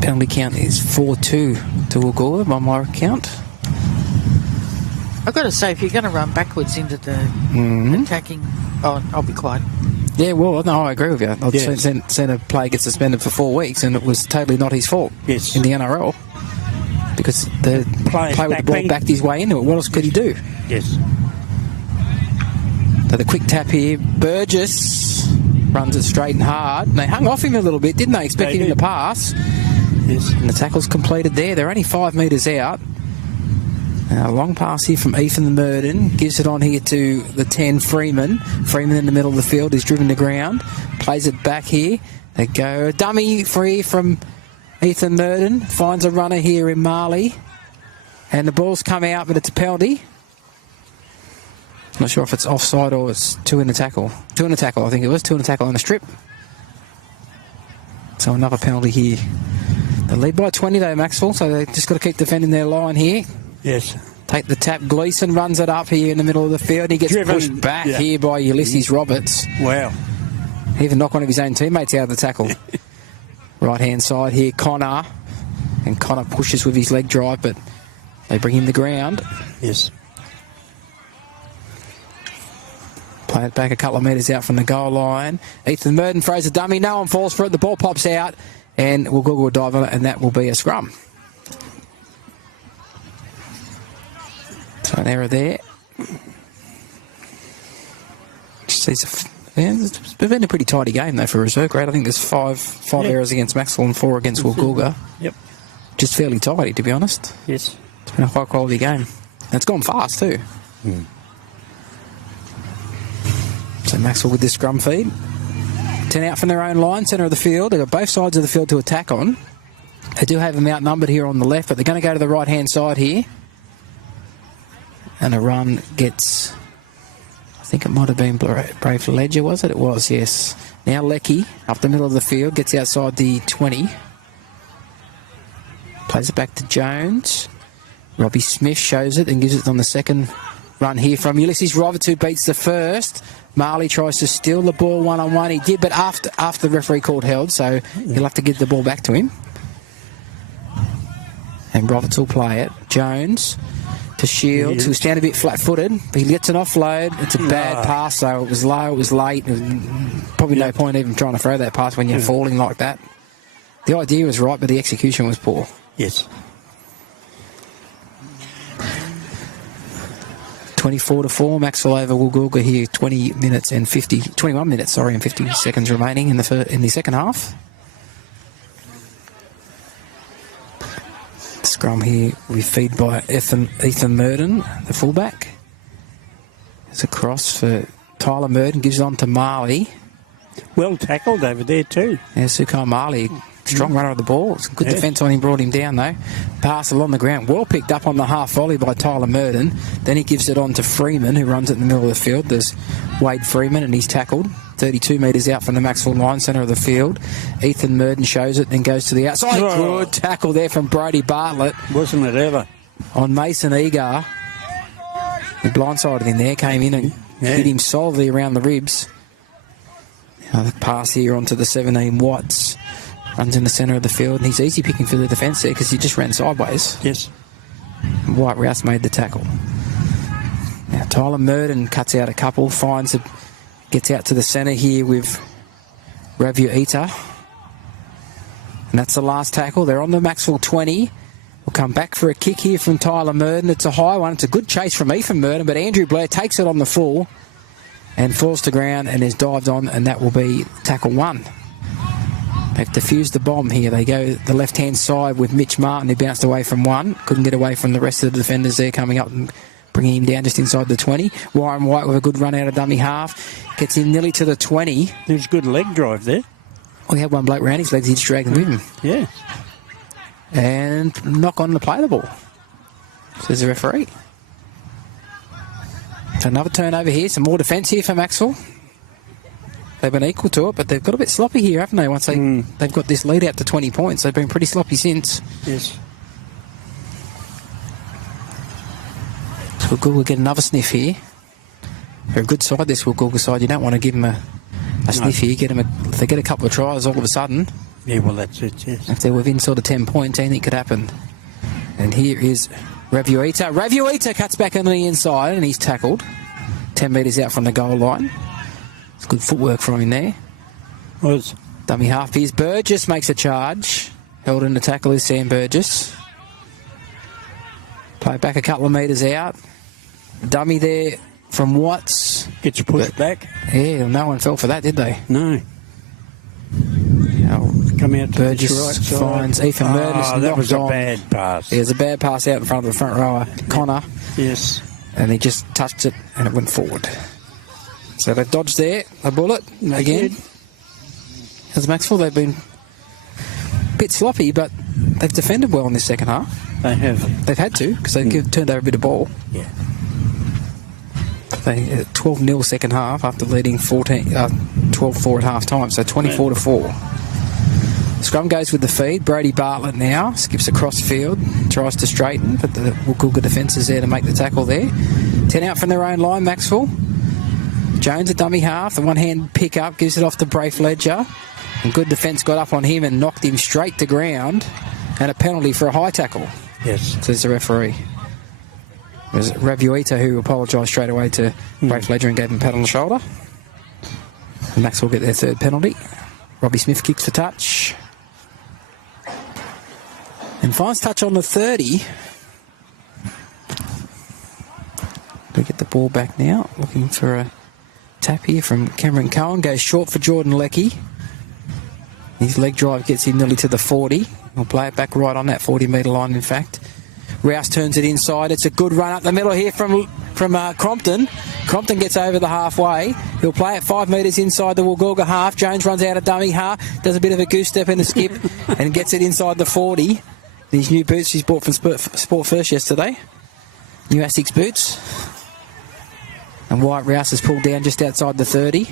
Penalty count is 4-2 to Woolgoolga by my count. I've got to say, if you're going to run backwards into the attacking... Oh, I'll be quiet. Yeah, well, no, I agree with you. I've seen a player get suspended for 4 weeks, and it was totally not his fault in the NRL. Because the player with the ball backed his way into it. What else could he do? Yes. So the quick tap here. Burgess runs it straight and hard. And they hung off him a little bit, didn't they? Expecting him to pass. Yes. And the tackle's completed there. They're only 5 metres out. A long pass here from Ethan Murden. Gives it on here to the 10, Freeman. Freeman in the middle of the field is driven to ground. Plays it back here. They go. Dummy free from Ethan Murden. Finds a runner here in Marley. And the ball's come out, but it's a penalty. Not sure if it's offside or it's 2 in the tackle. 2 in the tackle, I think it was. 2 in the tackle on the strip. So another penalty here. They lead by 20 though, Macksville, so they've just got to keep defending their line here. Yes. Take the tap. Gleeson runs it up here in the middle of the field. He gets pushed back here by Ulysses Roberts. Wow. He even knocked one of his own teammates out of the tackle. Right-hand side here, Connor. And Connor pushes with his leg drive, but they bring him to ground. Yes. Play it back a couple of metres out from the goal line. Ethan Murden throws a dummy. No one falls for it. The ball pops out. And Woolgoolga will dive on it, and that will be a scrum. So an error there. It's been a pretty tidy game, though, for reserve grade. I think there's five errors against Macksville and 4 against Woolgoolga. Yep. Just fairly tidy, to be honest. Yes. It's been a high-quality game. And it's gone fast, too. So Macksville with this scrum feed. 10 out from their own line, centre of the field. They've got both sides of the field to attack on. They do have them outnumbered here on the left, but they're going to go to the right-hand side here. And a run gets... I think it might have been Brave Ledger, was it? It was, yes. Now Lecky, up the middle of the field, gets outside the 20. Plays it back to Jones. Robbie Smith shows it and gives it on the second run here from Ulysses Roberts, who beats the first. Marley tries to steal the ball one-on-one. He did, but after the referee called held, so he'll have to give the ball back to him. And Roberts will play it. Jones to Shields, who's down a bit flat-footed. He gets an offload. It's a bad pass, though. It was low, it was late. Probably no point even trying to throw that pass when you're falling like that. The idea was right, but the execution was poor. Yes. 24-4, Macksville over Woolgoolga here. 21 minutes and 50 seconds remaining in the second half. Scrum here we feed by Ethan Murden, the fullback. There's a cross for Tyler Murden, gives it on to Marley. Well tackled over there too. There's Sukai Marley, strong runner of the ball. Some good defence on him, brought him down though. Pass along the ground, well picked up on the half volley by Tyler Murden. Then he gives it on to Freeman, who runs it in the middle of the field. There's Wade Freeman, and he's tackled 32 metres out from the Macksville line, centre of the field. Ethan Murden shows it and goes to the outside. Good tackle there from Brody Bartlett. Wasn't it ever? On Mason Egar. He blindsided him there, came in and hit him solidly around the ribs. Another pass here onto the 17, Watts. Runs in the centre of the field, and he's easy picking for the defence there because he just ran sideways. Yes. And White Rouse made the tackle. Now Tyler Murden cuts out a couple, finds it, gets out to the centre here with Ravu Ita. And that's the last tackle. They're on the Macksville 20. We'll come back for a kick here from Tyler Murden. It's a high one. It's a good chase from Ethan Murden, but Andrew Blair takes it on the full and falls to ground and is dived on, and that will be tackle 1. They've defused the bomb here. They go the left-hand side with Mitch Martin, who bounced away from 1. Couldn't get away from the rest of the defenders there coming up and bringing him down just inside the 20. Warren White with a good run out of dummy half. Gets him nearly to the 20. There's good leg drive there. We had one bloke round his legs. He just dragged them with him. Yeah. And knock on the play the ball, says the referee. So another turnover here. Some more defence here for Macksville. They've been equal to it, but they've got a bit sloppy here, haven't they? Once they've got this lead out to 20 points, they've been pretty sloppy since. Yes. So Woolgoolga get another sniff here. They're a good side, this Woolgoolga side. You don't want to give them a sniff here. If they get a couple of tries all of a sudden. Yeah, well, that's it, yes. If they're within sort of 10 points, anything could happen. And here is Ravuita. Ravuita cuts back on the inside and he's tackled 10 metres out from the goal line. It's good footwork from him there. Was. Dummy half is Burgess makes a charge. Held in the tackle is Sam Burgess. Play back a couple of metres out. Dummy there from Watts. Gets pushed back. Yeah, no one fell for that, did they? No. Come out to Burgess the right side. finds Ethan Murden. That was a bad pass. Yeah, it was a bad pass out in front of the front rower, Connor. Yes. And he just touched it and it went forward. So they've dodged there, a bullet again. As Macksville, they've been a bit sloppy, but they've defended well in this second half. They have. They've had to, because they've turned over a bit of ball. Yeah. They 12-0 second half after leading 12-4 at half time, so 24-4. Scrum goes with the feed. Brody Bartlett now skips across field, tries to straighten, but the Woolgoolga defence is there to make the tackle there. 10 out from their own line, Macksville. Jones a dummy half, the one-hand pick up, gives it off to Braith Ledger. And good defence got up on him and knocked him straight to ground, and a penalty for a high tackle. Yes. Says the referee. It was Ravuita who apologised straight away to Braith Ledger and gave him a pat on the shoulder. And Max will get their third penalty. Robbie Smith kicks the touch. And finds touch on the 30. We get the ball back now. Looking for a tap here from Cameron Cohen. Goes short for Jordan Leckie. His leg drive gets him nearly to the 40. He'll play it back right on that 40-metre line, in fact. Rouse turns it inside. It's a good run up the middle here from Crompton. Crompton gets over the halfway. He'll play it 5 metres inside the Woolgoolga half. Jones runs out of dummy half, does a bit of a goose step and a skip and gets it inside the 40. These new boots she's bought from Sport First yesterday. New Asics boots. And White Rouse has pulled down just outside the 30.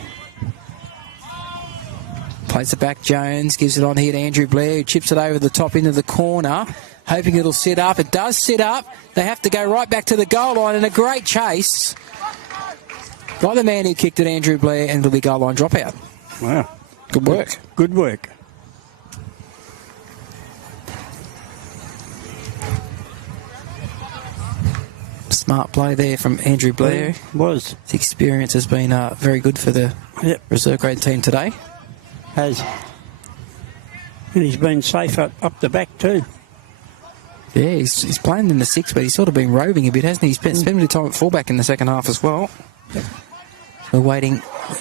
Plays it back, Jones gives it on here to Andrew Blair, who chips it over the top into the corner, hoping it'll sit up. It does sit up. They have to go right back to the goal line, and a great chase by the man who kicked it, Andrew Blair, and it'll be goal line dropout. Wow. Good work. Good work. Smart play there from Andrew Blair. Was. His experience has been very good for the reserve grade team today. Has. And he's been safe up the back too. Yeah, he's playing in the 6, but he's sort of been roving a bit, hasn't he? He's spent a bit of time at fullback in the second half as well. We're waiting,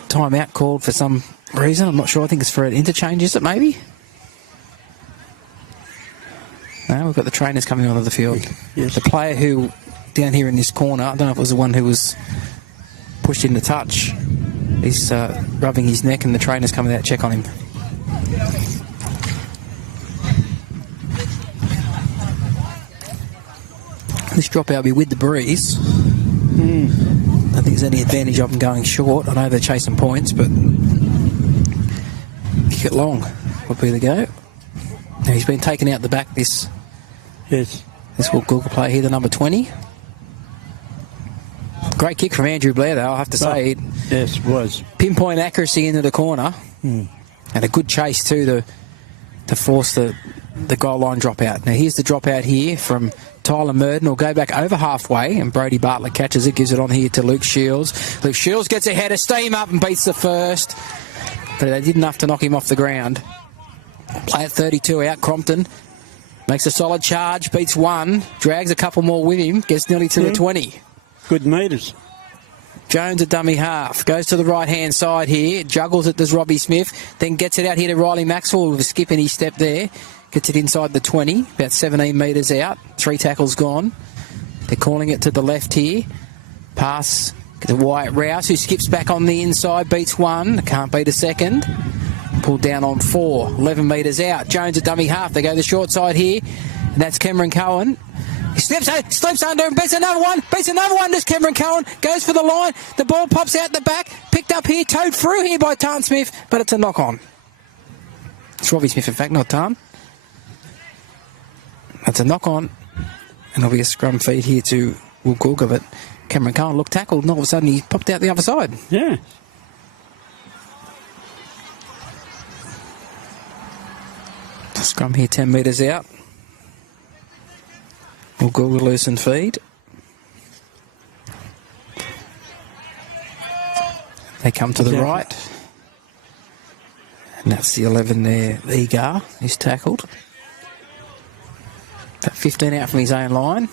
timeout called for some reason. I'm not sure. I think it's for an interchange, is it maybe? No, we've got the trainers coming onto the field. Yes. The player who, down here in this corner, I don't know if it was the one who was pushed into touch. He's rubbing his neck and the trainer's coming out to check on him. This dropout will be with the breeze. I don't think there's any advantage of them going short. I know they're chasing points, but kick it long would be the go. Now he's been taken out the back, this Woolgoolga player here, the number 20. Great kick from Andrew Blair, though, I have to say. Yes, it was. Pinpoint accuracy into the corner. And a good chase, too, to force the goal line dropout. Now, here's the dropout here from Tyler Murden. Will go back over halfway, and Brody Bartlett catches it, gives it on here to Luke Shields. Luke Shields gets a header, steam up and beats the first. But they did enough to knock him off the ground. Play at 32 out. Crompton makes a solid charge, beats one, drags a couple more with him, gets nearly to the 20. Good metres. Jones a dummy half. Goes to the right-hand side here. Juggles it, does Robbie Smith. Then gets it out here to Riley Macksville with a skip in his step there. Gets it inside the 20, about 17 metres out. 3 tackles gone. They're calling it to the left here. Pass to Wyatt Rouse, who skips back on the inside, beats one. Can't beat a second. Pulled down on 4, 11 metres out. Jones a dummy half. They go the short side here. And that's Cameron Cohen. He slips under and beats another one. Does Cameron Cohen. Goes for the line. The ball pops out the back. Picked up here. Towed through here by Tarn Smith. But it's a knock-on. It's Robbie Smith, in fact, not Tarn. That's a knock-on. And there'll be a scrum feed here to Woolgoolga. But Cameron Cohen looked tackled. And all of a sudden he popped out the other side. Yeah. Scrum here 10 metres out. Woolgoolga loose and feed. They come to the right. And that's the 11 there, Egar, who's tackled. About 15 out from his own line.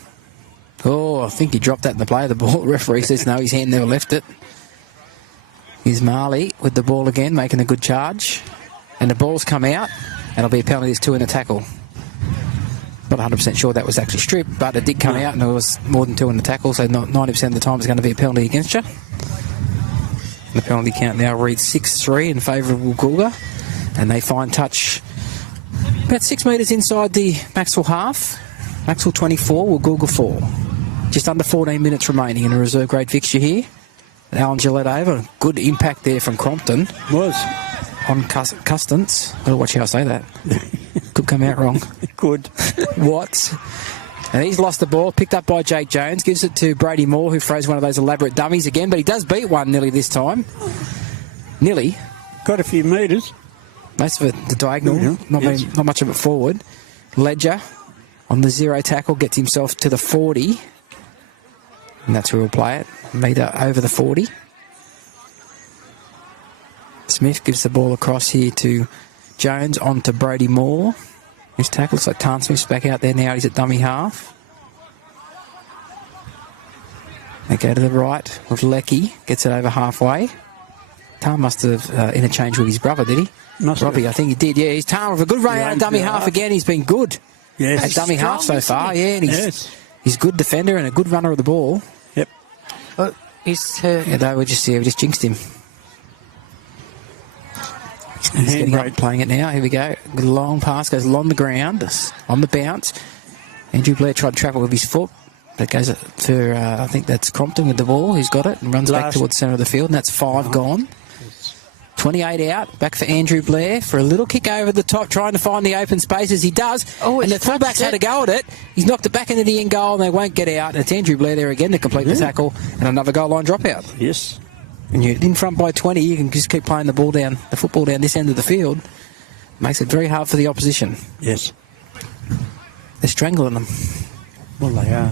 Oh, I think he dropped that in the play. The ball referee says no, his hand never left it. Here's Marley with the ball again, making a good charge. And the ball's come out, and it'll be a penalty. There's 2 in a tackle. Not 100% sure that was actually stripped, but it did come out, and it was more than 2 in the tackle, so 90% of the time it's going to be a penalty against you. And the penalty count now reads 6-3 in favour of Woolgoolga, and they find touch about 6 metres inside the Macksville half. Macksville 24, Woolgoolga 4. Just under 14 minutes remaining in a reserve grade fixture here. Alan Gillette over. Good impact there from Crompton. Was. On Custance. I'll watch how I say that. Could come out wrong. Good. Watts. And he's lost the ball, picked up by Jake Jones, gives it to Brady Moore, who throws one of those elaborate dummies again, but he does beat one nearly this time. Nearly. Got a few metres. Most of it the diagonal, not much of it forward. Ledger on the 0 tackle gets himself to the 40. And that's where we'll play it. Metre over the 40. Smith gives the ball across here to Jones, on to Brody Moore. His tackle, so Tarn Smith's back out there now. He's at dummy half. They go to the right with Lecky. Gets it over halfway. Tarn must have interchanged with his brother, did he? Robbie, I think he did, yeah. He's Tarn with a good run out of dummy half again. He's been good at dummy half so far, yeah. And he's a good defender and a good runner of the ball. Yep. Oh, yeah, we just jinxed him. He's getting up and playing it now. Here we go. Good long pass goes along the ground, on the bounce. Andrew Blair tried to trap it with his foot. But goes to, I think that's Crompton with the ball. He's got it and runs back towards the centre of the field. And that's 5 gone. 28 out. Back for Andrew Blair for a little kick over the top, trying to find the open spaces. He does. Oh, and the fullbacks had a go at it. He's knocked it back into the end goal and they won't get out. And it's Andrew Blair there again to complete the tackle. And another goal line dropout. Yes. And you're in front by 20, you can just keep playing the football down this end of the field. Makes it very hard for the opposition. Yes. They're strangling them. Well, they are.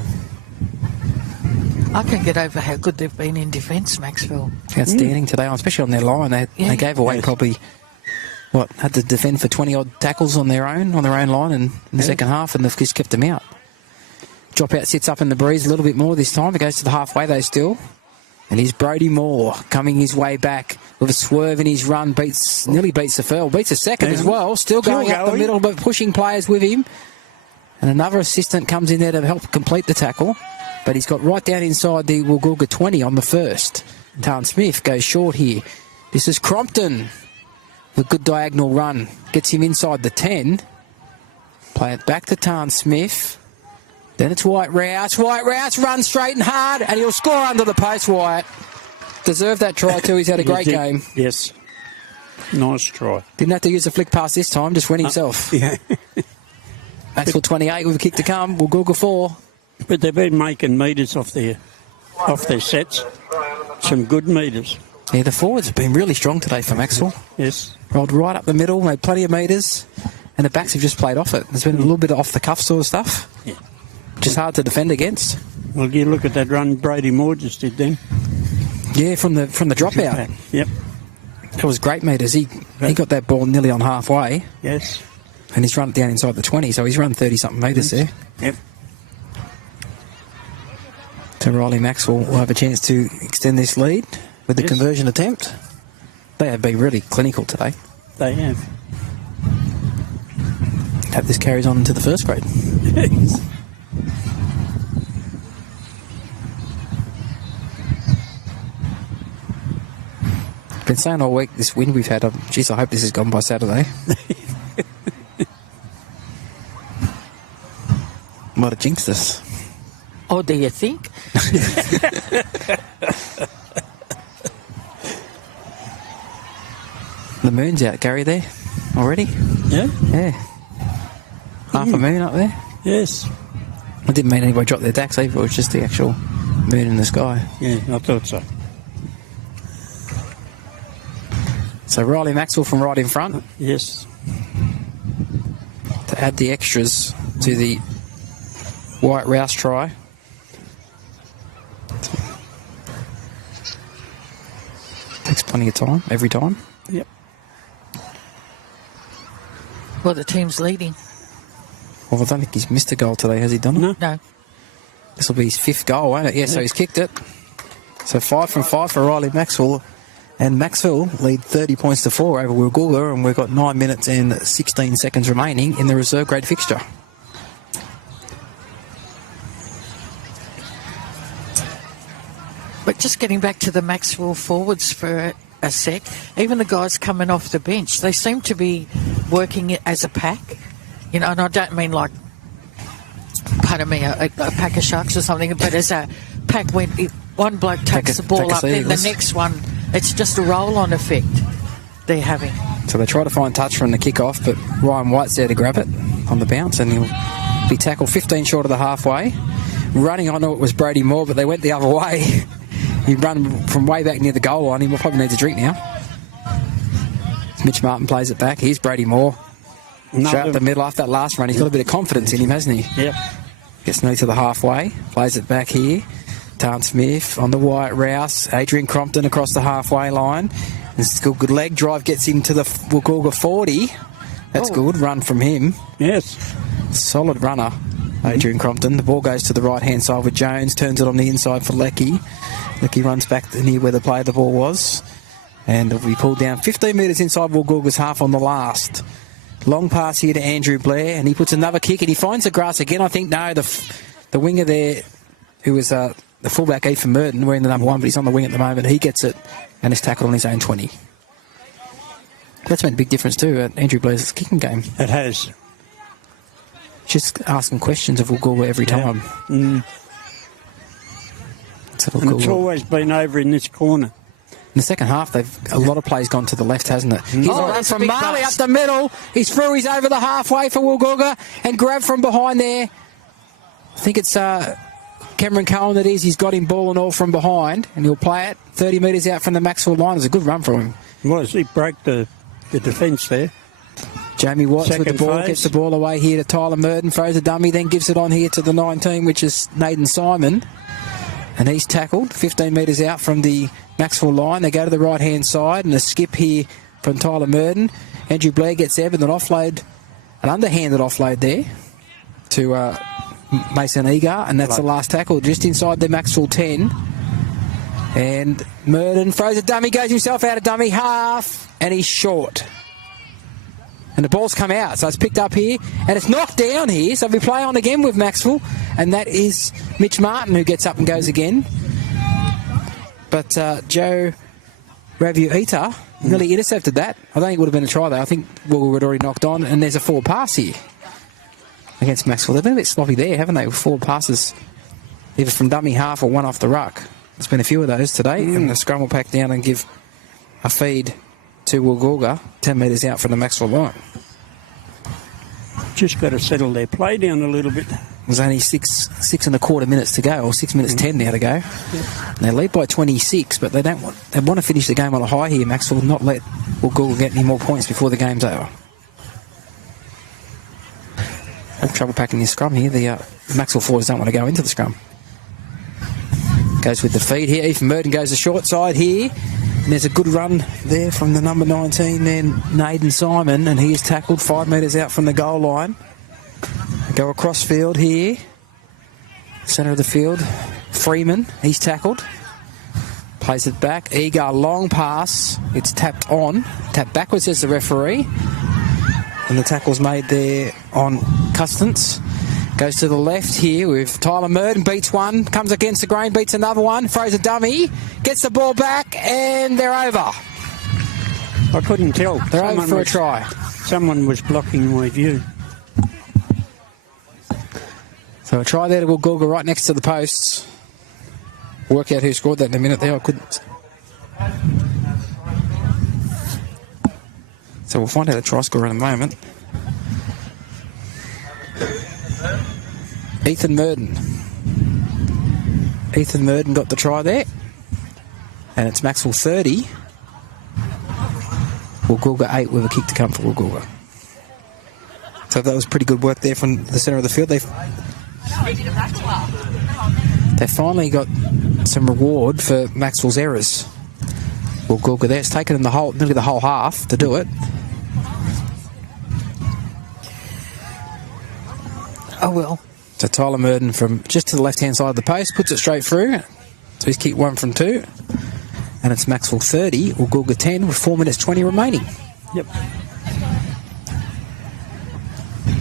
I can get over how good they've been in defence, Macksville. Outstanding today, especially on their line. They gave away probably, had to defend for 20-odd tackles on their own line in the second half, and they've just kept them out. Dropout sits up in the breeze a little bit more this time. It goes to the halfway, though, still. And here's Brody Moore coming his way back with a swerve in his run. Nearly beats the first. Beats a second as well. Still going up the middle, but pushing players with him. And another assistant comes in there to help complete the tackle. But he's got right down inside the Woolgoolga 20 on the first. Tarn Smith goes short here. This is Crompton with a good diagonal run. Gets him inside the 10. Play it back to Tarn Smith. Then it's Wyatt Rouse. Wyatt Rouse runs straight and hard, and he'll score under the post, Wyatt. Deserved that try too. He's had a great game. Yes. Nice try. Didn't have to use a flick pass this time, just went himself. Yeah. Macksville 28 with a kick to come. Woolgoolga 4. But they've been making metres off their sets. Some good metres. Yeah, the forwards have been really strong today for Macksville. Yes. Rolled right up the middle, made plenty of metres, and the backs have just played off it. There's been a little bit of off-the-cuff sort of stuff. Yeah. Just hard to defend against. Well, you look at that run Brady Moore just did then. Yeah, from the dropout. Yep. It was great metres. He got that ball nearly on halfway. Yes. and he's run it down inside the 20, so he's run 30-something metres there. Yep. So Riley Macksville will have a chance to extend this lead with the Yes. conversion attempt. They have been really clinical today. They have. Hope this carries on into the first grade. Been saying all week this wind we've had. Geez, I hope this is gone by Saturday. Might have jinxed us. Oh, do you think? The moon's out, Gary, there already. Yeah? Yeah. Half a moon up there. Yes. I didn't mean anybody dropped their dacks either. It was just the actual moon in the sky. Yeah, I thought so. So Riley Macksville from right in front Yes. to add the extras to the White Rouse try. Takes plenty of time, every time. Yep. Well, the team's leading. Well, I don't think he's missed a goal today, has he done it? No. No. This will be his 5th goal, won't it? Yeah, so he's kicked it. So 5 from 5 for Riley Macksville. And Macksville lead 30 points to 4 over Woolgoolga, and we've got 9 minutes and 16 seconds remaining in the reserve grade fixture. But just getting back to the Macksville forwards for a sec, even the guys coming off the bench, they seem to be working it as a pack. You know, and I don't mean like, pardon me, a pack of sharks or something, but as a pack when one bloke takes the ball up, then the next one, it's just a roll-on effect they're having. So they try to find touch from the kick-off, but Ryan White's there to grab it on the bounce, and he'll be tackled 15 short of the halfway. Running, I know it was Brady Moore, but they went the other way. He run from way back near the goal line. He probably needs a drink now. Mitch Martin plays it back. Here's Brady Moore. Straight up the middle after that last run. He's got a bit of confidence in him, hasn't he? Yep. Gets near to the halfway. Plays it back here. Tarn Smith on the White Rouse. Adrian Crompton across the halfway line. This is good leg drive. Gets him to the Woolgoolga 40. That's good. Run from him. Yes. Solid runner, Adrian Crompton. The ball goes to the right-hand side with Jones. Turns it on the inside for Lecky. Lecky runs back near where the play of the ball was. And it'll be pulled down 15 metres inside Woolgoolga's half on the last. Long pass here to Andrew Blair, and he puts another kick, and he finds the grass again. I think, no, the winger there, who was the fullback, Ethan Merton, wearing the number 1, but he's on the wing at the moment. He gets it, and is tackled on his own 20. That's made a big difference too at Andrew Blair's kicking game. It has. Just asking questions of Woolgoolga every time. And it's always been over in this corner. In the second half, a lot of plays gone to the left, hasn't it? Here's a run from Marley up the middle. He's through. He's over the halfway for Woolgoolga and grabbed from behind there. I think it's Cameron Cohen that is. He's got him ball and all from behind, and he'll play it 30 metres out from the Macksville line. It's a good run from him. He broke the defence there. Jamie Watts with the Second ball, phase. gets the ball away here to Tyler Merton, throws a dummy, then gives it on here to the 19, which is Naden Simon. And he's tackled 15 metres out from the Macksville line. They go to the right-hand side, and a skip here from Tyler Merton. Andrew Blair gets there, but an underhanded offload there to Mason Egar, and that's the last tackle just inside the Macksville 10. And Merton throws a dummy, goes himself out of dummy, half, and he's short. And the ball's come out, so it's picked up here, and it's knocked down here, so we play on again with Macksville, and that is Mitch Martin who gets up and goes again. But Joe Ravuita nearly intercepted that. I don't think it would have been a try, though. I think Woolgoolga had already knocked on, and there's a forward pass here against Macksville. They've been a bit sloppy there, haven't they, with forward passes, either from dummy half or one off the ruck. There's been a few of those today, and the scrum will pack down and give a feed to Woolgoolga 10 metres out from the Macksville line. Just got to settle their play down a little bit. There's only six and a quarter minutes to go, or 6 minutes 10 now to go. And they lead by 26, but they want to finish the game on a high here. Macksville not let Woolgoolga get any more points before the game's over. Have trouble packing this scrum here. The Macksville forwards don't want to go into the scrum. Goes with the feed here. Ethan Merton goes the short side here. And there's a good run there from the number 19, then Naden Simon, and he is tackled 5 metres out from the goal line. Go across field here. Centre of the field. Freeman, he's tackled. Plays it back. Eager, long pass. It's tapped on. Tapped backwards as the referee. And the tackle's made there on Custance. Goes to the left here with Tyler Murden, beats one, comes against the grain, beats another one, throws a dummy, gets the ball back, and they're over. I couldn't tell. They're over for a try. Someone was blocking my view. So a try there to Woolgoolga right next to the posts. Work out who scored that in a minute there, I couldn't. So we'll find out the try scorer in a moment. Ethan Murden. Ethan Murden got the try there. And it's Macksville 30. Woolgoolga 8 with a kick to come for Woolgoolga. So that was pretty good work there from the centre of the field. They finally got some reward for Macksville's errors. Woolgoolga there. It's taken them nearly the whole half to do it. Oh, well. So Tyler Murden from just to the left-hand side of the post, puts it straight through. So he's kicked 1 from 2. And it's Macksville 30, Woolgoolga 10 with 4 minutes 20 remaining. Yep.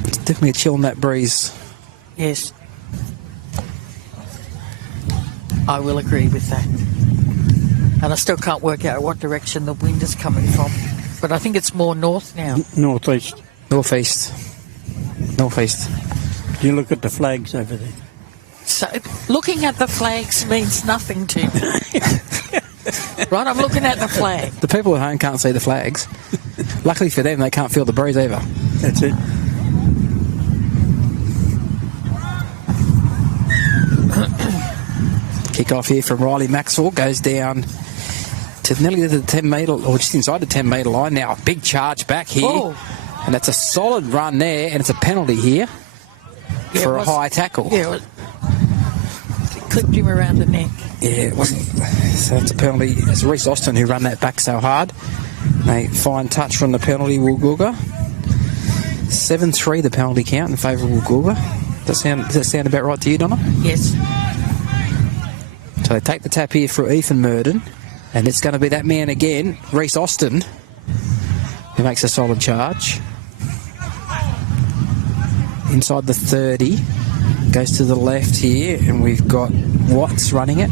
It's definitely a chill in that breeze. Yes. I will agree with that. And I still can't work out what direction the wind is coming from. But I think it's more north now. Northeast. Northeast. Northeast. You look at the flags over there. So looking at the flags means nothing to me. Right, I'm looking at the flag. The people at home can't see the flags. Luckily for them, they can't feel the breeze either. That's it. Kick off here from Riley Macksville, goes down to nearly the 10 metre, or just inside the 10 metre line now. A big charge back here. Oh. And that's a solid run there, and it's a penalty here for a high tackle. Yeah, it clipped him around the neck. Yeah, it wasn't. So it's a penalty. It's Reece Austin who run that back so hard. A fine touch from the penalty, Woolgoolga. 7-3 the penalty count in favour of Woolgoolga. Does that sound about right to you, Donna? Yes. So they take the tap here for Ethan Murden, and it's going to be that man again, Reece Austin, who makes a solid charge. Inside the 30, goes to the left here, and we've got Watts running it.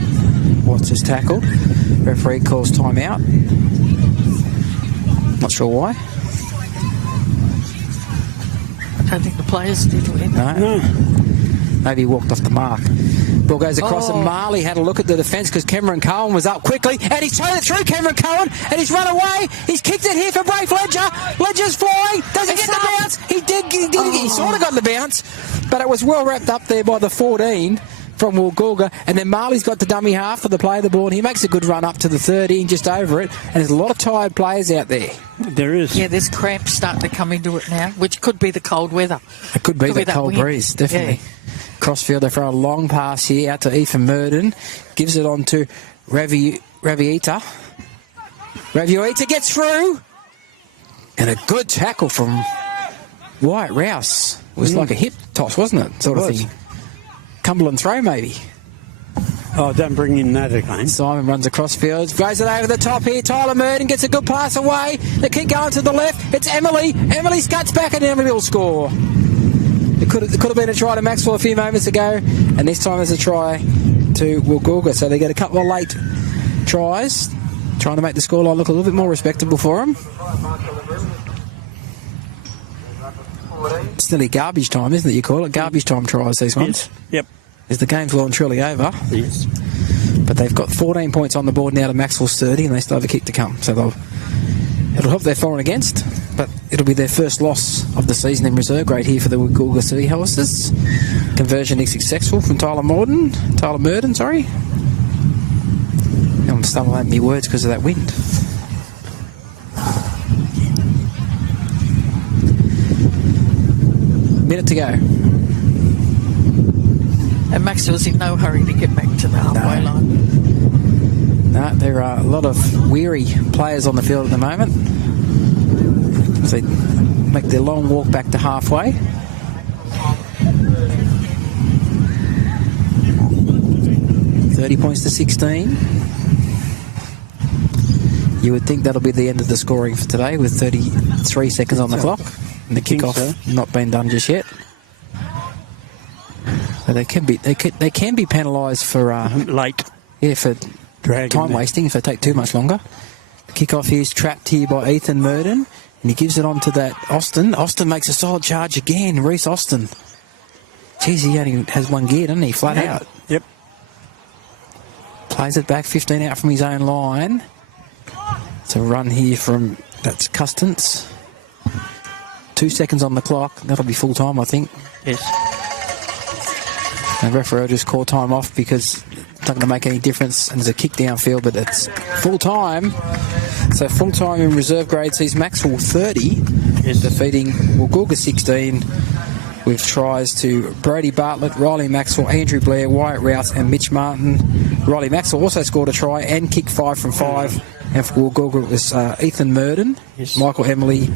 Watts is tackled. Referee calls timeout. Not sure why. I don't think the players did win. No. Maybe he walked off the mark. Ball goes across, and Marley had a look at the defence because Cameron Cohen was up quickly, and he's thrown it through Cameron Cohen, and he's run away. He's kicked it here for Braith Ledger. Ledger's flying. Does he get the bounce? He did. He sort of got the bounce, but it was well wrapped up there by the 14 from Woolgoolga, and then Marley's got the dummy half for the play of the ball, and he makes a good run up to the 30 and just over it, and there's a lot of tired players out there. There is. Yeah, there's cramps starting to come into it now, which could be the cold weather. It could be that cold wind. breeze, definitely. Yeah. Crossfield, they throw a long pass here out to Ethan Murden. Gives it on to Raviita. Raviita gets through. And a good tackle from Wyatt Rouse. It was like a hip toss, wasn't it? Sort of thing. Cumberland throw, maybe. Oh, don't bring in that again. Simon runs across field, throws it over the top here. Tyler Murden gets a good pass away. The kick going to the left. It's Emily. Emily scuts back, and Emily will score. It could have been a try to Macksville a few moments ago, and this time it's a try to Woolgoolga. So they get a couple of late tries, trying to make the scoreline look a little bit more respectable for them. It's nearly garbage time, isn't it? You call it garbage time tries, these ones. Yep. As the game's well and truly over. Yes. But they've got 14 points on the board now to Macksville's 30, and they still have a kick to come. So it'll help their for and against, but it'll be their first loss of the season in reserve grade here for the Woolgoolga City Horses. Conversion is successful from Tyler Murden, sorry. I'm stumbling over my words because of that wind. Minute to go. And Macksville's in no hurry to get back to the halfway line. No, there are a lot of weary players on the field at the moment. So they make their long walk back to halfway. £30 to 16. You would think that'll be the end of the scoring for today with 33 seconds on the clock. And the kickoff not been done just yet. But they can be penalised for late. Yeah, for time wasting if they take too much longer. The kickoff is trapped here by Ethan Murden, and he gives it on to that Austin. Austin makes a solid charge again. Reece Austin. Geez, he only has one gear, doesn't he? Flat out. Yep. Plays it back, 15 out from his own line. It's a run here from, that's Custance. 2 seconds on the clock. That'll be full time, I think. Yes. The referee will just call time off because it's not going to make any difference. And there's a kick downfield, but it's full time. So full time in reserve grade sees Macksville 30, defeating Woolgoolga 16 with tries to Brody Bartlett, Riley Macksville, Andrew Blair, Wyatt Rouse and Mitch Martin. Riley Macksville also scored a try and kicked 5 from 5. And for Woolgoolga it was Ethan Murden, Michael Emily,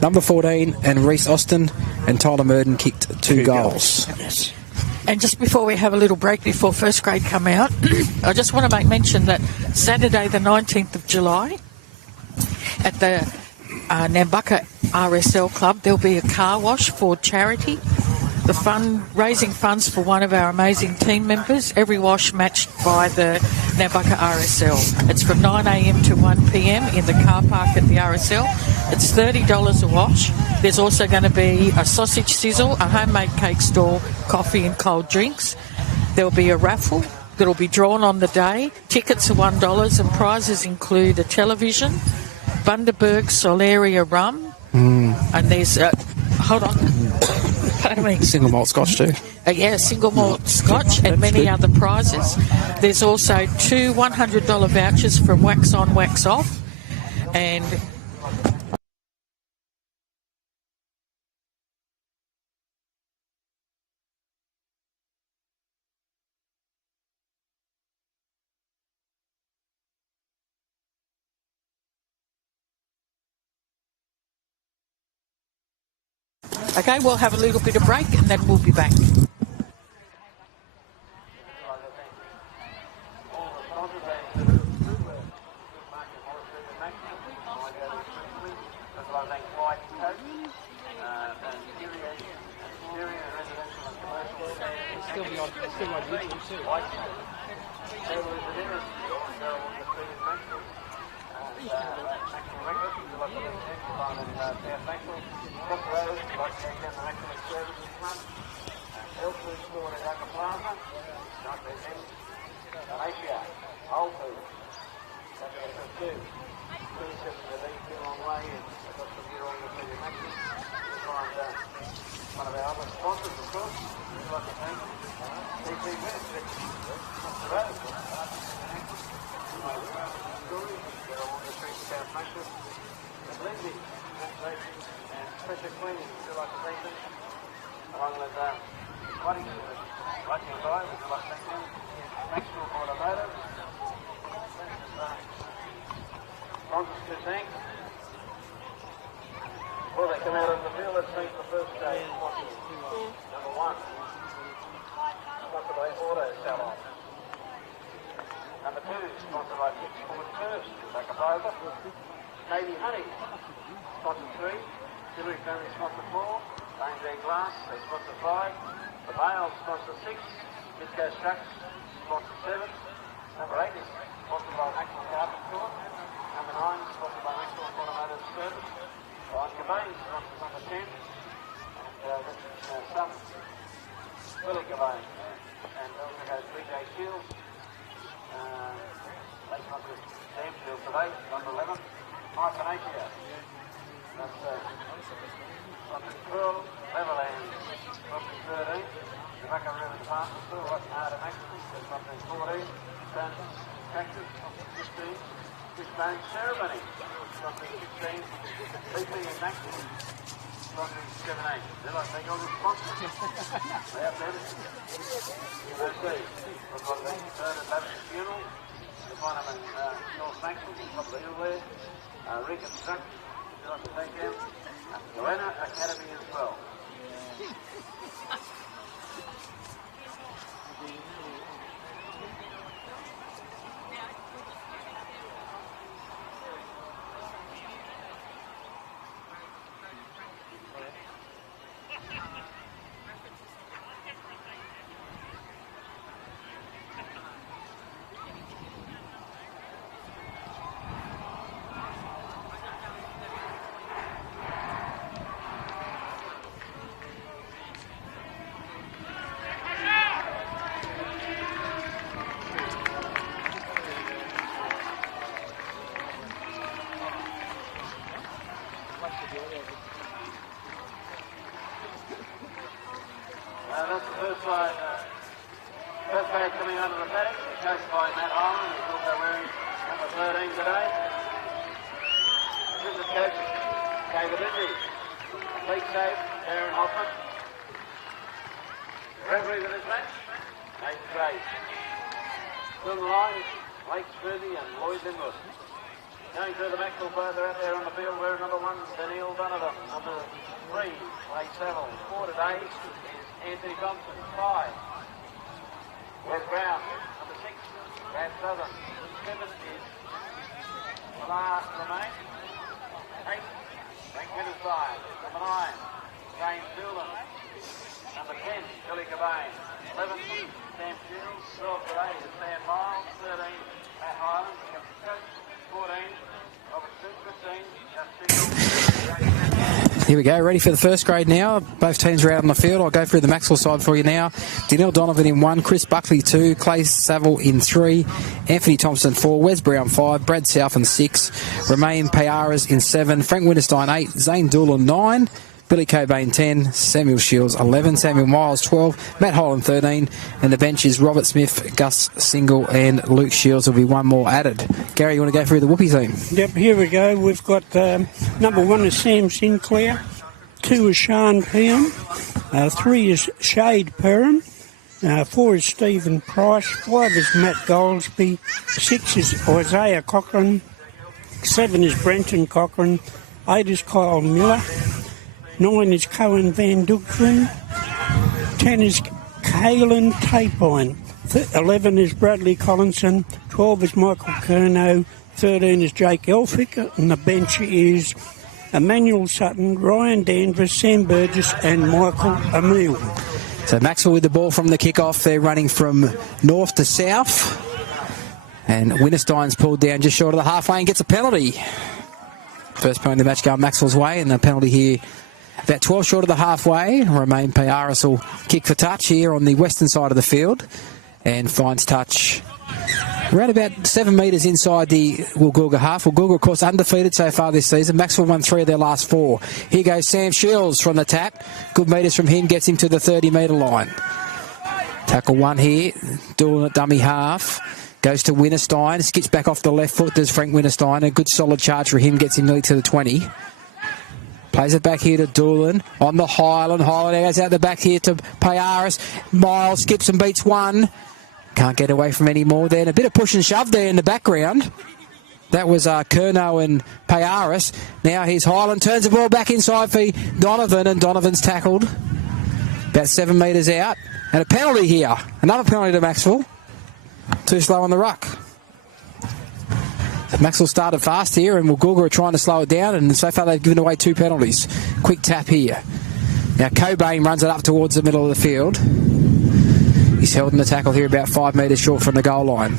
number 14, and Reece Austin, and Tyler Murden kicked 2 goals. Yes. And just before we have a little break before first grade come out, I just want to make mention that Saturday the 19th of July at the Nambucca RSL Club, there'll be a car wash for charity. The fund, raising funds for one of our amazing team members, every wash matched by the Nambucca RSL. It's from 9 a.m. to 1 p.m. in the car park at the RSL. It's $30 a wash. There's also going to be a sausage sizzle, a homemade cake stall, coffee and cold drinks. There'll be a raffle that'll be drawn on the day. Tickets are $1 and prizes include a television, Bundaberg Solaria rum, and there's... hold on. Pardon me. Single malt scotch too. Yeah, single malt scotch and many other prizes. There's also 2 $100 vouchers from Wax On, Wax Off. And... Okay, we'll have a little bit of break and then we'll be back. Lindsey, and pressure cleaning, still like the same along with Buddy, right hand side, still like the same Macksville Automotive, Bronzes 2 tanks. Before they come out of the field, let's take the first stage. Number 1, sponsored by Auto Salon. Number 2, sponsored by Kids Ford First, back up over. Navy Honey, sponsor 3, Dillary Family sponsor 4, ANZ Glass, they sponsor 5, the Males sponsor 6, Midco Structs sponsor 7, number 8 is sponsored by Macksville Carpet Store, number 9 sponsored by Macksville Automotive Service, Ryan Cobain sponsors number 10, and this is some Willie Cobain, and also goes 3J Shields, they sponsor Sam Shields today, number 11. Mike Panatia. That's Dr. Pearl, Leverland, Dr. 13, Rebecca River Department Store, Rotten Hard and Macksville, that's Dr. 14, Stones Cactus, Dr. 15, Fishbone Ceremony, Dr. 16, BP and Macksville, Dr. 17. They're like, they got a response. North Macksville, top of the hill there. Reconstruct, if you like to take them. Joanna Academy as well. That's the first line. First guy coming out of the paddock, coached by Matt Holland, who's also wearing number 13 today. Assistant coach, David Lindsey. League save, Darren Hoffman. Referee for this match, Nathan Gray. Still in the line, Blake Smithy and Lloyd Linwood. Going through the Macksville further out there on the field, we're number 1, Daniel Donovan. Number 3, Blake Saville. 4 today is Anthony Thompson. 5, Wes Brown. Number 6, Brad Southern. 7 is Lamar Romain. 8, Frank Middleside. Number 9, James Doolan. Number 10, Billy Cabane. 11, Sam Shields. 12 today is Sam Miles. 13, Matt Highland. 14, Robert Stewart. 15, Here we go, ready for the first grade now. Both teams are out on the field. I'll go through the Macksville side for you now. Daniel Donovan in 1, Chris Buckley 2, Clay Saville in 3, Anthony Thompson 4, Wes Brown 5, Brad South in 6, Romain Payaras in 7, Frank Winterstein 8, Zane Doolan 9, Billy Cobain 10, Samuel Shields 11, Samuel Miles 12, Matt Holland 13, and the bench is Robert Smith, Gus Single and Luke Shields. Will be one more added. Gary, you want to go through the Whoopie team? Yep, here we go. We've got number 1 is Sam Sinclair, 2 is Sean Peam, 3 is Shade Perham, 4 is Stephen Price, 5 is Matt Goldsby, 6 is Isaiah Cochran, 7 is Brenton Cochran, 8 is Kyle Miller, 9 is Cohen Van Dukven, 10 is Kalen Tapine, 11 is Bradley Collinson, 12 is Michael Curnow, 13 is Jake Elphick, and the bench is Emmanuel Sutton, Ryan Danvers, Sam Burgess and Michael Emile. So Macksville with the ball from the kickoff. They're running from north to south. And Winterstein's pulled down just short of the halfway and gets a penalty. First point of the match going Macksville's way, and the penalty here about 12 short of the halfway. Romain Payaras will kick for touch here on the western side of the field and finds touch around about 7 metres inside the Woolgoolga half. Woolgoolga, of course, undefeated so far this season. Macksville won 3 of their last 4. Here goes Sam Shields from the tap. Good metres from him, gets him to the 30-metre line. Tackle 1 here, Doolan at dummy half. Goes to Winterstein, skips back off the left foot, does Frank Winterstein. A good solid charge for him, gets him nearly to the 20. Plays it back here to Doolan on the Highland. Highland goes out the back here to Payaras. Miles skips and beats 1. Can't get away from any more there. And a bit of push and shove there in the background. That was Curnow and Payaras. Now here's Highland, turns the ball back inside for Donovan, and Donovan's tackled about 7 metres out. And a penalty here. Another penalty to Macksville. Too slow on the ruck. Macksville started fast here, and Woolgoolga are trying to slow it down, and so far they've given away 2 penalties. Quick tap here. Now Cobain runs it up towards the middle of the field. He's held in the tackle here about 5 metres short from the goal line.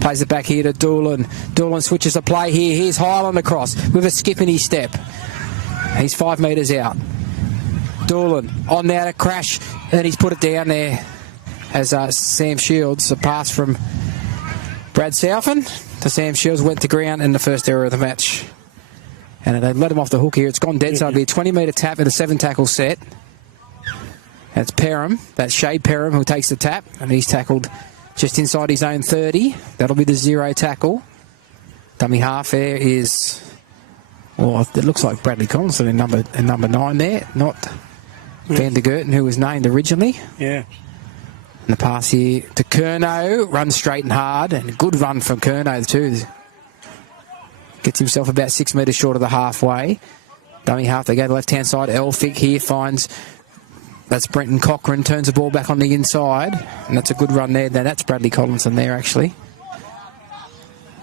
Plays it back here to Doolan. Doolan switches the play here. Here's Highland across with a skip in his step. He's 5 metres out. Doolan on now to crash, and he's put it down there as Sam Shields, a pass from Brad Southern to Sam Shields, went to ground in the first error of the match. And they let him off the hook here. It's gone dead, so it'll be a 20-metre tap and a 7-tackle set. That's Perham, that's Shade Perham who takes the tap, and he's tackled just inside his own 30. That'll be the 0 tackle. Dummy half there is, well, it looks like Bradley Collinson in number 9 there, not Van der Gerten, who was named originally. Yeah. And the pass here to Curnow. Runs straight and hard. And a good run from Curnow too. Gets himself about 6 metres short of the halfway. Dummy half, they go to the left-hand side. Elphick here finds... That's Brenton Cochrane, turns the ball back on the inside. And that's a good run there. Now that's Bradley Collinson there, actually.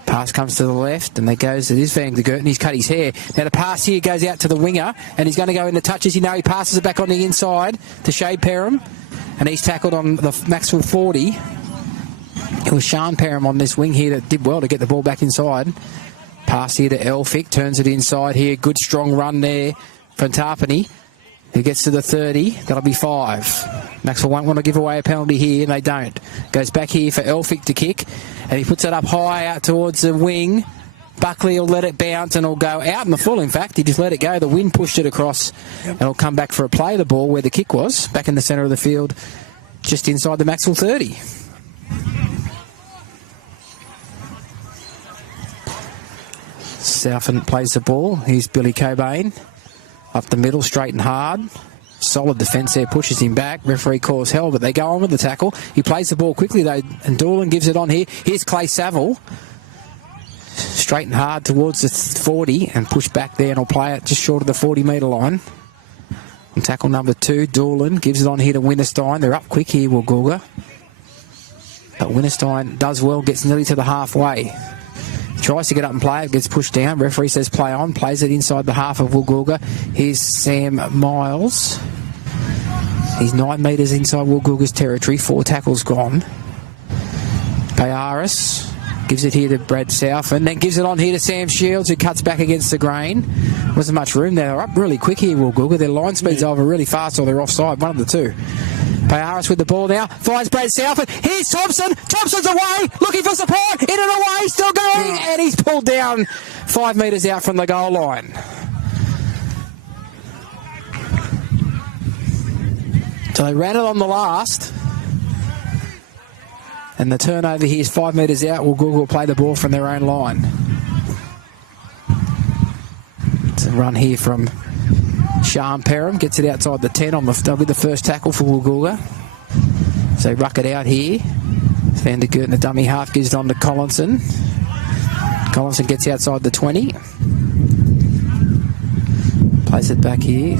Pass comes to the left, and they goes, it is Van de Gerten, he's cut his hair. Now the pass here goes out to the winger, and he's going to go into touches. You know, he passes it back on the inside to Shade Perham, and he's tackled on the Macksville 40. It was Sean Perham on this wing here that did well to get the ball back inside. Pass here to Elphick, turns it inside here. Good strong run there from Tarpany, who gets to the 30. That'll be 5. Macksville won't want to give away a penalty here, and they don't. Goes back here for Elphick to kick, and he puts it up high out towards the wing. Buckley will let it bounce, and it'll go out in the full, in fact. He just let it go. The wind pushed it across, and it'll come back for a play, the ball where the kick was, back in the centre of the field, just inside the Macksville 30. Southend plays the ball. Here's Billy Cobain. Up the middle, straight and hard. Solid defence there, pushes him back. Referee calls hell, but they go on with the tackle. He plays the ball quickly, though, and Doolan gives it on here. Here's Clay Saville. Straight and hard towards the 40 and push back there, and he'll play it just short of the 40-metre line. And tackle number 2, Doolan gives it on here to Winterstein. They're up quick here, Woolgoolga. But Winterstein does well, gets nearly to the halfway. Tries to get up and play it, gets pushed down. Referee says play on, plays it inside the half of Woolgoolga. Here's Sam Miles. He's 9 metres inside Woolgoolga's territory, 4 tackles gone. Payaris gives it here to Brad South, and then gives it on here to Sam Shields, who cuts back against the grain. Wasn't much room there. They're up really quick here, Woolgoolga. Their line speed's over really fast, or they're offside, one of the two. Payaris with the ball now, finds Brad Southend. Here's Thompson. Thompson's away, looking for support. In and away, still going, and he's pulled down 5 metres out from the goal line. So they ran it on the last. And the turnover here is 5 metres out. Woolgoolga will play the ball from their own line. It's a run here from Sean Perham, gets it outside the 10 on that'll be the first tackle for Woolgoolga. So ruck it out here. Van de Gerten, the dummy half, gives it on to Collinson. Collinson gets outside the 20. Plays it back here.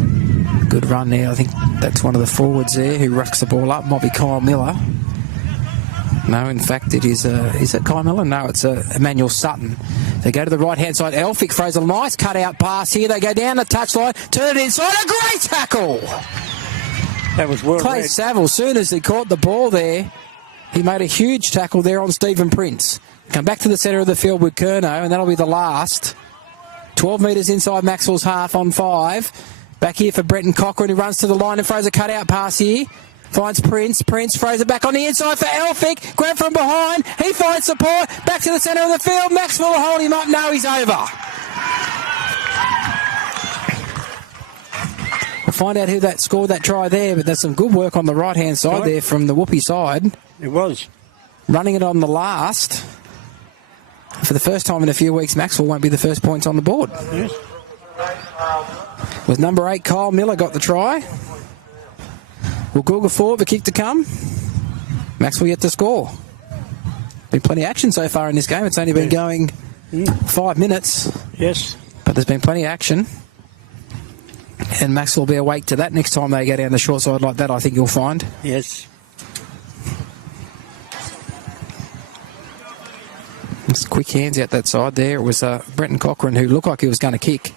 Good run there. I think that's one of the forwards there who rucks the ball up. Might be Kyle Miller. No, in fact, it is it Kyle Miller? No, it's Emmanuel Sutton. They go to the right-hand side. Elphick throws a nice cut-out pass here. They go down the touchline, turn it inside. A great tackle! That was well Clay read. Saville, as soon as he caught the ball there, he made a huge tackle there on Stephen Prince. Come back to the centre of the field with Curnow, and that'll be the last. 12 metres inside Macksville's half on 5. Back here for Brenton Cochrane, who runs to the line and throws a cut-out pass here. Finds Prince. Prince throws it back on the inside for Elphick. Grab from behind. He finds support. Back to the centre of the field. Macksville will hold him up. No, he's over. We'll find out who that scored that try there, but there's some good work on the right-hand side there from the Whoopie side. It was. Running it on the last. For the first time in a few weeks, Macksville won't be the first points on the board. Yes. With number 8, Kyle Miller got the try. Woolgoolga forward, the kick to come. Macksville yet to score. Been plenty of action so far in this game. It's only been going 5 minutes. Yes. But there's been plenty of action. And Macksville will be awake to that next time they go down the short side like that, I think you'll find. Yes. It's quick hands out that side there. It was Brenton Cochrane who looked like he was going to kick.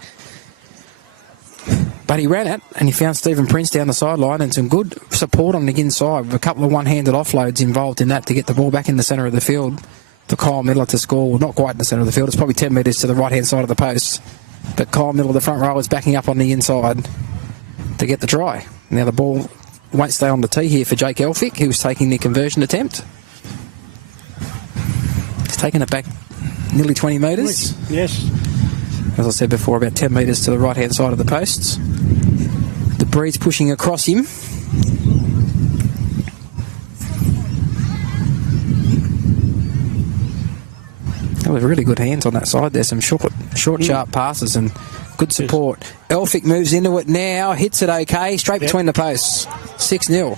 But he ran it, and he found Stephen Prince down the sideline, and some good support on the inside with a couple of one-handed offloads involved in that to get the ball back in the centre of the field for Kyle Miller to score. Well, not quite in the centre of the field. It's probably 10 metres to the right-hand side of the post. But Kyle Miller, the front row, is backing up on the inside to get the try. Now the ball won't stay on the tee here for Jake Elphick, who was taking the conversion attempt. He's taken it back nearly 20 metres. Yes. As I said before, about 10 metres to the right-hand side of the posts. The breeze pushing across him. That was really good hands on that side. There's some short, sharp passes and good support. Elphick moves into it now, hits it okay, straight between the posts. 6-0.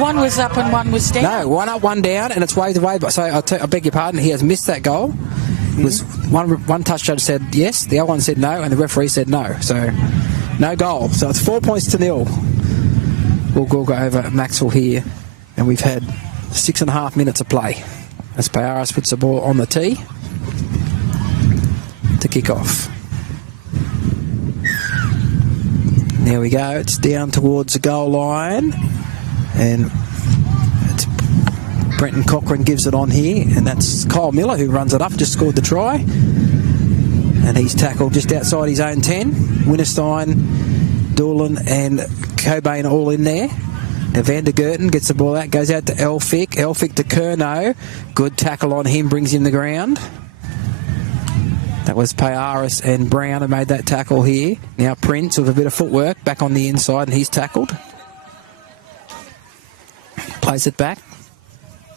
One was up and one was down. No, one up, one down, and it's waved away. So I beg your pardon, he has missed that goal. It was one touch judge said yes, the other one said no, and the referee said no. So no goal. So it's 4 points to 0. Woolgoolga over Macksville here, and we've had 6.5 minutes of play. As Payaris puts the ball on the tee to kick off. There we go. It's down towards the goal line, and it's Brenton Cochrane gives it on here, and that's Kyle Miller who runs it up, just scored the try, and he's tackled just outside his own 10. Winterstein, Doolan and Cobain all in there. Now Van der Gerten gets the ball out, goes out to Elphick. Elphick to Curnow. Good tackle on him, brings him to ground. That was Payaris and Brown who made that tackle here. Now Prince with a bit of footwork back on the inside, and he's tackled. Plays it back.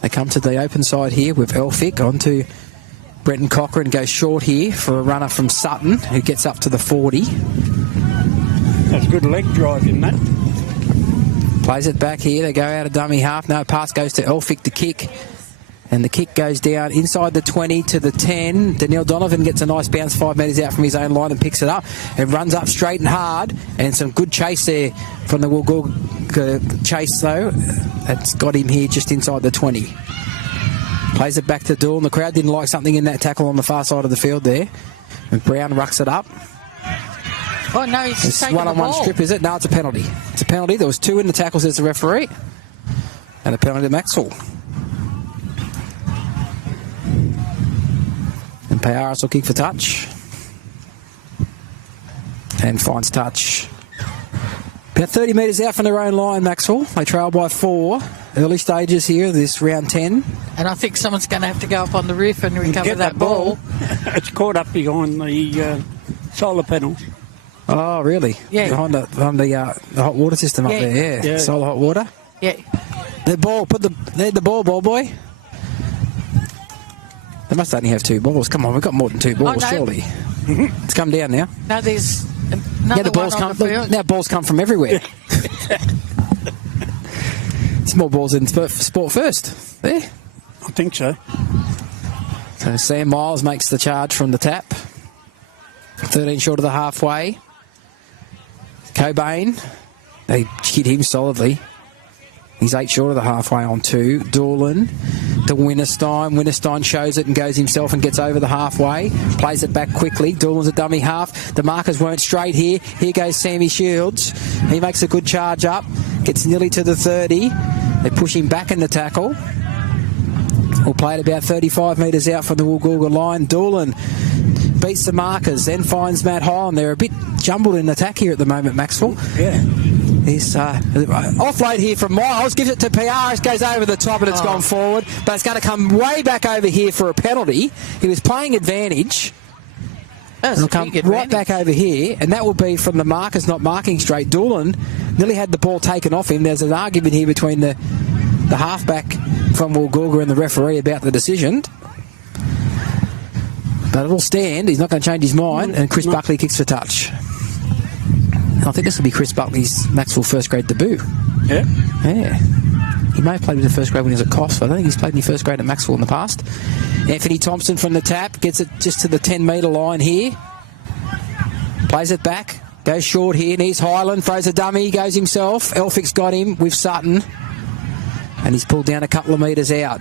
They come to the open side here with Elphick onto Brenton Cochrane. Goes short here for a runner from Sutton who gets up to the 40. That's good leg drive in that. Plays it back here. They go out of dummy half. No, pass goes to Elphick to kick. And the kick goes down inside the 20 to the 10. Daniel Donovan gets a nice bounce 5 metres out from his own line and picks it up. It runs up straight and hard. And some good chase there from the Woolgoolga chase, though. That's got him here just inside the 20. Plays it back to Doolin. The crowd didn't like something in that tackle on the far side of the field there. And Brown rucks it up. Oh, no, he's It's taking one-on-one the ball. strip, is it? No, it's a penalty. It's a penalty. There was 2 in the tackle, says the referee. And a penalty to Macksville. And Payaris will kick for touch. And finds touch. About 30 metres out from their own line, Macksville. They trail by 4. Early stages here, this round 10. And I think someone's going to have to go up on the roof and recover Get that ball. It's caught up behind the solar panels. Oh, really? Yeah. Behind the hot water system up Yeah. there, Yeah. Solar hot water. Yeah. The ball, the ball boy. They must only have 2 balls. Come on, we've got more than 2 balls, no. surely. It's come down now. No, there's another The balls one on come. the field. Now balls come from everywhere. It's more balls in sport first. There. I think so. So Sam Miles makes the charge from the tap. 13 short of the halfway. Cobain, they hit him solidly. He's 8 short of the halfway on 2. Doolan to Winterstein. Winterstein shows it and goes himself and gets over the halfway. Plays it back quickly. Doolan's a dummy half. The markers weren't straight here. Here goes Sammy Shields. He makes a good charge up. Gets nearly to the 30. They push him back in the tackle. We'll play it about 35 metres out from the Woolgoolga line. Doolan beats the markers, then finds Matt Hyland. They're a bit jumbled in attack here at the moment, Macksville. Yeah. He's offload here from Miles, gives it to Payaris, goes over the top and it's gone forward, but it's going to come way back over here for a penalty. He was playing advantage. That's It'll a come big right advantage. back over here, and that will be from the markers not marking straight. Doolan nearly had the ball taken off him. There's an argument here between the halfback from Woolgoolga and the referee about the decision. But it'll stand. He's not going to change his mind, and Chris Buckley kicks for touch. And I think this will be Chris Buckley's Macksville first grade debut. Yeah. Yeah. He may have played with the first grade when he was at Coffs, but I don't think he's played in the first grade at Macksville in the past. Anthony Thompson from the tap gets it just to the 10-metre line here. Plays it back. Goes short here. Needs Hyland. Throws a dummy. Goes himself. Elphick's got him with Sutton. And he's pulled down a couple of metres out.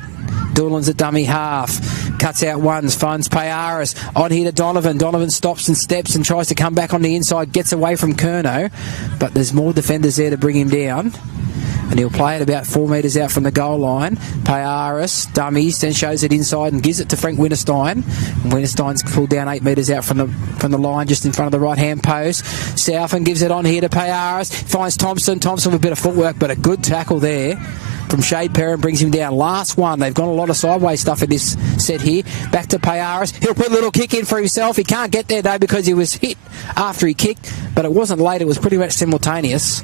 Doolan's a dummy half. Cuts out ones. Funds Payaris. On here to Donovan. Donovan stops and steps and tries to come back on the inside. Gets away from Curnow. But there's more defenders there to bring him down. And he'll play it about 4 metres out from the goal line. Payaris dummies, then shows it inside and gives it to Frank Winterstein. And Winterstein's pulled down 8 metres out from the line, just in front of the right-hand post. Southern gives it on here to Payaris. Finds Thompson. Thompson with a bit of footwork, but a good tackle there from Shade Perrin brings him down. Last one. They've got a lot of sideways stuff in this set here. Back to Payaris. He'll put a little kick in for himself. He can't get there, though, because he was hit after he kicked. But it wasn't late. It was pretty much simultaneous.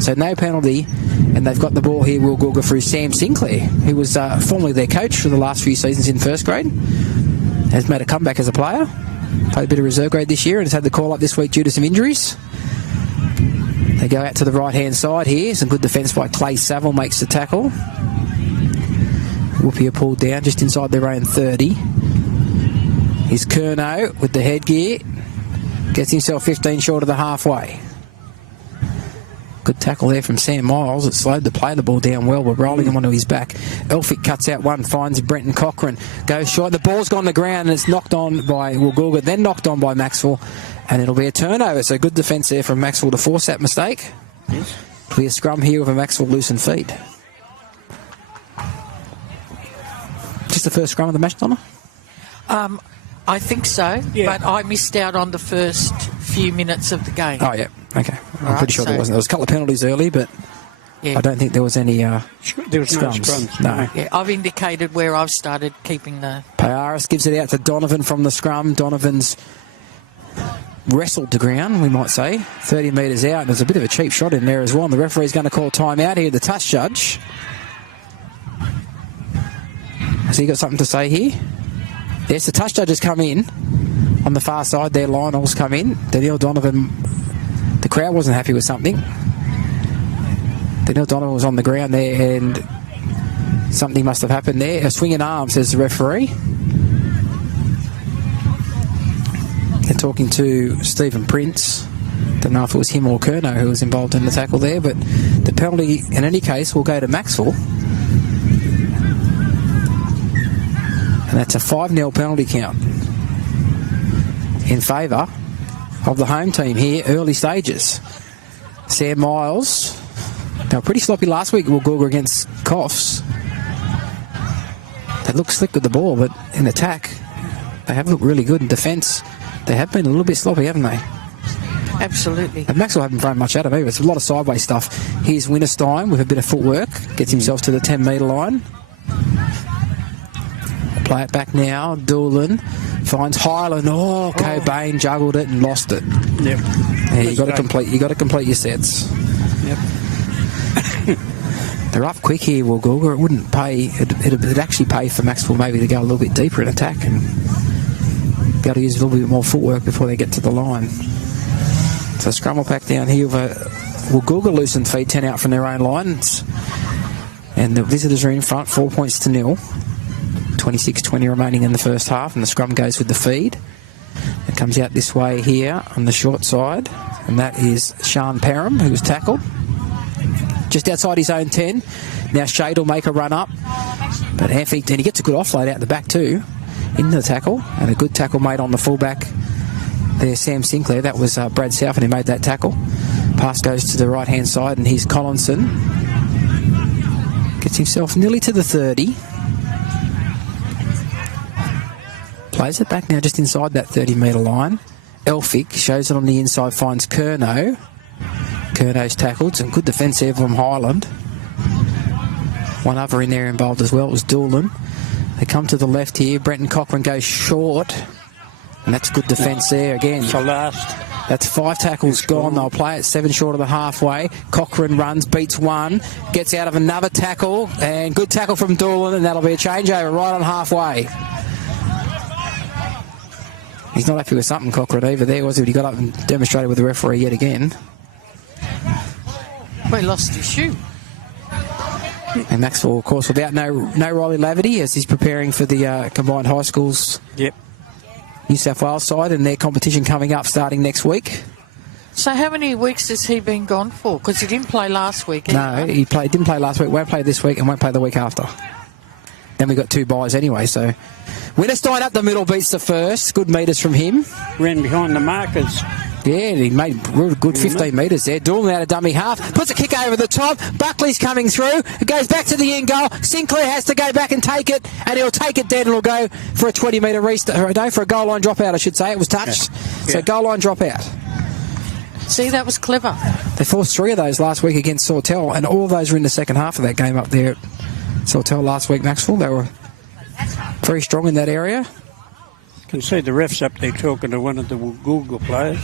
So no penalty, and they've got the ball here, Woolgoolga, through Sam Sinclair, who was formerly their coach for the last few seasons in first grade. Has made a comeback as a player. Played a bit of reserve grade this year and has had the call-up this week due to some injuries. They go out to the right-hand side here. Some good defence by Clay Saville makes the tackle. Whoopie are pulled down just inside their own 30. Here's Curnow with the headgear. Gets himself 15 short of the halfway. Good tackle there from Sam Miles. It slowed the play the ball down well. We're rolling him onto his back. Elphick cuts out one, finds Brenton Cochrane. Goes short. The ball's gone to the ground and it's knocked on by Woolgoolga, then knocked on by Macksville. And it'll be a turnover. So good defence there from Macksville to force that mistake. Yes. It'll be a scrum here with a Macksville loosened feet. Just the first scrum of the match, Donna? I think so, Yeah. but I missed out on the first few minutes of the game. Oh, yeah. Okay. I'm Right, pretty sure there so- wasn't. There was a couple of penalties early, but Yeah. I don't think there was any There was no scrums. scrums. No. Yeah, I've indicated where I've started keeping the... Payaris gives it out to Donovan from the scrum. Donovan's wrestled to ground, we might say. 30 metres out. And there's a bit of a cheap shot in there as well. And the referee's going to call time out here, the touch judge. Has he got something to say here? Yes, the touch judge has come in. On the far side there, Lionel's come in. Danielle Donovan, the crowd wasn't happy with something. Danielle Donovan was on the ground there and something must have happened there. A swinging arm, says the referee. They're talking to Stephen Prince. Don't know if it was him or Curnow who was involved in the tackle there, but the penalty in any case will go to Macksville. And that's a 5-0 penalty count in favour of the home team here, early stages. Sam Miles, they were pretty sloppy last week, Woolgoolga against Coffs. They look slick with the ball, but in attack, they have looked really good in defence. They have been a little bit sloppy, haven't they? Absolutely. And Maxwell haven't thrown much at him either. It's a lot of sideways stuff. Here's Winterstein with a bit of footwork, gets himself to the 10-metre line. Play it back now. Doolan finds Highland. Oh, Cobain juggled it and lost it. Yep. Yeah, you got to complete your sets. Yep. They're up quick here, Woolgoolga. It wouldn't pay. It'd actually pay for Macksville maybe to go a little bit deeper in attack and be able to use a little bit more footwork before they get to the line. So scrum will pack down here with a Woolgoolga loosened feet, 10 out from their own lines. And the visitors are in front, 4 points to 0. 26-20 remaining in the first half, and the scrum goes with the feed. It comes out this way here on the short side, and that is Sean Parham, who was tackled just outside his own 10. Now Shade will make a run up, but and he gets a good offload out the back too, in the tackle, and a good tackle made on the fullback there, Sam Sinclair. That was Brad Southern who made that tackle. Pass goes to the right hand side, and here's Collinson. Gets himself nearly to the 30. Plays it back now just inside that 30-metre line. Elphick shows it on the inside, finds Curnow. Curnow's tackled. Some good defence there from Highland. One other in there involved as well. It was Doolan. They come to the left here. Brenton Cochrane goes short. And that's good defence there again. So last. That's 5 tackles gone. They'll play it 7 short of the halfway. Cochrane runs, beats one, gets out of another tackle, and good tackle from Doolan, and that'll be a changeover right on halfway. He's not happy with something, Cochrane, either there, was he? He got up and demonstrated with the referee yet again. Well, he lost his shoe. And Macksville, of course, without no Riley Laverty, as he's preparing for the combined high schools Yep. New South Wales side, and their competition coming up starting next week. So how many weeks has he been gone for? Because he didn't play last week. No, he didn't play last week, won't play this week, and won't play the week after. Then we got 2 buys anyway, so Winterstein up the middle beats the first. Good metres from him. Ran behind the markers. Yeah, he made a good 15 metres there. Doolan out of dummy half. Puts a kick over the top. Buckley's coming through. It goes back to the end goal. Sinclair has to go back and take it, and he'll take it dead, and it'll go for a 20-metre restart. No, for a goal line dropout, I should say. It was touched. Yeah. So goal line dropout. See, that was clever. They forced 3 of those last week against Sawtell, and all those were in the second half of that game up there at Sawtell last week, Macksville. They were very strong in that area. You can see the refs up there talking to one of the Woolgoolga players.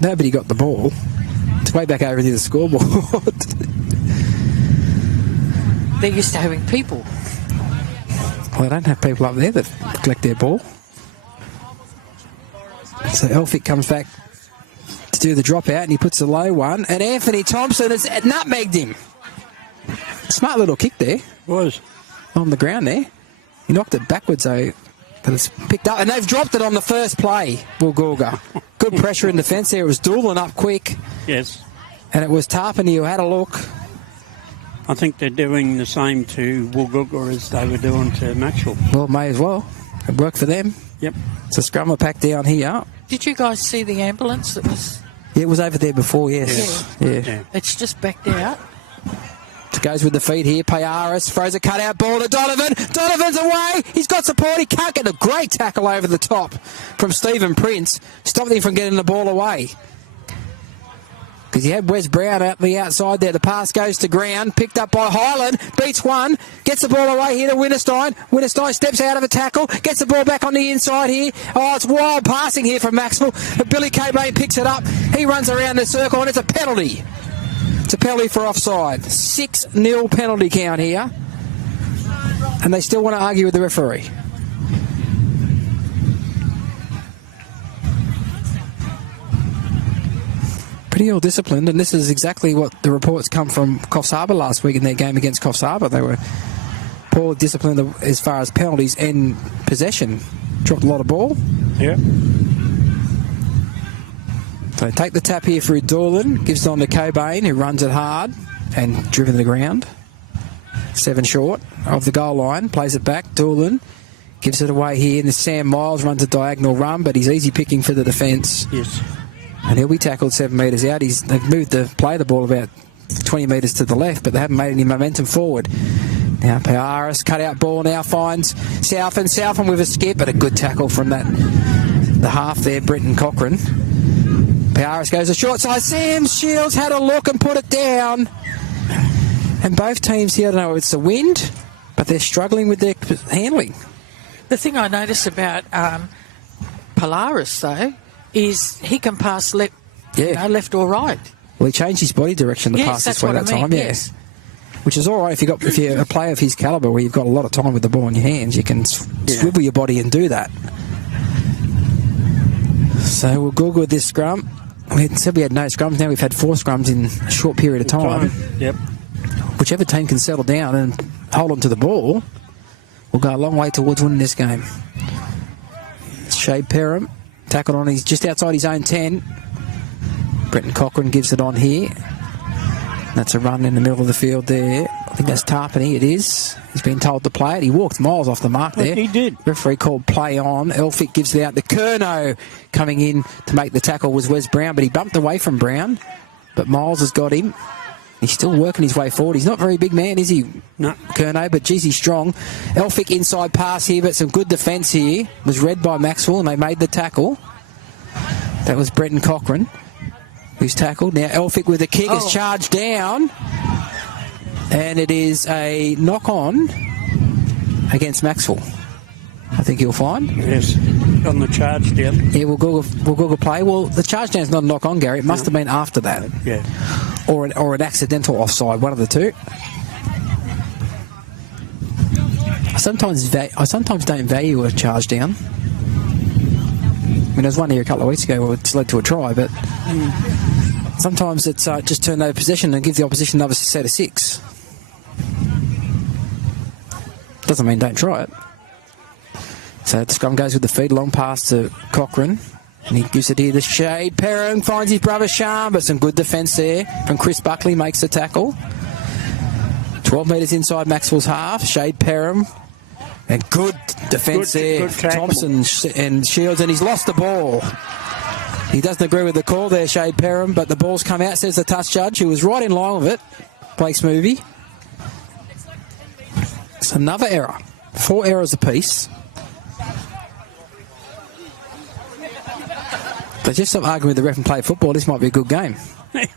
Nobody got the ball. It's way back over near the scoreboard. They're used to having people. Well, they don't have people up there that collect their ball. So Elphick comes back to do the dropout, and he puts the low one, and Anthony Thompson has nutmegged him. Smart little kick there. Was. On the ground there. He knocked it backwards, though, but it's picked up, and they've dropped it on the first play, Woolgoolga. Good pressure in defence there. It was dueling up quick. Yes. And it was Tarpany who had a look. I think they're doing the same to Woolgoolga as they were doing to Macksville. Well, may as well. It worked for them. Yep. So scrummer pack down here. Did you guys see the ambulance that was... Yeah, it was over there before, yes. Yeah. It's just backed out. It goes with the feet here. Payaris throws a cutout ball to Donovan. Donovan's away. He's got support. He can't get a great tackle over the top from Stephen Prince. Stopped him from getting the ball away. Because he had Wes Brown out the outside there. The pass goes to ground. Picked up by Highland. Beats one. Gets the ball away here to Winterstein. Winterstein steps out of a tackle. Gets the ball back on the inside here. Oh, it's wild passing here from Macksville. But Billy K-Main picks it up. He runs around the circle and it's a penalty. It's a penalty for offside. 6-0 penalty count here. And they still want to argue with the referee. Pretty ill disciplined, and this is exactly what the reports come from Coffs Harbour last week in their game against Coffs Harbour. They were poor disciplined as far as penalties and possession. Dropped a lot of ball. Yeah. So take the tap here for Doolin. Gives it on to Cobain, who runs it hard and driven to the ground. 7 short of the goal line. Plays it back. Doolin gives it away here. And Sam Miles runs a diagonal run, but he's easy picking for the defence. Yes. And he'll be tackled 7 metres out. They've moved the play the ball about 20 metres to the left, but they haven't made any momentum forward. Now Payaris, cut out ball now, finds Southam with a skip, but a good tackle from the half there, Brenton Cochran. Payaris goes a short side. Sam Shields had a look and put it down. And both teams here, I don't know if it's the wind, but they're struggling with their handling. The thing I notice about Polaris, though, is he can pass left or right. Well, he changed his body direction to pass this way that time, yes. Which is all right if you're a player of his calibre where you've got a lot of time with the ball in your hands, you can swivel your body and do that. So we'll go with this scrum. We said we had no scrums. Now we've had 4 scrums in a short period of time. Yep. Whichever team can settle down and hold on to the ball will go a long way towards winning this game. Shade Perham tackled on. He's just outside his own 10. Brenton Cochran gives it on here. That's a run in the middle of the field there. I think that's Tarpany. It is. He's been told to play it. He walked miles off the mark there. He did. Referee called play on. Elphick gives it out to Curnow. Coming in to make the tackle was Wes Brown, but he bumped away from Brown. But Miles has got him. He's still working his way forward. He's not a very big man, is he? No. Curnow, but geez, he's strong. Elphick inside pass here, but some good defence here. Was read by Macksville, and they made the tackle. That was Brenton Cochran, who's tackled. Now Elphick with a kick has charged down. And it is a knock-on against Macksville. I think you'll find. Yes, on the charge down. Yeah, we'll Google play. Well, the charge down's not a knock-on, Gary. It must have been after that. Yeah. Or an accidental offside, one of the two. I sometimes don't value a charge down. I mean, there was one here a couple of weeks ago where it's led to a try, but sometimes it's just turn over possession and give the opposition another set of 6. Doesn't mean don't try it. So the scrum goes with the feed, long pass to Cochran. And he gives it here to Shade. Perham finds his brother Sharm, but some good defence there from Chris Buckley, makes the tackle. 12 metres inside Macksville's half. Shade Perham. And good defence there. Good Thompson and Shields, and he's lost the ball. He doesn't agree with the call there, Shade Perham, but the ball's come out, says the touch judge, who was right in line with it. Blake Smoovey. It's another error. 4 errors apiece. But just stop arguing with the ref and play football. This might be a good game. It's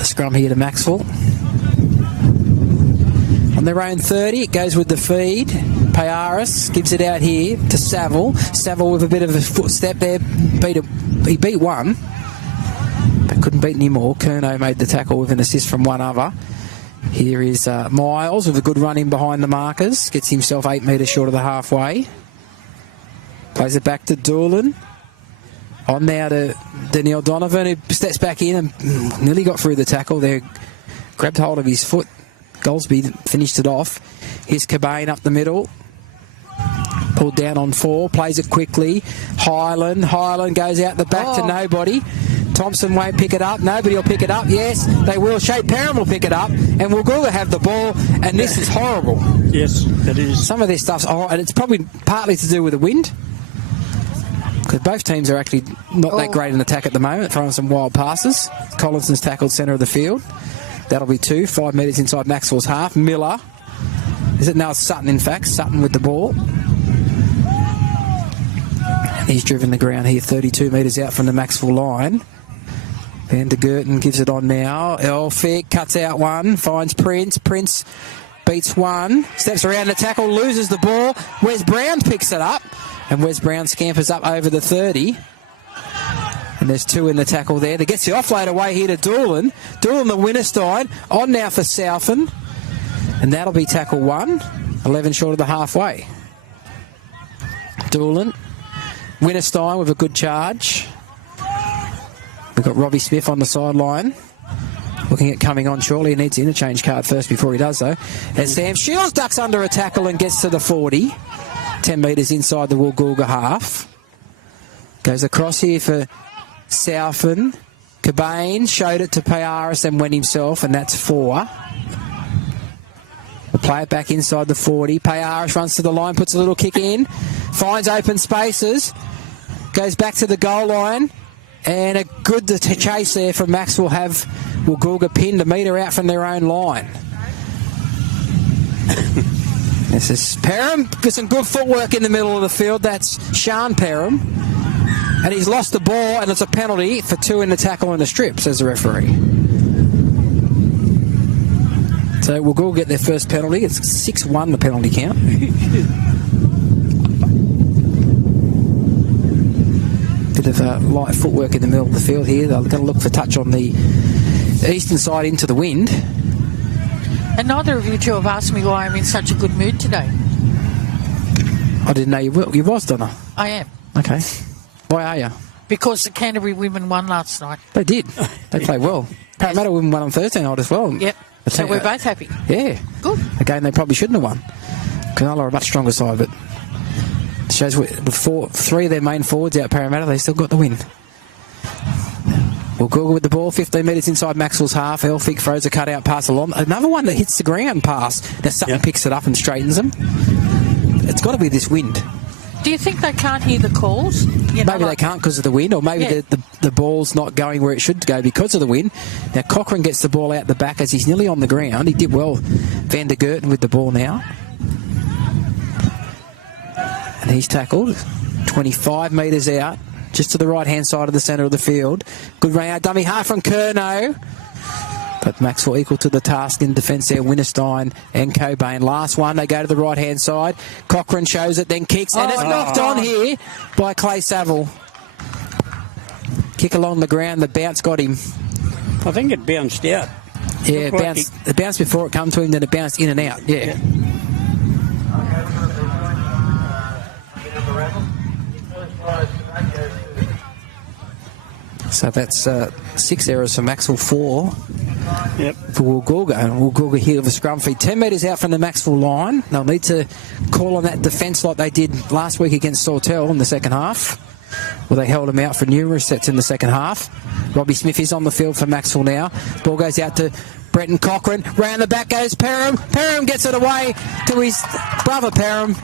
a scrum here to Macksville. On their own 30, it goes with the feed. Payaris gives it out here to Saville. Saville with a bit of a footstep there. He beat one, but couldn't beat any more. Curnow made the tackle with an assist from one other. Here is Miles with a good run in behind the markers. Gets himself 8 metres short of the halfway. Plays it back to Doolan. On now to Danielle Donovan, who steps back in and nearly got through the tackle there. Grabbed hold of his foot. Goldsby finished it off. Here's Cobain up the middle. Pulled down on 4. Plays it quickly. Highland goes out the back to nobody. Thompson won't pick it up. Nobody will pick it up. Yes, they will. Shade Perham will pick it up. And Woolgoolga have the ball. And this is horrible. Yes, it is. Some of this stuff's horrible. And it's probably partly to do with the wind. Because both teams are actually not that great in attack at the moment, throwing some wild passes. Collinson's tackled centre of the field. That'll be 2, 5 metres inside Macksville's half. Miller. Is it now? It's Sutton, in fact. Sutton with the ball. He's driven the ground here 32 metres out from the Macksville line. Van der Gerten gives it on now. Elphick cuts out one, finds Prince. Prince beats one, steps around the tackle, loses the ball. Wes Brown picks it up, and Wes Brown scampers up over the 30. And there's 2 in the tackle there. That gets the offload away here to Doolan. Doolan the Winterstein, on now for Southern. And that'll be tackle 1, 11 short of the halfway. Doolan. Winterstein with a good charge. We've got Robbie Smith on the sideline. Looking at coming on shortly. He needs an interchange card first before he does, though. And Sam Shields ducks under a tackle and gets to the 40. 10 metres inside the Woolgoolga half. Goes across here for Southern. Cobain showed it to Payaris and went himself, and that's 4. We'll play it back inside the 40. Payaris runs to the line, puts a little kick in. Finds open spaces. Goes back to the goal line. And a good chase there from Macksville have Woolgoolga pinned a metre out from their own line. This is Perham with some good footwork in the middle of the field. That's Sean Perham. And he's lost the ball, and it's a penalty for 2 in the tackle and the strip, says the referee. So Woolgoolga get their first penalty. It's 6-1 the penalty count. Bit of light footwork in the middle of the field here. They're going to look for touch on the eastern side into the wind. And neither of you two have asked me why I'm in such a good mood today. I didn't know you was, Donna. I am. Okay. Why are you? Because the Canterbury women won last night. They did. They played well. Parramatta women won on Thursday night as well. Yep. So we're both happy. Yeah. Good. A game they probably shouldn't have won. Cronulla are a much stronger side, but it shows with 3 of their main forwards out Parramatta, they still got the win. Woolgoolga with the ball, 15 metres inside Macksville's half. Elphick throws a cutout pass along. Another one that hits the ground pass. Now Sutton picks it up and straightens them. It's got to be this wind. Do you think they can't hear the calls? Maybe they can't because of the wind, or maybe the ball's not going where it should go because of the wind. Now Cochrane gets the ball out the back as he's nearly on the ground. He did well. Van der Gerten with the ball now. And he's tackled 25 metres out, just to the right-hand side of the centre of the field. Good run out, dummy half from Curnow. But Macksville equal to the task in defence there, Winterstein and Cobain. Last one, they go to the right-hand side. Cochrane shows it, then kicks, and it's knocked on here by Clay Saville. Kick along the ground, the bounce got him. I think it bounced out. Yeah, it bounced before it came to him, then it bounced in and out, yeah. So that's 6 errors for Macksville, 4 for Woolgoolga. And Woolgoolga here with a scrum feed 10 metres out from the Macksville line. They'll need to call on that defence like they did last week against Sawtell in the second half. Well, they held him out for numerous sets in the second half. Robbie Smith is on the field for Macksville now. Ball goes out to Brenton Cochrane. Round the back goes Perham. Perham gets it away to his brother Perham.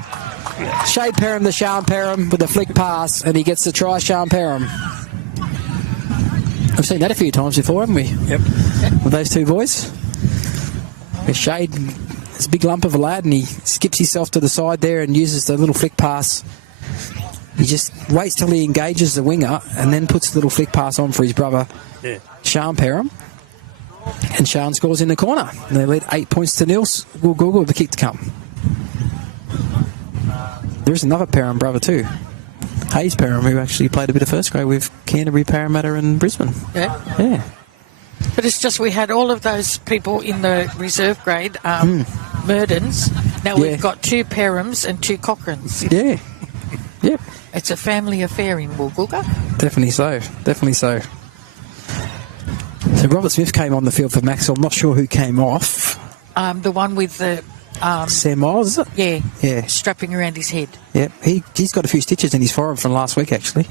Shade Perham, the Sean Perham with a flick pass, and he gets the try, Sean Perham. We've seen that a few times before, haven't we? Yep. With those two boys. Shade is a big lump of a lad, and he skips himself to the side there and uses the little flick pass. He just waits till he engages the winger and then puts the little flick pass on for his brother, Sean Perham. And Sean scores in the corner. And they lead 8 points to 0. Woolgoolga with the kick to come. There's another Perham brother too. Hayes Perham, who actually played a bit of first grade with Canterbury, Parramatta and Brisbane. Yeah. But it's just we had all of those people in the reserve grade, Murdens. Now we've got 2 Perhams and 2 Cochranes. Yeah. Yep, It's a family affair in Woolgoolga. definitely so. Definitely so. So Robert Smith came on the field for Macksville. I'm not sure who came off. The one with the Sam Miles, is it? Yeah. strapping around his head. Yep. He's got a few stitches in his forehead from last week, actually.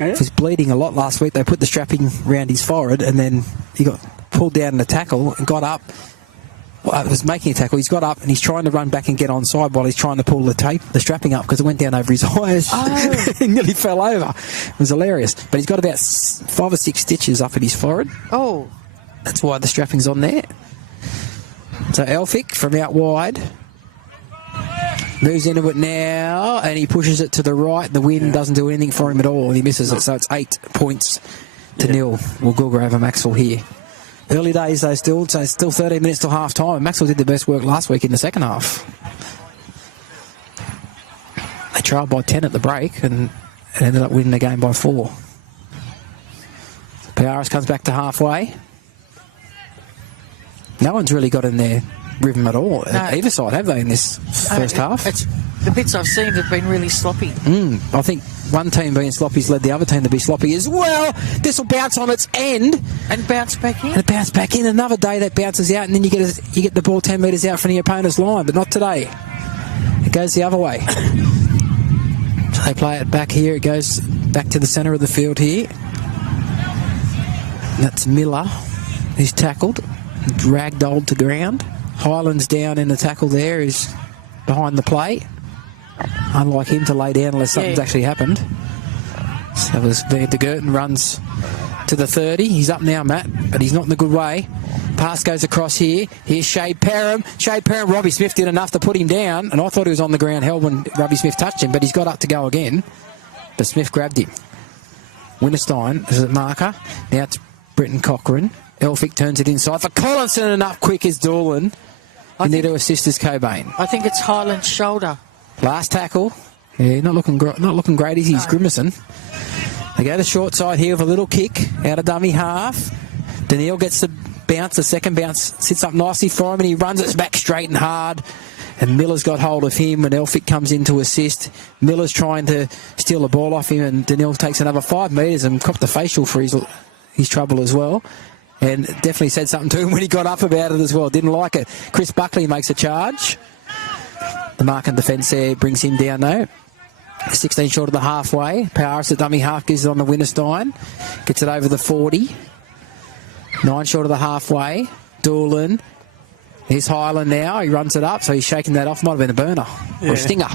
Yeah. He was bleeding a lot last week. They put the strapping around his forehead, and then he got pulled down in a tackle and got up. Well, was making a tackle. He's got up and he's trying to run back and get onside while he's trying to pull the strapping up because it went down over his eyes. Oh. He nearly fell over. It was hilarious. But he's got about 5 or 6 stitches up in his forehead. Oh, That's why the strapping's on there. So Elphick from out wide moves into it now, and he pushes it to the right. The wind doesn't do anything for him at all, and he misses it. So it's 8 points to 0. Woolgoolga over Macksville here. Early days though still, so it's still 13 minutes till half time. Macksville did their best work last week in the second half. They trailed by 10 at the break and ended up winning the game by 4. Powers comes back to halfway. No one's really got in their rhythm at all at either side, have they, in this first half? The bits I've seen have been really sloppy. I think one team being sloppy's led the other team to be sloppy as well. This will bounce on its end. And bounce back in. And it bounces back in. Another day that bounces out, and then you get the ball 10 metres out from your opponent's line, but not today. It goes the other way. So they play it back here. It goes back to the centre of the field here. And that's Miller, who's tackled, ragdolled to ground. Highland's down in the tackle there, is behind the play. Unlike him to lay down unless something's actually happened. So it was Van de Gerten runs to the 30. He's up now, Matt, but he's not in the good way. Pass goes across here. Here's Shade Parham. Robbie Smith did enough to put him down, and I thought he was on the ground held when Robbie Smith touched him, but he's got up to go again. But Smith grabbed him. Winterstein is at marker. Now it's Britton Cochrane. Elphick turns it inside for Collinson, and up quick is Doolan. And there to assist is Cobain. I think it's Highland's shoulder. Last tackle. Yeah, not looking great. He's grimacing. They go to the short side here with a little kick out of dummy half. Daniil gets the bounce. The second bounce sits up nicely for him, and he runs it back straight and hard. And Miller's got hold of him, and Elphick comes in to assist. Miller's trying to steal the ball off him, and Daniil takes another 5 metres and copped the facial for his trouble as well. And definitely said something to him when he got up about it as well. Didn't like it. Chris Buckley makes a charge. The mark and defence there brings him down though. 16 short of the halfway. Powers at dummy half gives it on the Winterstein. Gets it over the 40. 9 short of the halfway. Doolan. Here's Highland now. He runs it up, so he's shaking that off. Might have been a burner or a stinger.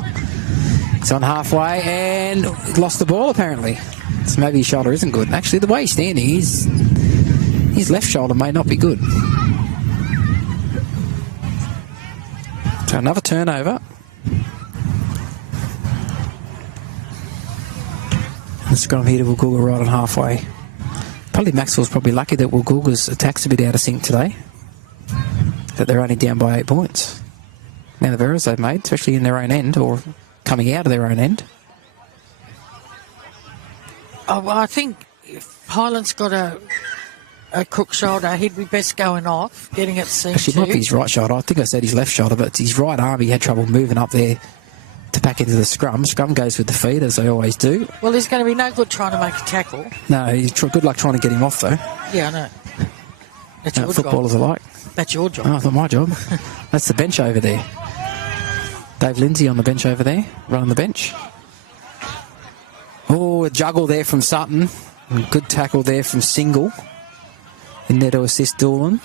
It's on halfway and lost the ball apparently. So maybe his shoulder isn't good. Actually, the way he's standing, his left shoulder may not be good. So another turnover. It's gone here to Woolgoolga right on halfway. Probably Macksville's probably lucky that Woolgoolga's attack's a bit out of sync today. That they're only down by 8 points. Now the errors they've made, especially in their own end or coming out of their own end. Oh, well, I think if Highland's got a crook shoulder, he'd be best going off, getting it seen Actually, it might be his right shoulder. I think I said his left shoulder, but it's his right arm. He had trouble moving up there to back into the scrum. Scrum goes with the feet, as they always do. Well, there's going to be no good trying to make a tackle. No, good luck trying to get him off, though. Yeah, I know. That's your footballers job. are like. That's your job. Oh, it's not my job. That's the bench over there. Dave Lindsey on the bench over there, running the bench. Oh, a juggle there from Sutton. And good tackle there from Single. In there to assist Doolan.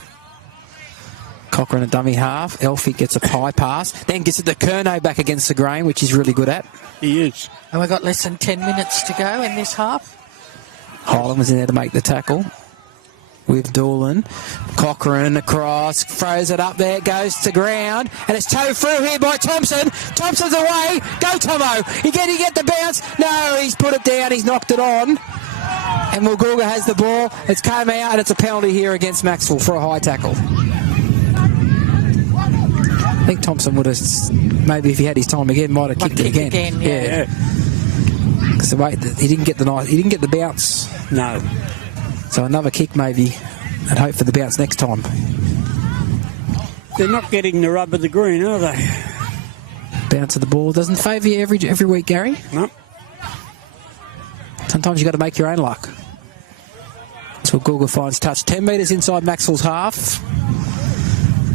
Cochrane a dummy half. Elphick gets a pie pass. Then gets it to Curnow back against the grain, which he's really good at. He is. And we've got less than 10 minutes to go in this half. Highland was in there to make the tackle with Doolan. Cochrane across, throws it up there, goes to ground, and it's towed through here by Thompson. Thompson's away. Go, Tomo. He get the bounce. No, he's put it down. He's knocked it on. And Woolgoolga has the ball. It's come out, and it's a penalty here against Macksville for a high tackle. I think Thompson would have, maybe if he had his time again, might have kicked it again. Yeah. Because the way he didn't get the bounce. No. So another kick maybe, and hope for the bounce next time. They're not getting the rub of the green, are they? Bounce of the ball doesn't favour you every week, Gary. No. Sometimes you've got to make your own luck. That's what Woolgoolga finds touch. 10 metres inside Macksville's half.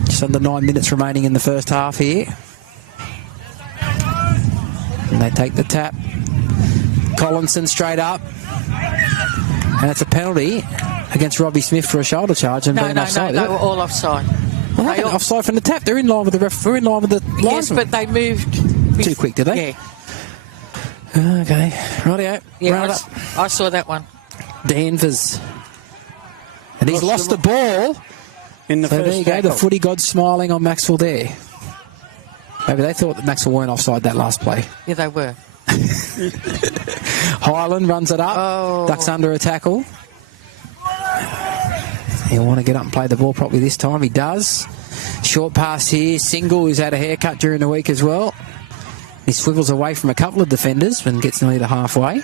Just under 9 minutes remaining in the first half here. And they take the tap. Collinson straight up. And it's a penalty against Robbie Smith for a shoulder charge and being offside. No, they were all offside. Well, they offside from the tap. They're in line with the ref. We're in line with the linesman. Yes, but they moved too quick, did they? Yeah. Okay, rightio. Yeah, I saw that one. Danvers. And he's lost the ball. In the So first there you go, tackle. the footy god smiling on Macksville there. Maybe they thought that Macksville weren't offside that last play. Yeah, they were. Highland runs it up, ducks under a tackle. He'll want to get up and play the ball properly this time. He does. Short pass here. Single, who's had a haircut during the week as well. He swivels away from a couple of defenders and gets nearly to halfway.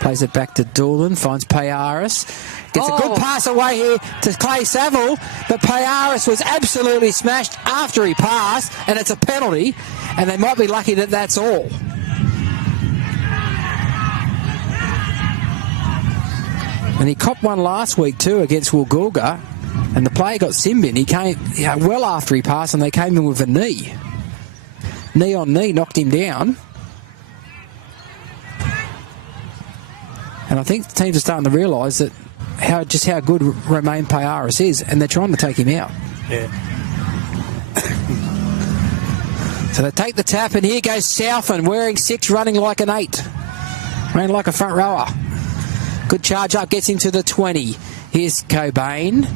Plays it back to Doolan, finds Payaris. Gets a good pass away here to Clay Saville, but Payaris was absolutely smashed after he passed, and it's a penalty, and they might be lucky that that's all. And he copped one last week too against Woolgoolga, and the player got Simbin. He came well after he passed, and they came in with a knee. Knee on knee, knocked him down. And I think the teams are starting to realise that how good Romain Payaris is, and they're trying to take him out. Yeah. So they take the tap, and here goes Southend, wearing 6, running like an 8. Running like a front rower. Good charge up, gets him to the 20. Here's Cobain.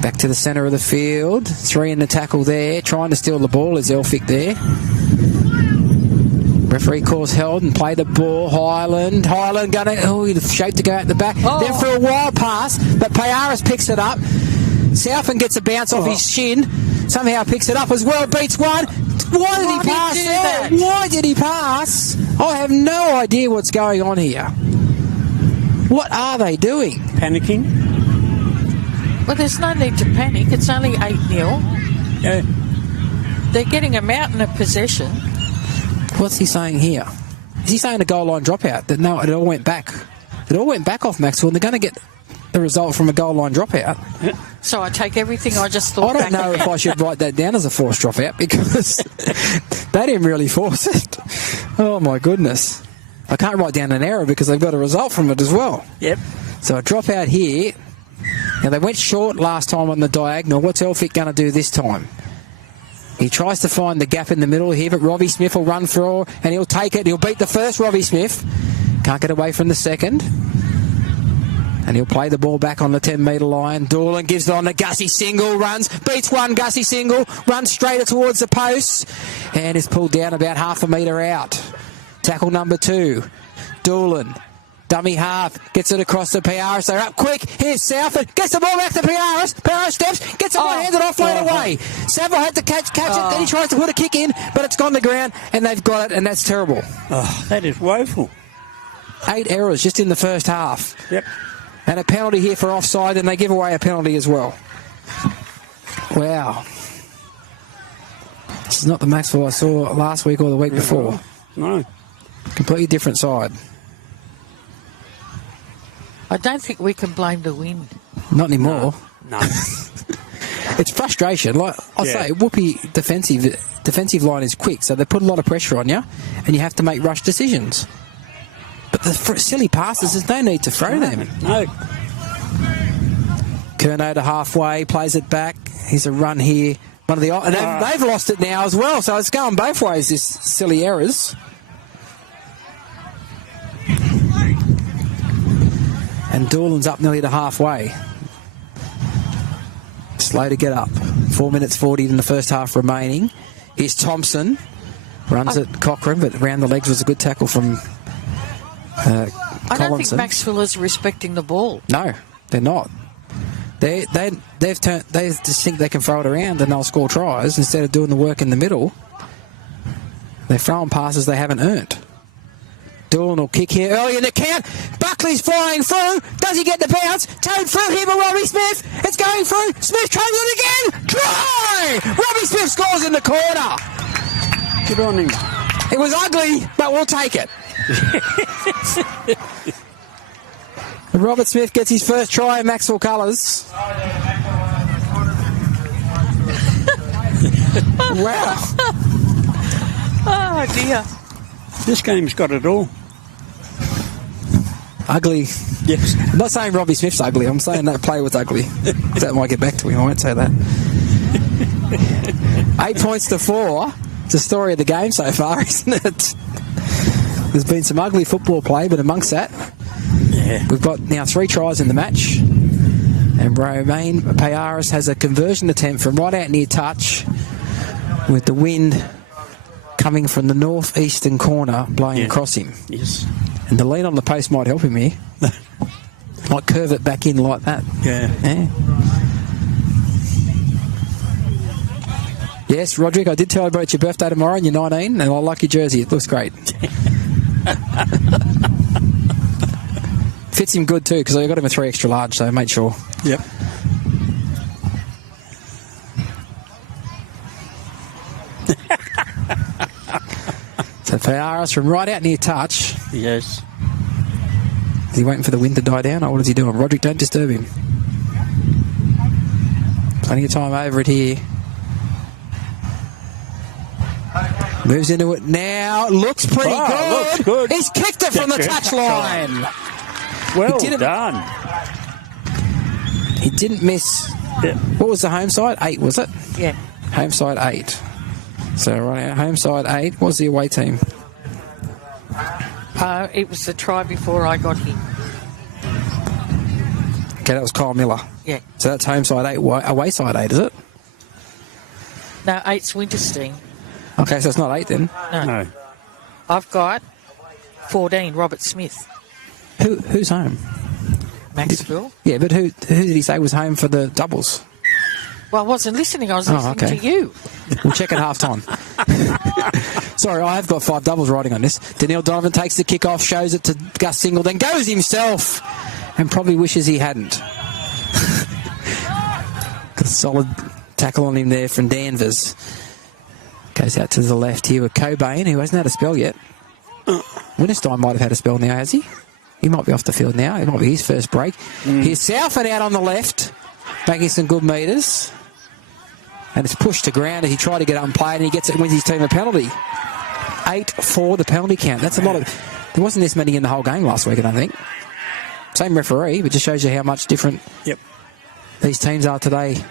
Back to the centre of the field. 3 in the tackle there. Trying to steal the ball is Elphick there. Referee calls held and play the ball. Highland going to shape to go out the back. Then for a wild pass, but Payaris picks it up. Southend gets a bounce off his shin. Somehow picks it up as well. Beats one. Why did he pass there? Why did he pass? I have no idea what's going on here. What are they doing? Panicking? Well, there's no need to panic. It's only 8-0. Yeah. They're getting a mountain of possession. What's he saying here? Is he saying a goal line dropout? That no, it all went back. It all went back off Macksville, and they're going to get the result from a goal line dropout. So I take everything I just thought. I don't know if I should write that down as a forced dropout, because they didn't really force it. Oh my goodness. I can't write down an error because they've got a result from it as well. Yep. So a dropout here. Now they went short last time on the diagonal. What's Elphick going to do this time? He tries to find the gap in the middle here, but Robbie Smith will run through and he'll take it. He'll beat the first Robbie Smith. Can't get away from the second. And he'll play the ball back on the 10-metre line. Doolan gives it on to Gussie Single, runs, beats one, Gussie Single, runs straighter towards the post, and is pulled down about half a metre out. Tackle number 2, Doolan. Dummy half, gets it across to Payaris. They're up quick. Here's Southend. Gets the ball back to Payaris. Payaris steps, gets the one-handed offload away. Saville had to catch it. Then he tries to put a kick in, but it's gone to ground, and they've got it, and that's terrible. Oh, that is woeful. 8 errors just in the first half. Yep. And a penalty here for offside, and they give away a penalty as well. Wow. This is not the Macksville I saw last week or the week before. No. Completely different side. I don't think we can blame the wind. Not anymore. No. It's frustration. Like I say, Whoopi defensive line is quick, so they put a lot of pressure on you, and you have to make rush decisions. But the silly passes, there's no need to throw them. No. Curnow to halfway, plays it back. Here's a run here. And they've lost it now as well, so it's going both ways, this silly errors. And Doolan's up nearly to halfway. Slow to get up. 4 minutes 40 in the first half remaining. Here's Thompson. Runs at Cochrane, but round the legs was a good tackle from I don't think Collinson. Macksville is respecting the ball. No, they're not. They just think they can throw it around and they'll score tries instead of doing the work in the middle. They're throwing passes they haven't earned. Doolan will kick here early in the count. Buckley's flying through. Does he get the bounce? Towed through here by Robbie Smith. It's going through. Smith tries it again. Try! Robbie Smith scores in the corner. Good on him. It was ugly, but we'll take it. Robert Smith gets his first try in Macksville colours. Wow. Oh, dear. This game's got it all. Ugly. Yes. I'm not saying Robbie Smith's ugly. I'm saying that play was ugly. That might get back to him. I won't say that. 8 points to 4. It's the story of the game so far, isn't it? There's been some ugly football play, but amongst that, we've got now 3 tries in the match. And Romain Payaris has a conversion attempt from right out near touch with the wind coming from the northeastern corner blowing across him. Yes. And the lean on the post might help him here. Might curve it back in like that. Yeah. Yes, Roderick, I did tell you about your birthday tomorrow and you're 19, and I like your jersey. It looks great. Fits him good too, because I got him a 3 extra large, so I made sure. Yep. So Payaris from right out near touch. Yes. Is he waiting for the wind to die down, or what is he doing? Roderick, don't disturb him. Plenty of time over it here. Moves into it now. Looks pretty good. Looks good. He's kicked it from the touchline. Well done. He didn't miss. Yeah. What was the home side? 8, was it? Yeah. Home side 8. So right out, home side 8. What was the away team? It was the try before I got here. Okay, that was Kyle Miller. Yeah. So that's home side 8, away side 8, is it? No, 8's Winterstein. Okay, so it's not 8 then. No. I've got 14, Robert Smith. Who's home? Macksville. Yeah, but who did he say was home for the doubles? Well, I wasn't listening. I was listening to you. We'll check at half time. Sorry, I have got 5 doubles riding on this. Daniel Donovan takes the kick off, shows it to Gus Single, then goes himself and probably wishes he hadn't. Got a solid tackle on him there from Danvers. Goes out to the left here with Cobain, who hasn't had a spell yet. Winterstein might have had a spell now, has he? He might be off the field now. It might be his first break. Here's Southend out on the left, making some good metres. And it's pushed to ground as he tried to get unplayed, and he gets it and wins his team a penalty. 8 for the penalty count. That's a lot of... There wasn't this many in the whole game last week, I don't think. Same referee, but just shows you how much different these teams are today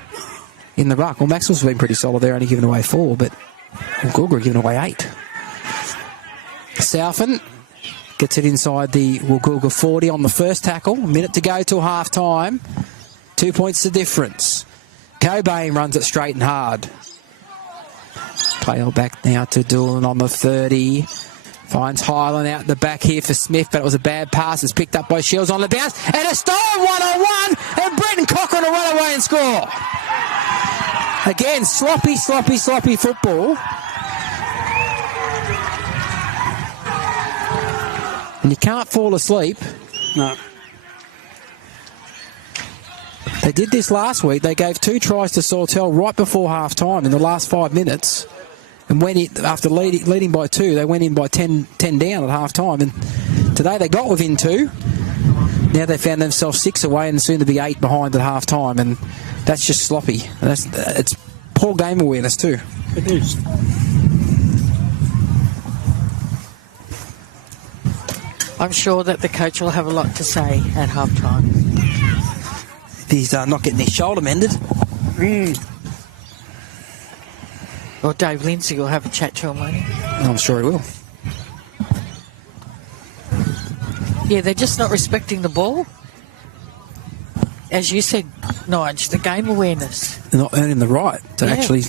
in the ruck. Well, Maxwell's been pretty solid there, only giving away 4, but Woolgoolga giving away 8. Southend gets it inside the Woolgoolga 40 on the first tackle. A minute to go till half time. 2 points the difference. Cobain runs it straight and hard. Play back now to Doolan on the 30. Finds Highland out the back here for Smith, but it was a bad pass. It's picked up by Shields on the bounce. And a stolen 1-on-1. And Brenton Cochran will run away and score. Again, sloppy football. And you can't fall asleep. No. They did this last week. They gave 2 tries to Sawtell right before half time in the last 5 minutes. And after leading by 2, they went in by 10 down at half time. And today they got within 2. Now they found themselves 6 away and soon to be 8 behind at half time. And that's just sloppy. It's poor game awareness too. It is. I'm sure that the coach will have a lot to say at half time. He's not getting his shoulder mended. Or Dave Lindsey will have a chat to him, won't he? I'm sure he will. Yeah, they're just not respecting the ball. As you said, Nige, the game awareness. They're not earning the right to actually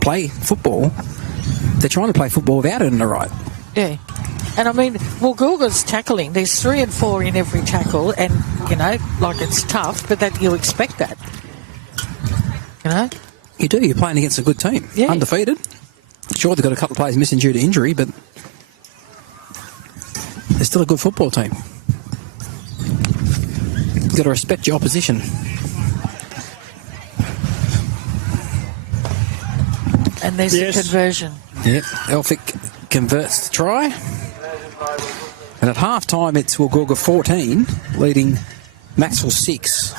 play football. They're trying to play football without earning the right. Yeah. And I mean, Woolgoolga's tackling. There's 3 and 4 in every tackle, and, you know, like it's tough, but that you expect that. You know? You do. You're playing against a good team. Yeah. Undefeated. Sure, they've got a couple of players missing due to injury, but they're still a good football team. You've got to respect your opposition. And there's the conversion. Yep. Elphick converts the try. And at half time, it's Woolgoolga 14, leading Macksville 6.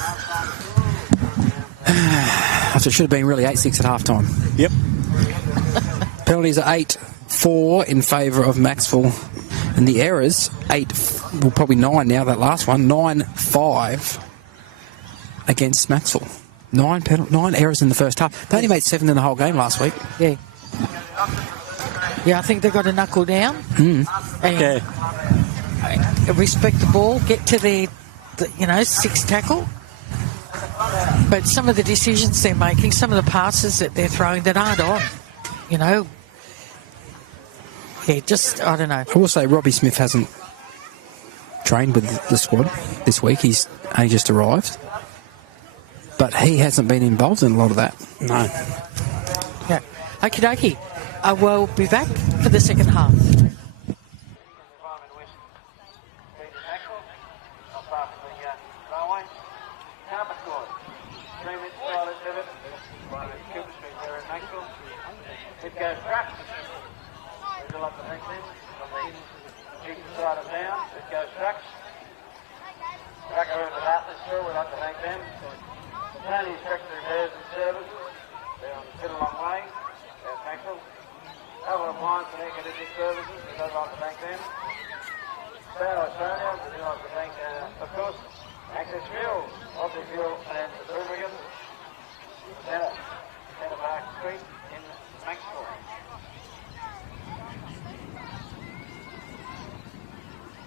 After it should have been really 8-6 at half time. Yep. Penalties are 8-4 in favour of Macksville. And the errors, well, probably 9 now, that last one, 9-5 against Macksville. 9 errors in the first half. They only made 7 in the whole game last week. Yeah. Yeah, I think they've got to knuckle down. And respect the ball, get to their, 6 tackle. But some of the decisions they're making, some of the passes that they're throwing that aren't on, Yeah, just, I don't know. I will say Robbie Smith hasn't trained with the squad this week. He's only just arrived. But he hasn't been involved in a lot of that. No. Yeah. Okie dokie. We'll be back for the second half.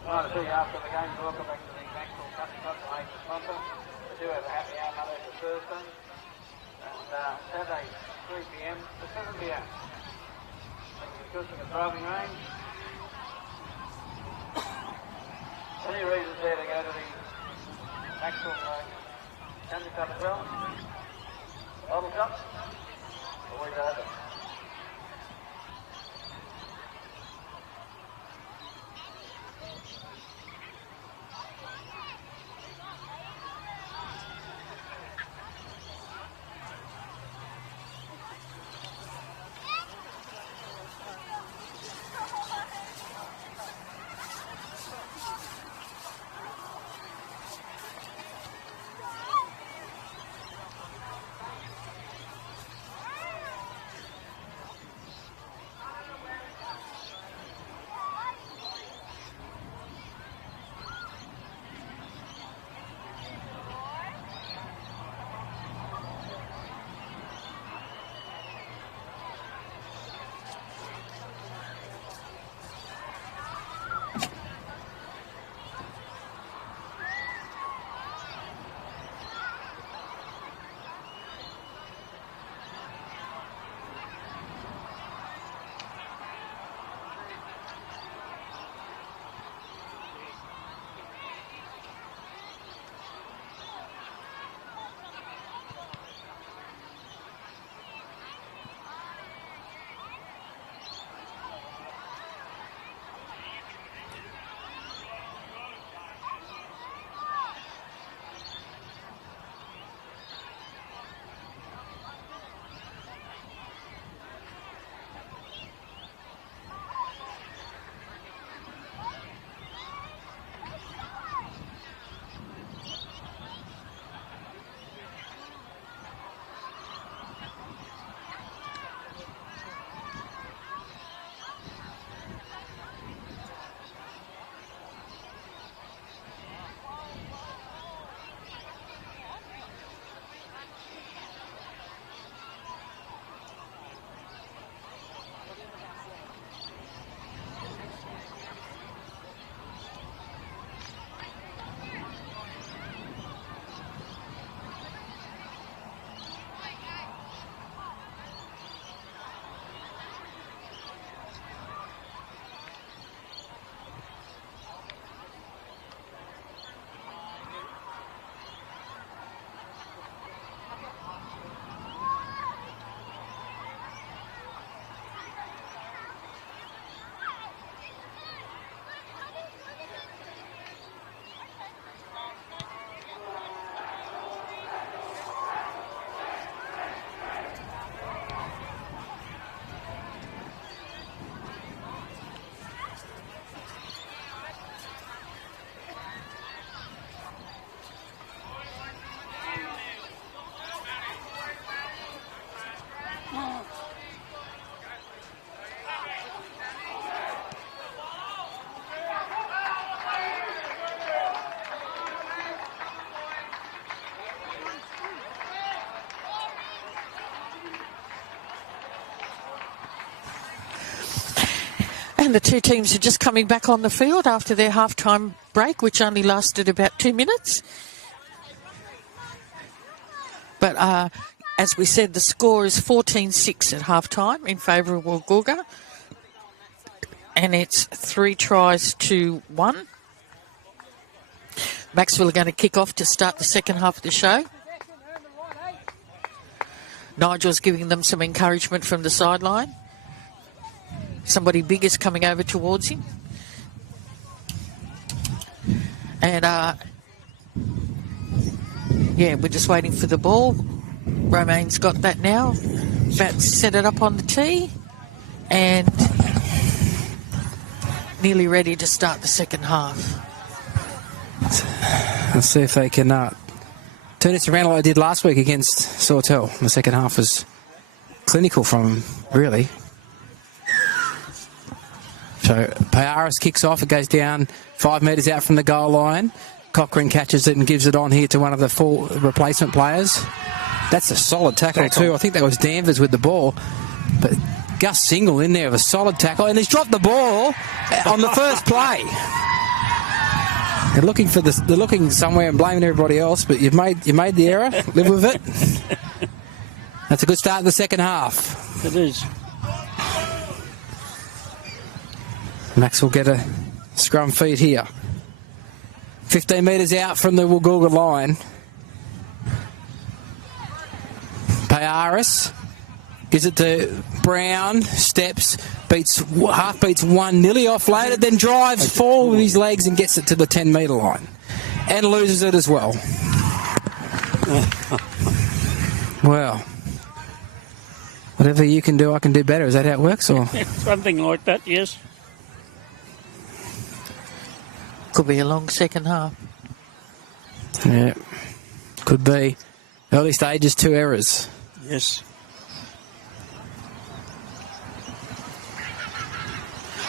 After the game, welcome back to the Macksville Country Club to make the sponsor. We do have a happy hour Monday to Thursday, and Saturday 3 p.m. to 7 p.m. Because of the driving range. Any reasons there to go to the Macksville Country Club as well? Bottle Cup? Or we over? And the two teams are just coming back on the field after their half-time break, which only lasted about 2 minutes. But as we said, the score is 14-6 at half-time in favour of Woolgoolga. And it's 3 tries to 1. Macksville are going to kick off to start the second half of the show. Nigel's giving them some encouragement from the sideline. Somebody big is coming over towards him. And, yeah, we're just waiting for the ball. Romaine's got that now. About to set it up on the tee. And nearly ready to start the second half. Let's see if they can turn this around like they did last week against Sawtell. The second half was clinical from really. So Payaris kicks off. It goes down 5 metres out from the goal line. Cochrane catches it and gives it on here to one of the 4 replacement players. That's a solid tackle too. I think that was Danvers with the ball. But Gus Single in there with a solid tackle. And he's dropped the ball on the first play. They're looking for this. They're looking somewhere and blaming everybody else. But you made the error. Live with it. That's a good start in the second half. It is. Max will get a scrum feed here. 15 metres out from the Woolgoolga line. Payaris gives it to Brown. Steps, beats 1, nearly offloaded, then drives forward with his legs and gets it to the 10-metre line. And loses it as well. Well, whatever you can do, I can do better. Is that how it works? Or Something like that, yes. Could be a long second half. Yeah, could be. Early stages, 2 errors. Yes.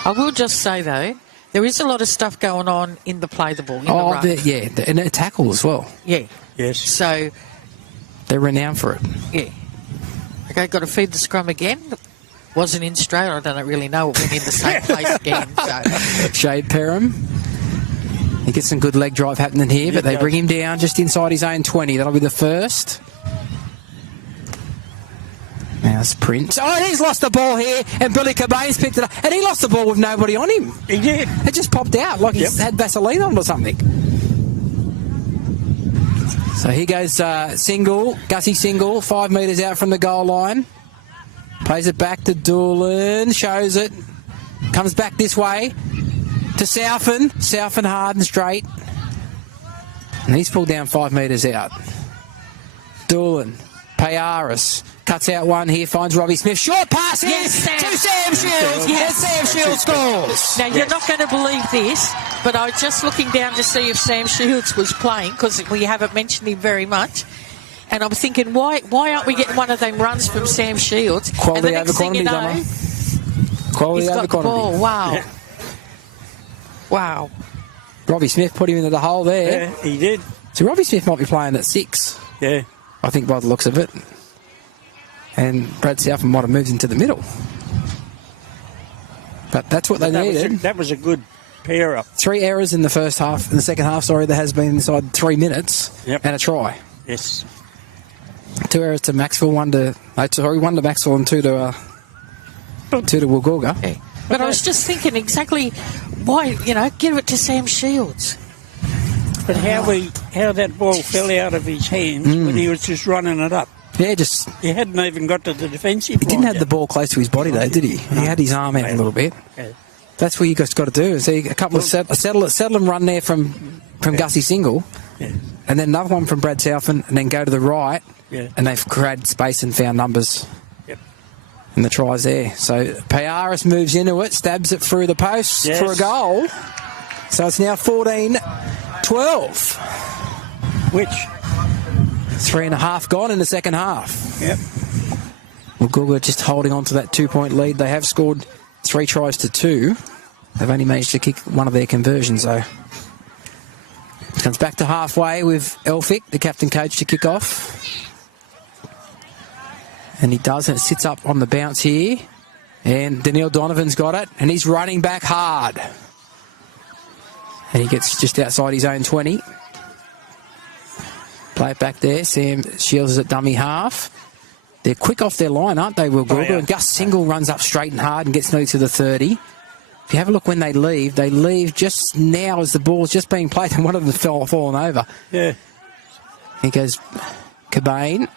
I will just say, though, there is a lot of stuff going on in the play the ball, in the ruck. And a tackle as well. Yeah. Yes. So, they're renowned for it. yeah. Okay, got to feed the scrum again. Wasn't in straight. I don't really know. It went in the same place again. So. Shade Perham. He gets some good leg drive happening here, but they bring him down just inside his own 20. That'll be the first. Now it's Prince. Oh, and he's lost the ball here, and Billy Cobain's picked it up. And he lost the ball with nobody on him. He did. It just popped out like he's had Vaseline on or something. So here goes Gussie Single, 5 metres out from the goal line. Plays it back to Doolan, shows it. Comes back this way to Southern hard and straight. And he's pulled down 5 metres out. Doolan, Payaris, cuts out one here, finds Robbie Smith. Short pass to Sam Shields. Yes, Sam Shields scores. Now, you're not going to believe this, but I was just looking down to see if Sam Shields was playing, because we haven't mentioned him very much. And I'm thinking, why aren't we getting one of them runs from Sam Shields? Quality and the next over quantity, thing you know, Quality he's over got the quantity. ball. Wow. Yeah. Wow. Robbie Smith put him into the hole there. Yeah, he did. So Robbie Smith might be playing at 6, Yeah. I think, by the looks of it. And Brad Southern might have moved into the middle. But that's what they needed. That was a good pair up. 3 errors in the first half. In the second half, there has been inside 3 minutes. Yep. And a try. Yes. 2 errors to Macksville, 1 to Macksville and 2 to Woolgoolga. Yeah. But I was just thinking exactly why, give it to Sam Shields. But how that ball fell out of his hands when he was just running it up. Yeah, He hadn't even got to the defensive. He didn't have the ball close to his body though, did he? He had his arm out a little bit. Yeah. That's what you guys got to do. See a couple of settle and run there from Gussie Single, and then another one from Brad Southern, and then go to the right, and they've created space and found numbers. And the tries there. So Payaris moves into it, stabs it through the posts for a goal. So it's now 14-12. Which? 3.5 gone in the second half. Yep. Woolgoolga just holding on to that 2-point lead. They have scored 3 tries to 2. They've only managed to kick one of their conversions, though. Comes back to halfway with Elphick, the captain coach, to kick off. And he does, and it sits up on the bounce here. And Daniil Donovan's got it, and he's running back hard. And he gets just outside his own 20. Play it back there. Sam Shields is at dummy half. They're quick off their line, aren't they, Woolgoolga? Oh, yeah. And Gus Single runs up straight and hard and gets nearly to the 30. If you have a look when they leave just now as the ball's just being played and one of them's fallen over. Yeah. He goes Cobain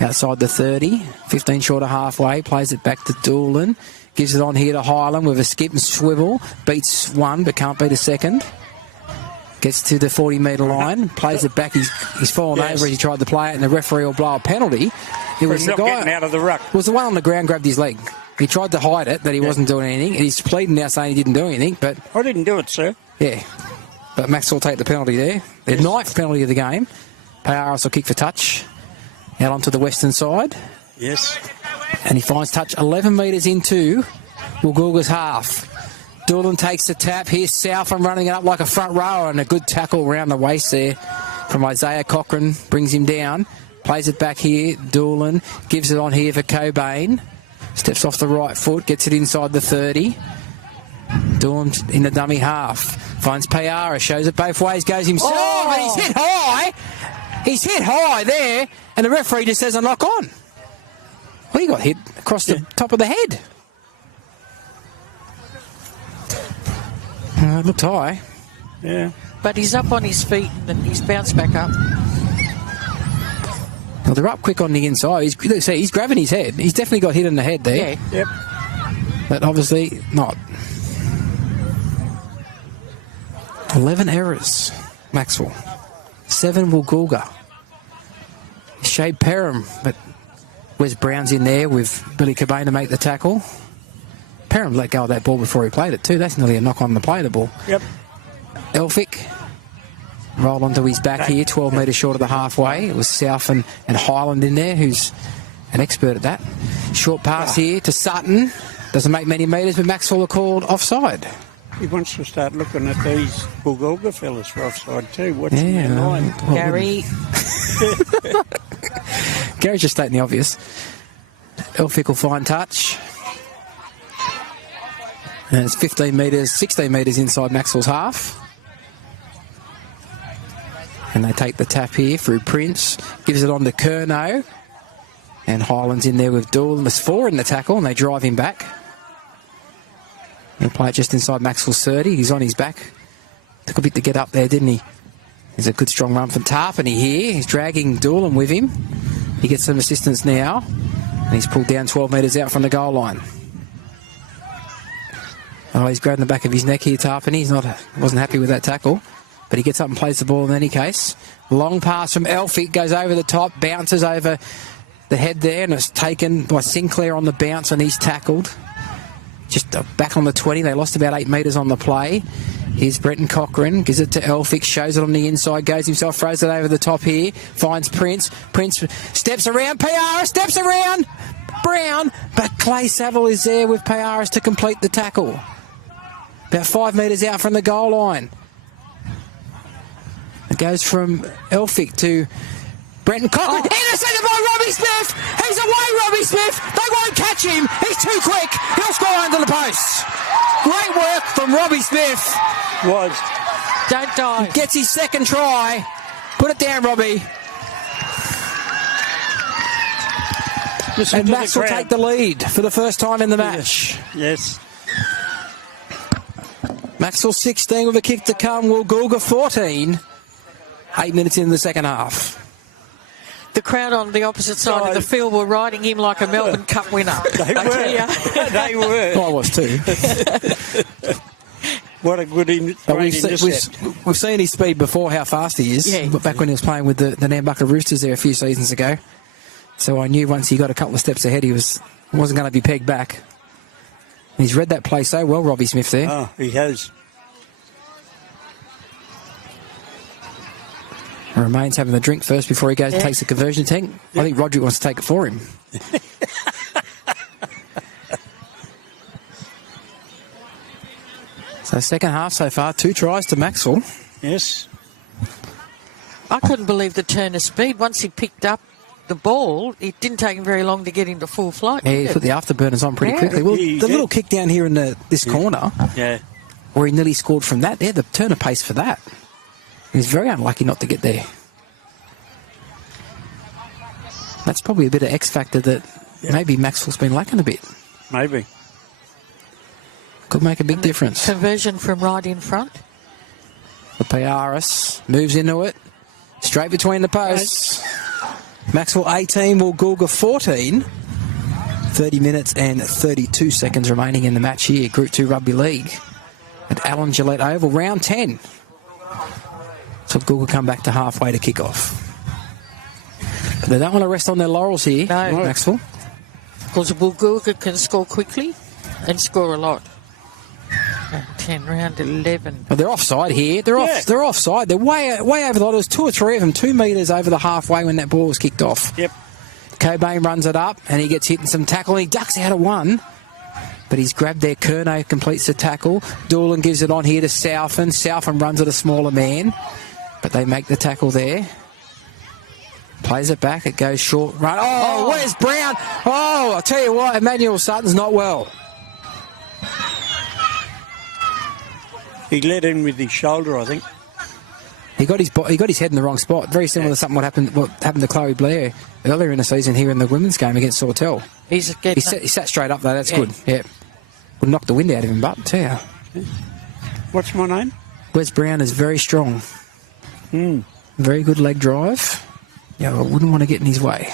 outside the 30, 15 short of halfway, plays it back to Doolan, gives it on here to Highland with a skip and swivel, beats one but can't beat a second. Gets to the 40-metre line, plays it back. He's fallen over as he tried to play it, and the referee will blow a penalty. It was the not guy getting out of the ruck. It was the one on the ground grabbed his leg. He tried to hide it, that he wasn't doing anything. And he's pleading now saying he didn't do anything, but... I didn't do it, sir. Yeah. But Max will take the penalty there. Their ninth penalty of the game. Payaris will kick for touch. Out onto the western side. Yes. And he finds touch 11 metres into Woolgoolga's half. Doolan takes the tap. Here's Southland running it up like a front rower, and a good tackle around the waist there from Isaiah Cochran. Brings him down. Plays it back here. Doolan gives it on here for Cobain. Steps off the right foot. Gets it inside the 30. Doolan in the dummy half. Finds Payara. Shows it both ways. Goes himself. Oh! And he's hit high. He's hit high there. And the referee just says a knock on. Well, he got hit across the top of the head. It looked high. Yeah. But he's up on his feet and he's bounced back up. Well, they're up quick on the inside. He's grabbing his head. He's definitely got hit in the head there. Yeah. Yep. But obviously not. 11 errors, Macksville. 7 Woolgoolga. Shade Perham, but Wes Brown's in there with Billy Cobain to make the tackle. Perham let go of that ball before he played it too. That's nearly a knock on the play of the ball. Yep. Elphick rolled onto his back here, 12 metres short of the halfway. It was South and Highland in there, who's an expert at that. Short pass here to Sutton. Doesn't make many metres, but Macksville are called offside. He wants to start looking at these Woolgoolga fellas for offside too. What's in their line? Gary. Gary's just stating the obvious. Elphick will find touch. And it's 15 metres, 16 metres inside Macksville's half. And they take the tap here through Prince. Gives it on to Curnow. And Highland's in there with Doolan. There's 4 in the tackle, and they drive him back. He'll play it just inside Macksville's 30. He's on his back. Took a bit to get up there, didn't he? There's a good strong run from Tarpany here. He's dragging Doolan with him. He gets some assistance now. And he's pulled down 12 metres out from the goal line. Oh, he's grabbing the back of his neck here, Tarpany. He wasn't happy with that tackle. But he gets up and plays the ball in any case. Long pass from Elphick. Goes over the top. Bounces over the head there. And it's taken by Sinclair on the bounce. And he's tackled. Just back on the 20. They lost about 8 metres on the play. Here's Brenton Cochran. Gives it to Elphick. Shows it on the inside. Goes himself. Throws it over the top here. Finds Prince. Prince steps around. Payaris steps around. Brown. But Clay Saville is there with Payaris to complete the tackle. About 5 metres out from the goal line. It goes from Elphick to Brenton Cochran. Intercepted by Robbie Smith. He's away, Robbie Smith. They won't catch him. He's too quick. He'll score under the post. Great work from Robbie Smith. Was. Don't die. Gets his second try. Put it down, Robbie. Listen And to Max the will crowd. take the lead for the first time in the match. Yes. Macksville 16 with a kick to come. Woolgoolga 14. 8 minutes in the second half. The crowd on the opposite side of the field were riding him like a Melbourne Cup winner. They were. They were. I was too. What a good But intercept. we've seen his speed before, how fast he is. Yeah. Back when he was playing with the Nambucca Roosters there a few seasons ago. So I knew once he got a couple of steps ahead, he wasn't going to be pegged back. He's read that play so well, Robbie Smith there. Oh, he has. Remains having the drink first before he goes and takes the conversion tank. I think Roderick wants to take it for him. So second half so far, 2 tries to Macksville. Yes. I couldn't believe the turn of speed. Once he picked up the ball, it didn't take him very long to get into full flight. Yeah, he put the afterburners on pretty quickly. Well, He the did. little kick down here in this corner, Yeah. where he nearly scored from that, the turn of pace for that. He's very unlucky not to get there. That's probably a bit of X factor that maybe Macksville's been lacking a bit. Maybe. Could make a big difference. Conversion from right in front. The Piaris moves into it. Straight between the posts. Macksville 18, Woolgoolga 14. 30 minutes and 32 seconds remaining in the match here. Group 2 Rugby League at Alan Gillette Oval. Round 10. So Woolgoolga come back to halfway to kick off. But they don't want to rest on their laurels here, No. Macksville. Because Woolgoolga can score quickly and score a lot. Round 10, round 11. But they're offside here. They're off. They're offside. They're way over the line. There was 2 or 3 of them, 2 metres over the halfway when that ball was kicked off. Yep. Cobain runs it up and he gets hit in some tackle and he ducks out of one. But he's grabbed there. Curnow completes the tackle. Doolan gives it on here to Southern. Southern runs at a smaller man. But they make the tackle there. Plays it back. It goes short run. Oh, where's Brown? Oh, I'll tell you what, Emmanuel Sutton's not well. He let in with his shoulder, I think. He got his head in the wrong spot. Very similar to something what happened to Chloe Blair earlier in the season here in the women's game against Sawtell. He He sat straight up though. That's good. Yeah, would knock the wind out of him. But tell you, What's my name? Wes Brown is very strong. Very good leg drive. Yeah, I wouldn't want to get in his way.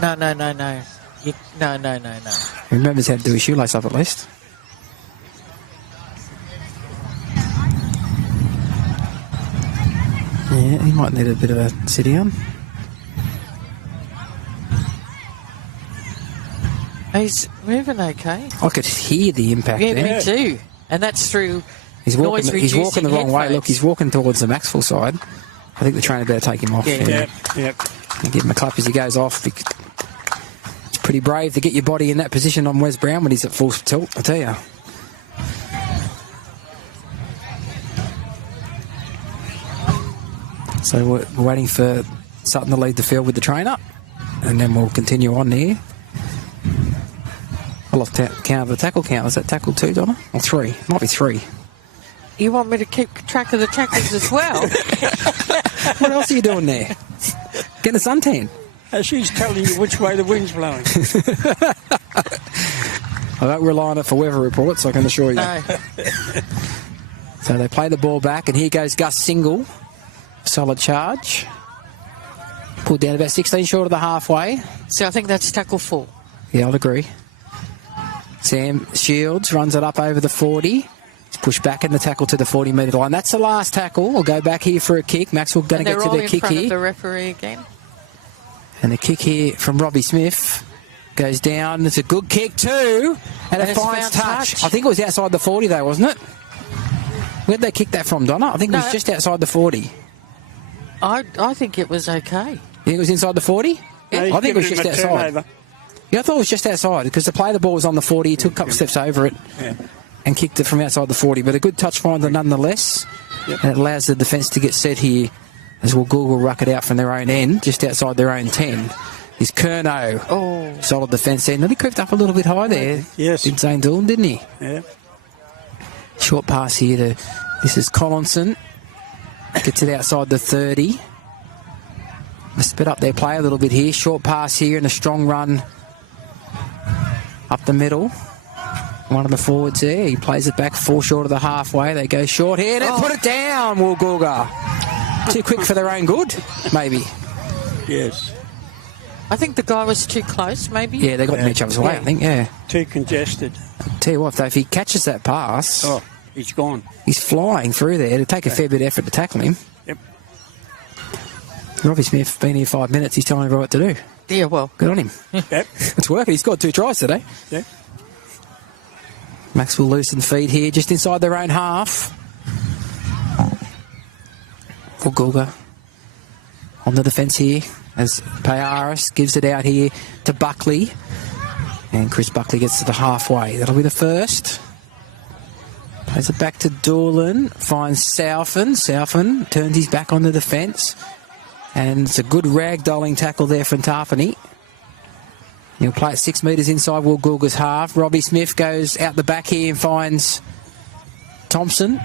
No. No. He remembers how to do his shoelace up at least. Yeah, he might need a bit of a sit down. He's moving okay. I could hear the impact Yeah, there. me too. And that's through He's walking the wrong way. headphones. Look, he's walking towards the Macksville side. I think the trainer better take him off. Yeah. Yep. And give him a clap as he goes off. It's pretty brave to get your body in that position on Wes Brown when he's at full tilt, I tell you. So we're waiting for Sutton to lead the field with the trainer, and then we'll continue on there. I lost count of the tackle count. Was that tackle 2, Donna? Or 3? Might be 3. You want me to keep track of the tackles as well? What else are you doing there? Getting a suntan? She's telling you which way the wind's blowing. I don't rely on it for weather reports, I can assure you. No. So they play the ball back, and here goes Gus Single. Solid charge. Pulled down about 16 short of the halfway. So I think that's tackle 4. Yeah, I'll agree. Sam Shields runs it up over the 40. He's pushed back in the tackle to the 40-metre line. That's the last tackle. We'll go back here for a kick. Macksville going to get to their kick in front here. of the referee again. And the kick here from Robbie Smith goes down. It's a good kick too. And a it's fine found touch. I think it was outside the 40 though, wasn't it? Where'd they kick that from, Donna? I think it was just outside the 40. I think it was okay. You think it was inside the 40? I think it was just outside. Turnover. Yeah, I thought it was just outside because the play the ball was on the 40. He took a couple of steps over it and kicked it from outside the 40. But a good touch finder nonetheless. And it allows the defence to get set here as Woolgoolga ruck it out from their own end, just outside their own 10. Is Curnow. Oh. Solid defence end. And he crept up a little bit high there. Yes. Did Zane Doolan, didn't he? Yeah. Short pass here to... This is Collinson. Gets it outside the 30. Let's spit up their play a little bit here. Short pass here and a strong run up the middle. One of the forwards there. He plays it back 4 short of the halfway. They go short here. They put it down, Woolgoolga. Too quick for their own good, maybe. Yes. I think the guy was too close, maybe. Yeah, they got in each other's way, I think, yeah. Too congested. Tell you what, though, if he catches that pass, He's gone. he's flying through there. It'll take a fair bit of effort to tackle him. Yep. Robbie Smith been here 5 minutes. He's telling everyone what to do. Yeah, well. Good on him. Yep. It's working. He's scored 2 tries today. Yep. Macksville loosen feed here, just inside their own half. Woolgoolga on the defence here as Payaris gives it out here to Buckley. And Chris Buckley gets to the halfway. That'll be the first. Plays it back to Doolan. Finds Southern. Southern turns his back on the defence. And it's a good ragdolling tackle there from Tarpany. He'll play it 6 metres inside Woolgoolga's half. Robbie Smith goes out the back here and finds Thompson.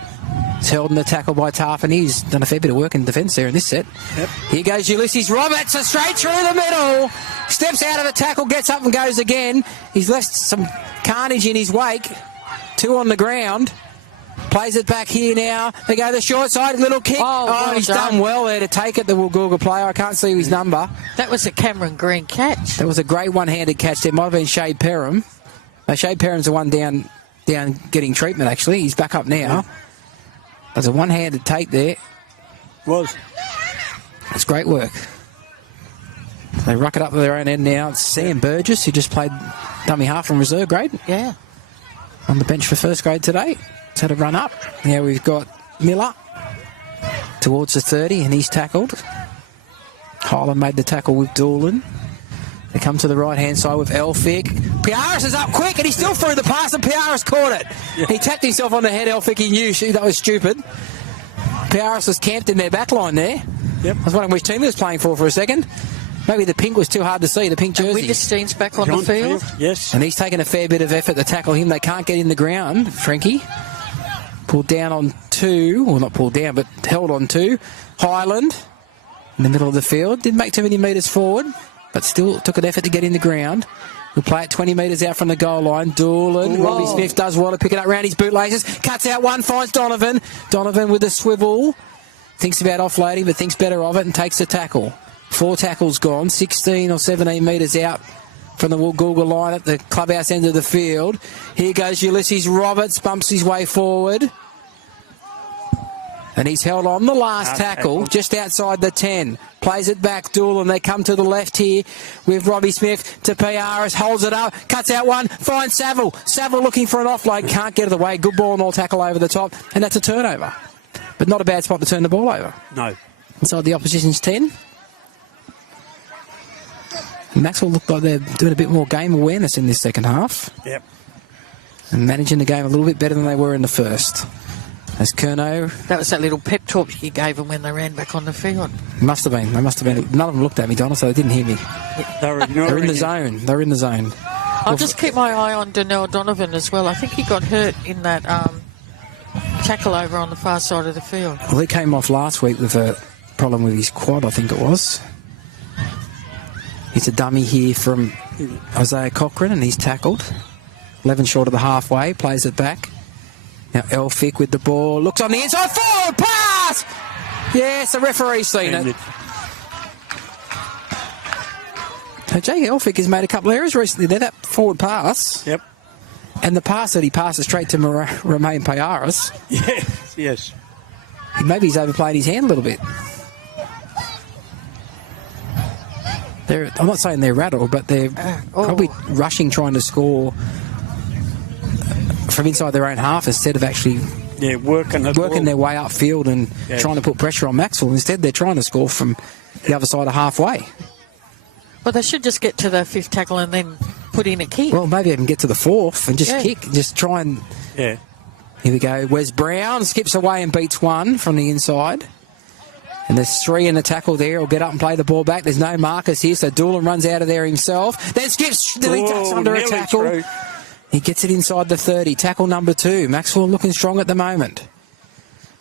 He's held in the tackle by Tarpany. He's done a fair bit of work in defence there in this set. Yep. Here goes Ulysses Roberts, a straight through the middle. Steps out of the tackle, gets up and goes again. He's left some carnage in his wake. 2 on the ground. Plays it back here now. They go the short side, little kick. Well he's done. done well there to take it, the Woolgoolga player. I can't see his number. That was a Cameron Green catch. That was a great one-handed catch there. Might have been Shade Perham. No, Shade Perham's the one down getting treatment, actually. He's back up now. There's a one-handed take there. Was. It's great work. They ruck it up to their own end now. It's Sam Burgess, who just played dummy half from reserve grade. Yeah. On the bench for first grade today. It's had a run up. Now we've got Miller towards the 30, and he's tackled. Hyland made the tackle with Doolan. They come to the right-hand side with Elphick. Piaris is up quick, and he still threw the pass, and Piaris caught it. Yeah. He tapped himself on the head, Elphick. He knew that was stupid. Piaris was camped in their back line there. Yep. I was wondering which team he was playing for a second. Maybe the pink was too hard to see, the pink jersey. Wittgenstein's back on the field. Yes. And he's taken a fair bit of effort to tackle him. They can't get in the ground, Frankie. Pulled down on 2, well, not pulled down, but held on 2. Hyland in the middle of the field. Didn't make too many metres forward, but still took an effort to get in the ground. We'll play it 20 metres out from the goal line. Doolan. Robbie Smith does well to pick it up round his bootlaces. Cuts out one, finds Donovan. Donovan with a swivel. Thinks about offloading, but thinks better of it and takes the tackle. 4 tackles gone, 16 or 17 metres out from the Woolgoolga line at the clubhouse end of the field. Here goes Ulysses Roberts, bumps his way forward. And he's held on the last tackle, just outside the 10. Plays it back, Doolan. They come to the left here with Robbie Smith to Piaris. Holds it up, cuts out one, finds Saville. Saville looking for an offload, can't get it away. Good ball and all tackle over the top. And that's a turnover. But not a bad spot to turn the ball over. No. Inside the opposition's 10. Macksville looked like they're doing a bit more game awareness in this second half. Yep. And managing the game a little bit better than they were in the first. As Curnow. That was that little pep talk you gave them when they ran back on the field. Must have been. They must have been. None of them looked at me, Donna, so they didn't hear me. They're in the zone. They're in the zone. I'll just keep my eye on Donnell Donovan as well. I think he got hurt in that tackle over on the far side of the field. Well, he came off last week with a problem with his quad, I think it was. It's a dummy here from Isaiah Cochran, and he's tackled. 11 short of the halfway, plays it back. Now Elphick with the ball, looks on the inside, forward pass! Yes, the referee's seen it. So Jake Elphick has made a couple of errors recently there, that forward pass. Yep. And the pass that he passes straight to Romain Piaris. Yes. Maybe he's overplayed his hand a little bit. I'm not saying they're rattled, but they're probably rushing, trying to score from inside their own half instead of actually working their way upfield and trying to put pressure on Macksville. Instead, they're trying to score from the other side of halfway. Well, they should just get to the 5th tackle and then put in a kick. Well, maybe even get to the 4th and just kick, just try and... Yeah. Here we go. Wes Brown skips away and beats one from the inside. And there's 3 in the tackle there. He'll get up and play the ball back. There's no markers here, so Doolan runs out of there himself. Then skips, nearly ducks under a tackle. Through. He gets it inside the 30. Tackle number 2. Macksville looking strong at the moment.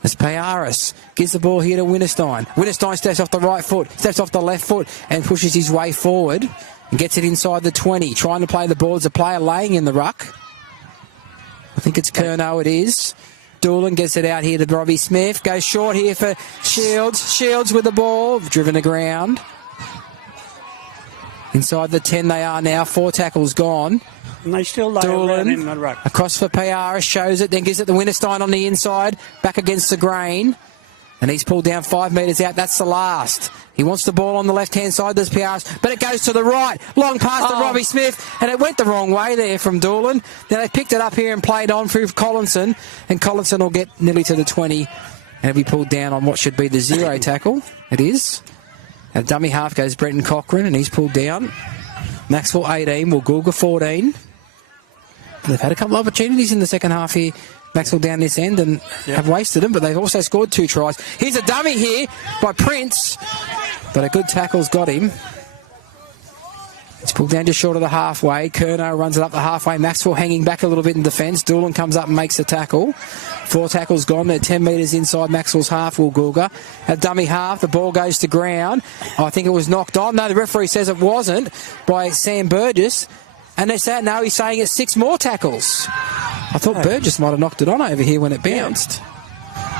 As Piaris gives the ball here to Winterstein. Winterstein steps off the right foot, steps off the left foot, and pushes his way forward and gets it inside the 20. Trying to play the ball as a player laying in the ruck. I think it's Curnow, it is. Doolan gets it out here to Robbie Smith. Goes short here for Shields. Shields with the ball. Driven to ground. Inside the 10 they are now. 4 tackles gone. And they still lay around in the ruck. Across for Piaris. Shows it. Then gives it to Winterstein on the inside. Back against the grain. And he's pulled down 5 metres out. That's the last. He wants the ball on the left-hand side. There's Piaris. But it goes to the right. Long pass to Robbie Smith. And it went the wrong way there from Doolan. Now they picked it up here and played on through Collinson. And Collinson will get nearly to the 20. And he'll be pulled down on what should be the 0 tackle. It is. Now dummy half goes Brenton Cochran. And he's pulled down. Macksville 18. Woolgoolga 14. They've had a couple of opportunities in the second half here Macksville down this end and have wasted them, but they've also scored 2 tries. Here's a dummy here by Prince, but a good tackle's got him. It's pulled down just short of the halfway. Curnow runs it up the halfway. Macksville hanging back a little bit in defence. Doolan comes up and makes the tackle. 4 tackles gone. They're 10 metres inside Macksville's half, Woolgoolga. A dummy half. The ball goes to ground. I think it was knocked on. No, the referee says it wasn't by Sam Burgess. And they say, no, he's saying it's 6 more tackles. I thought Burgess might have knocked it on over here when it bounced.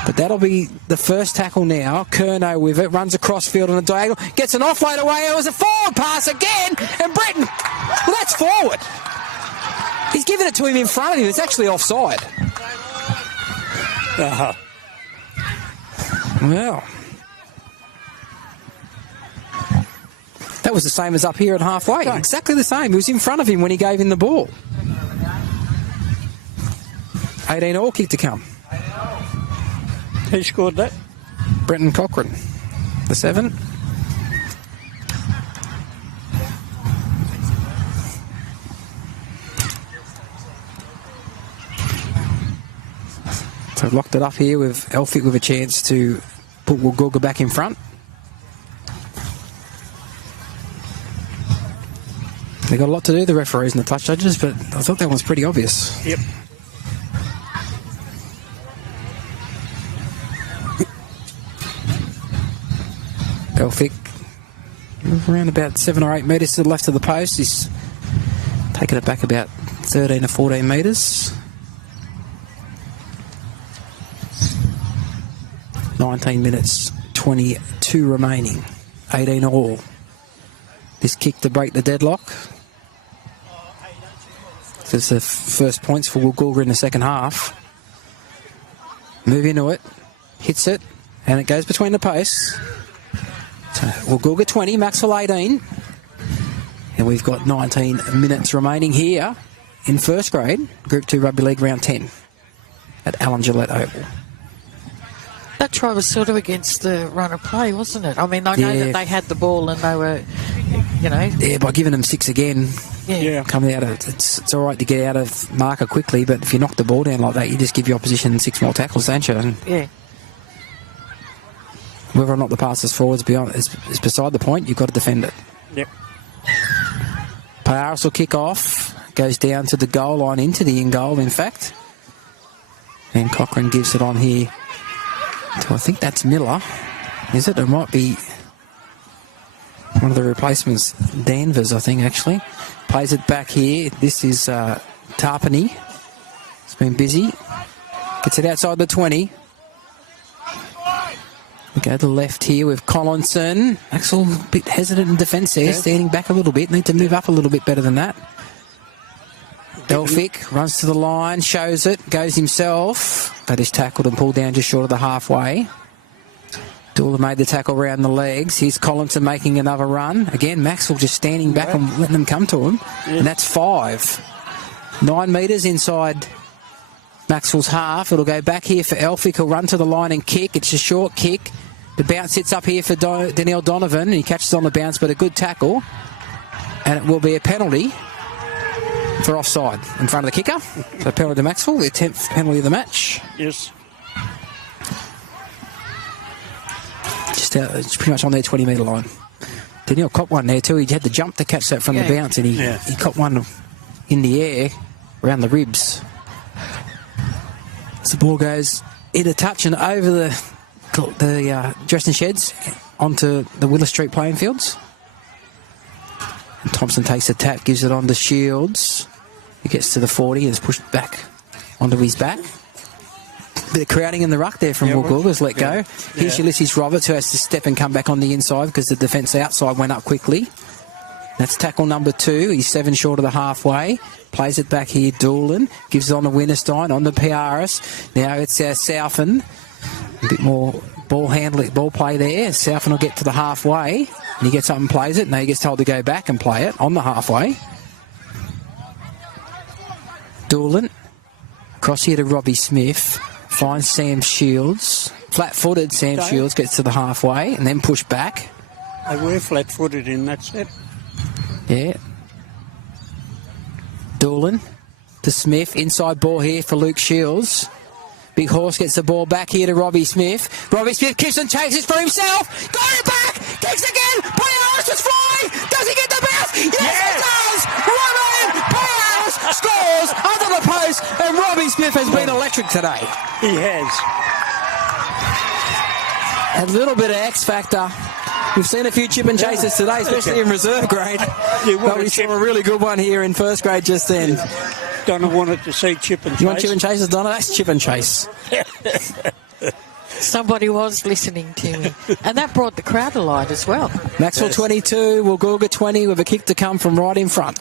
But that'll be the first tackle now. Curnow with it, runs across field on a diagonal, gets an offload away. It was a forward pass again, and Breton, well, that's forward. He's given it to him in front of him. It's actually offside. Well, that was the same as up here at halfway. Exactly the same. He was in front of him when he gave him the ball. 18-all kick to come. Who scored that? Brenton Cochran, the 7. So locked it up here with Elphick with a chance to put Woolgoolga back in front. They've got a lot to do, the referees and the touch judges, but I thought that one's pretty obvious. Yep. Elphick, around about 7 or 8 metres to the left of the post. He's taken it back about 13 or 14 metres. 19 minutes, 22 remaining. 18 all. This kick to break the deadlock. This is the first points for Woolgoolga in the second half. Move into it. Hits it. And it goes between the posts. So Woolgoolga 20, Macksville 18. And we've got 19 minutes remaining here in first grade, Group 2 Rugby League Round 10 at Alan Gillette Oval. That try was sort of against the run of play, wasn't it? I mean, I know that they had the ball and they were, you know. Yeah, by giving them 6 again, Yeah. coming out of it's all right to get out of marker quickly, but if you knock the ball down like that, you just give your opposition 6 more tackles, don't you? And Yeah. whether or not the pass is forward is beside the point. You've got to defend it. Yep. Paris will kick off, goes down to the goal line, into the in-goal, in fact. And Cochran gives it on here. So I think that's Miller, is it? It might be one of the replacements, Danvers, I think, actually. Plays it back here. This is Tarpany. It's been busy. Gets it outside the 20. We go to the left here with Collinson. Axel a bit hesitant in defence there, standing back a little bit. Need to move up a little bit better than that. Elphick runs to the line, shows it, goes himself. But is tackled and pulled down just short of the halfway. Doola made the tackle round the legs. Here's Collinson making another run. Again, Macksville just standing back and letting them come to him. And that's 5. 9 metres inside Macksville's half. It'll go back here for Elphick. He'll run to the line and kick. It's a short kick. The bounce sits up here for Danielle Donovan. And he catches on the bounce, but a good tackle. And it will be a penalty for offside in front of the kicker. So penalty to Macksville, the 10th penalty of the match. Yes. Just it's pretty much on their 20-metre line. Danielle caught one there too. He had the jump to catch that from the bounce, and he caught one in the air around the ribs. So the ball goes in a touch and over the dressing sheds onto the Willis Street playing fields. And Thompson takes the tap, gives it on to Shields. He gets to the 40 and is pushed back onto his back. Bit of crowding in the ruck there from Woolgoolga's let go. Here's Ulysses Roberts, who has to step and come back on the inside because the defence outside went up quickly. That's tackle number 2. He's 7 short of the halfway. Plays it back here, Doolan. Gives it on to Winterstein, on to Piaris. Now it's Southern. A bit more ball play there. Southern will get to the halfway. And he gets up and plays it. Now he gets told to go back and play it on the halfway. Doolan. Across here to Robbie Smith. Finds Sam Shields. Flat-footed Sam Shields gets to the halfway and then pushed back. They were flat-footed in that set. Yeah. Doolan to Smith. Inside ball here for Luke Shields. Big Horse gets the ball back here to Robbie Smith. Robbie Smith keeps and chases for himself. Got it back. Kicks again. Payarus is flying. Does he get the bounce? Yes, he does. Right on. Payarus scores under the post. And Robbie Smith has been electric today. He has. A little bit of X factor. We've seen a few chip and chases today, especially in reserve grade. But we saw a really good one here in first grade just then. Donna wanted to see chip and chase. You want chip and chases, Donna? That's chip and chase. Somebody was listening to me. And that brought the crowd alive as well. Macksville 22, Woolgoolga 20 with a kick to come from right in front.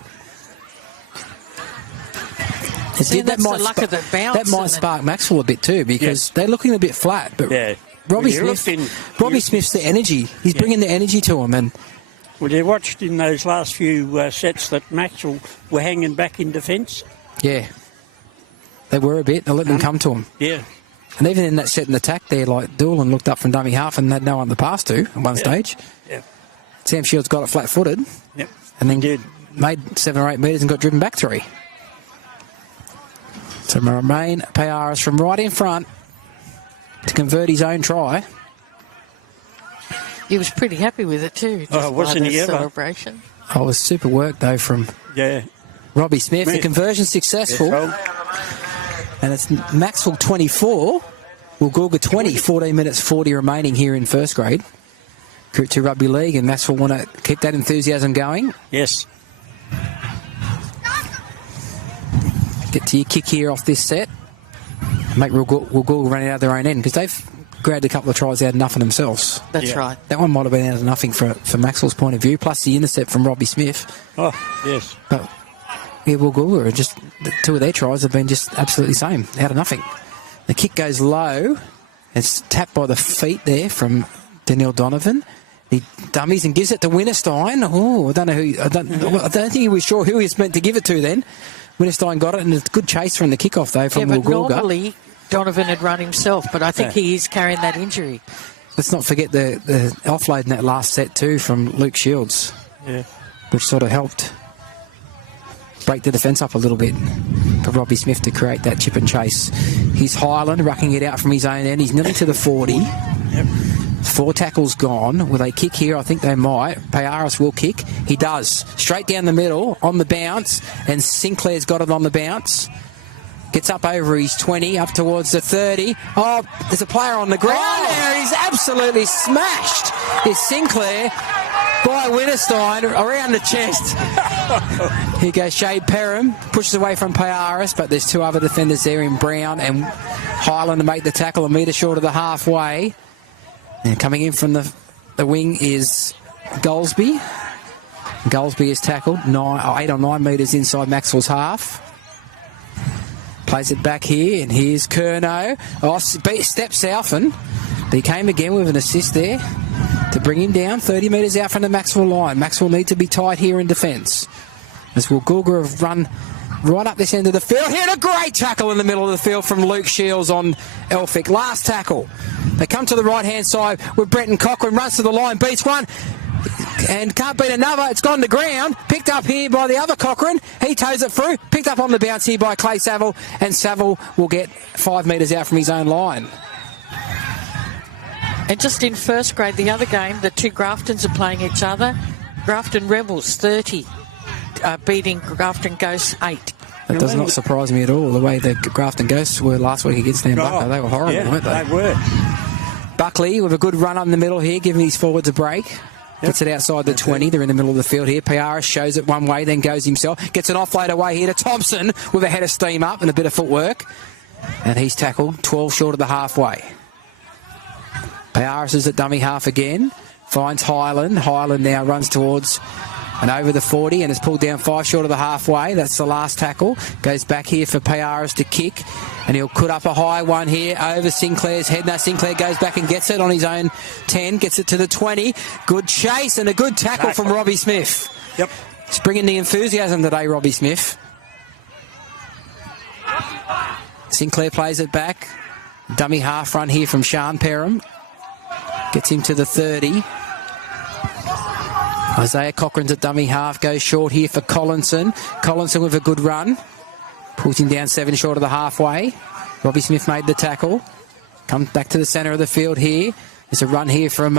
See, that's the luck of the bounce. That might spark Macksville a bit too, because they're looking a bit flat. But Robbie Smith's the energy. He's bringing the energy to him. And well, you watched in those last few sets that Macksville were hanging back in defence. Yeah. They were a bit. They let them come to him. Yeah. And even in that set and attack there, like Doolan looked up from dummy half and had no one to pass to at one stage. Yeah. Sam Shields got it flat-footed. Yep. And then made 7 or 8 metres and got driven back 3. So Romain Payarus from right in front to convert his own try. He was pretty happy with it too. Wasn't he ever? Celebration. Oh, it was super work though from Robbie Smith. The conversion successful. And it's Macksville 24, Woolgoolga 20, 14 minutes 40 remaining here in first grade. Group 2 Rugby League, and Macksville want to keep that enthusiasm going. Yes. Get to your kick here off this set. Make Woolgoolga run out of their own end, because they've grabbed a couple of tries out of nothing themselves. That's right. That one might have been out of nothing for Macksville's point of view, plus the intercept from Robbie Smith. Oh, yes. But Woolgoolga are just, the 2 of their tries have been just absolutely the same, out of nothing. The kick goes low. It's tapped by the feet there from Daniel Donovan. He dummies and gives it to Winterstein. Oh, I don't know who. I don't think he was sure who he was meant to give it to then. Winterstein got it, and it's a good chase from the kickoff though from Woolgoolga. Normally Donovan had run himself, but I think he is carrying that injury. Let's not forget the offload in that last set too from Luke Shields, which sort of helped break the defence up a little bit for Robbie Smith to create that chip and chase. He's Highland rucking it out from his own end. He's nearly to the 40. Yep. 4 tackles gone. Will they kick here? I think they might. Payarus will kick. He does. Straight down the middle on the bounce, and Sinclair's got it on the bounce. Gets up over his 20, up towards the 30. Oh, there's a player on the ground there. He's absolutely smashed. It's Sinclair by Winterstein around the chest. Here goes Shade Perham. Pushes away from Payarus, but there's 2 other defenders there in Brown and Highland to make the tackle a metre short of the halfway. And coming in from the wing is Goldsby. Goldsby is tackled 8 or 9 metres inside Macksville's half. Plays it back here, and here's Curnow. Oh, step Southern. But he came again with an assist there to bring him down 30 metres out from the Macksville line. Macksville need to be tight here in defence. As Woolgoolga have run right up this end of the field. Here, a great tackle in the middle of the field from Luke Shields on Elphick. Last tackle. They come to the right-hand side with Brenton Cochran. Runs to the line, beats one. And can't beat another. It's gone to ground. Picked up here by the other Cochran. He toes it through. Picked up on the bounce here by Clay Saville. And Saville will get 5 metres out from his own line. And just in first grade, the other game, the 2 Graftons are playing each other. Grafton Rebels 30, beating Grafton Ghosts 8. That does not surprise me at all, the way the Grafton Ghosts were last week against Nambucca. They were horrible, weren't they? They were. Buckley with a good run up in the middle here, giving his forwards a break. Gets it outside the 20. They're in the middle of the field here. Payarus shows it one way, then goes himself. Gets an offload away here to Thompson with a head of steam up and a bit of footwork. And he's tackled 12 short of the halfway. Payarus is at dummy half again. Finds Highland. Highland now runs towards and over the 40 and is pulled down 5 short of the halfway. That's the last tackle. Goes back here for Payarus to kick, and he'll put up a high one here over Sinclair's head. Now Sinclair goes back and gets it on his own 10, gets it to the 20. Good chase and a good tackle from Robbie Smith. Yep. He's bringing the enthusiasm today, Robbie Smith. Sinclair plays it back. Dummy half run here from Sean Perham. Gets him to the 30. Isaiah Cochran's at dummy half, goes short here for Collinson. Collinson with a good run. Pulls him down 7 short of the halfway. Robbie Smith made the tackle. Comes back to the centre of the field here. There's a run here from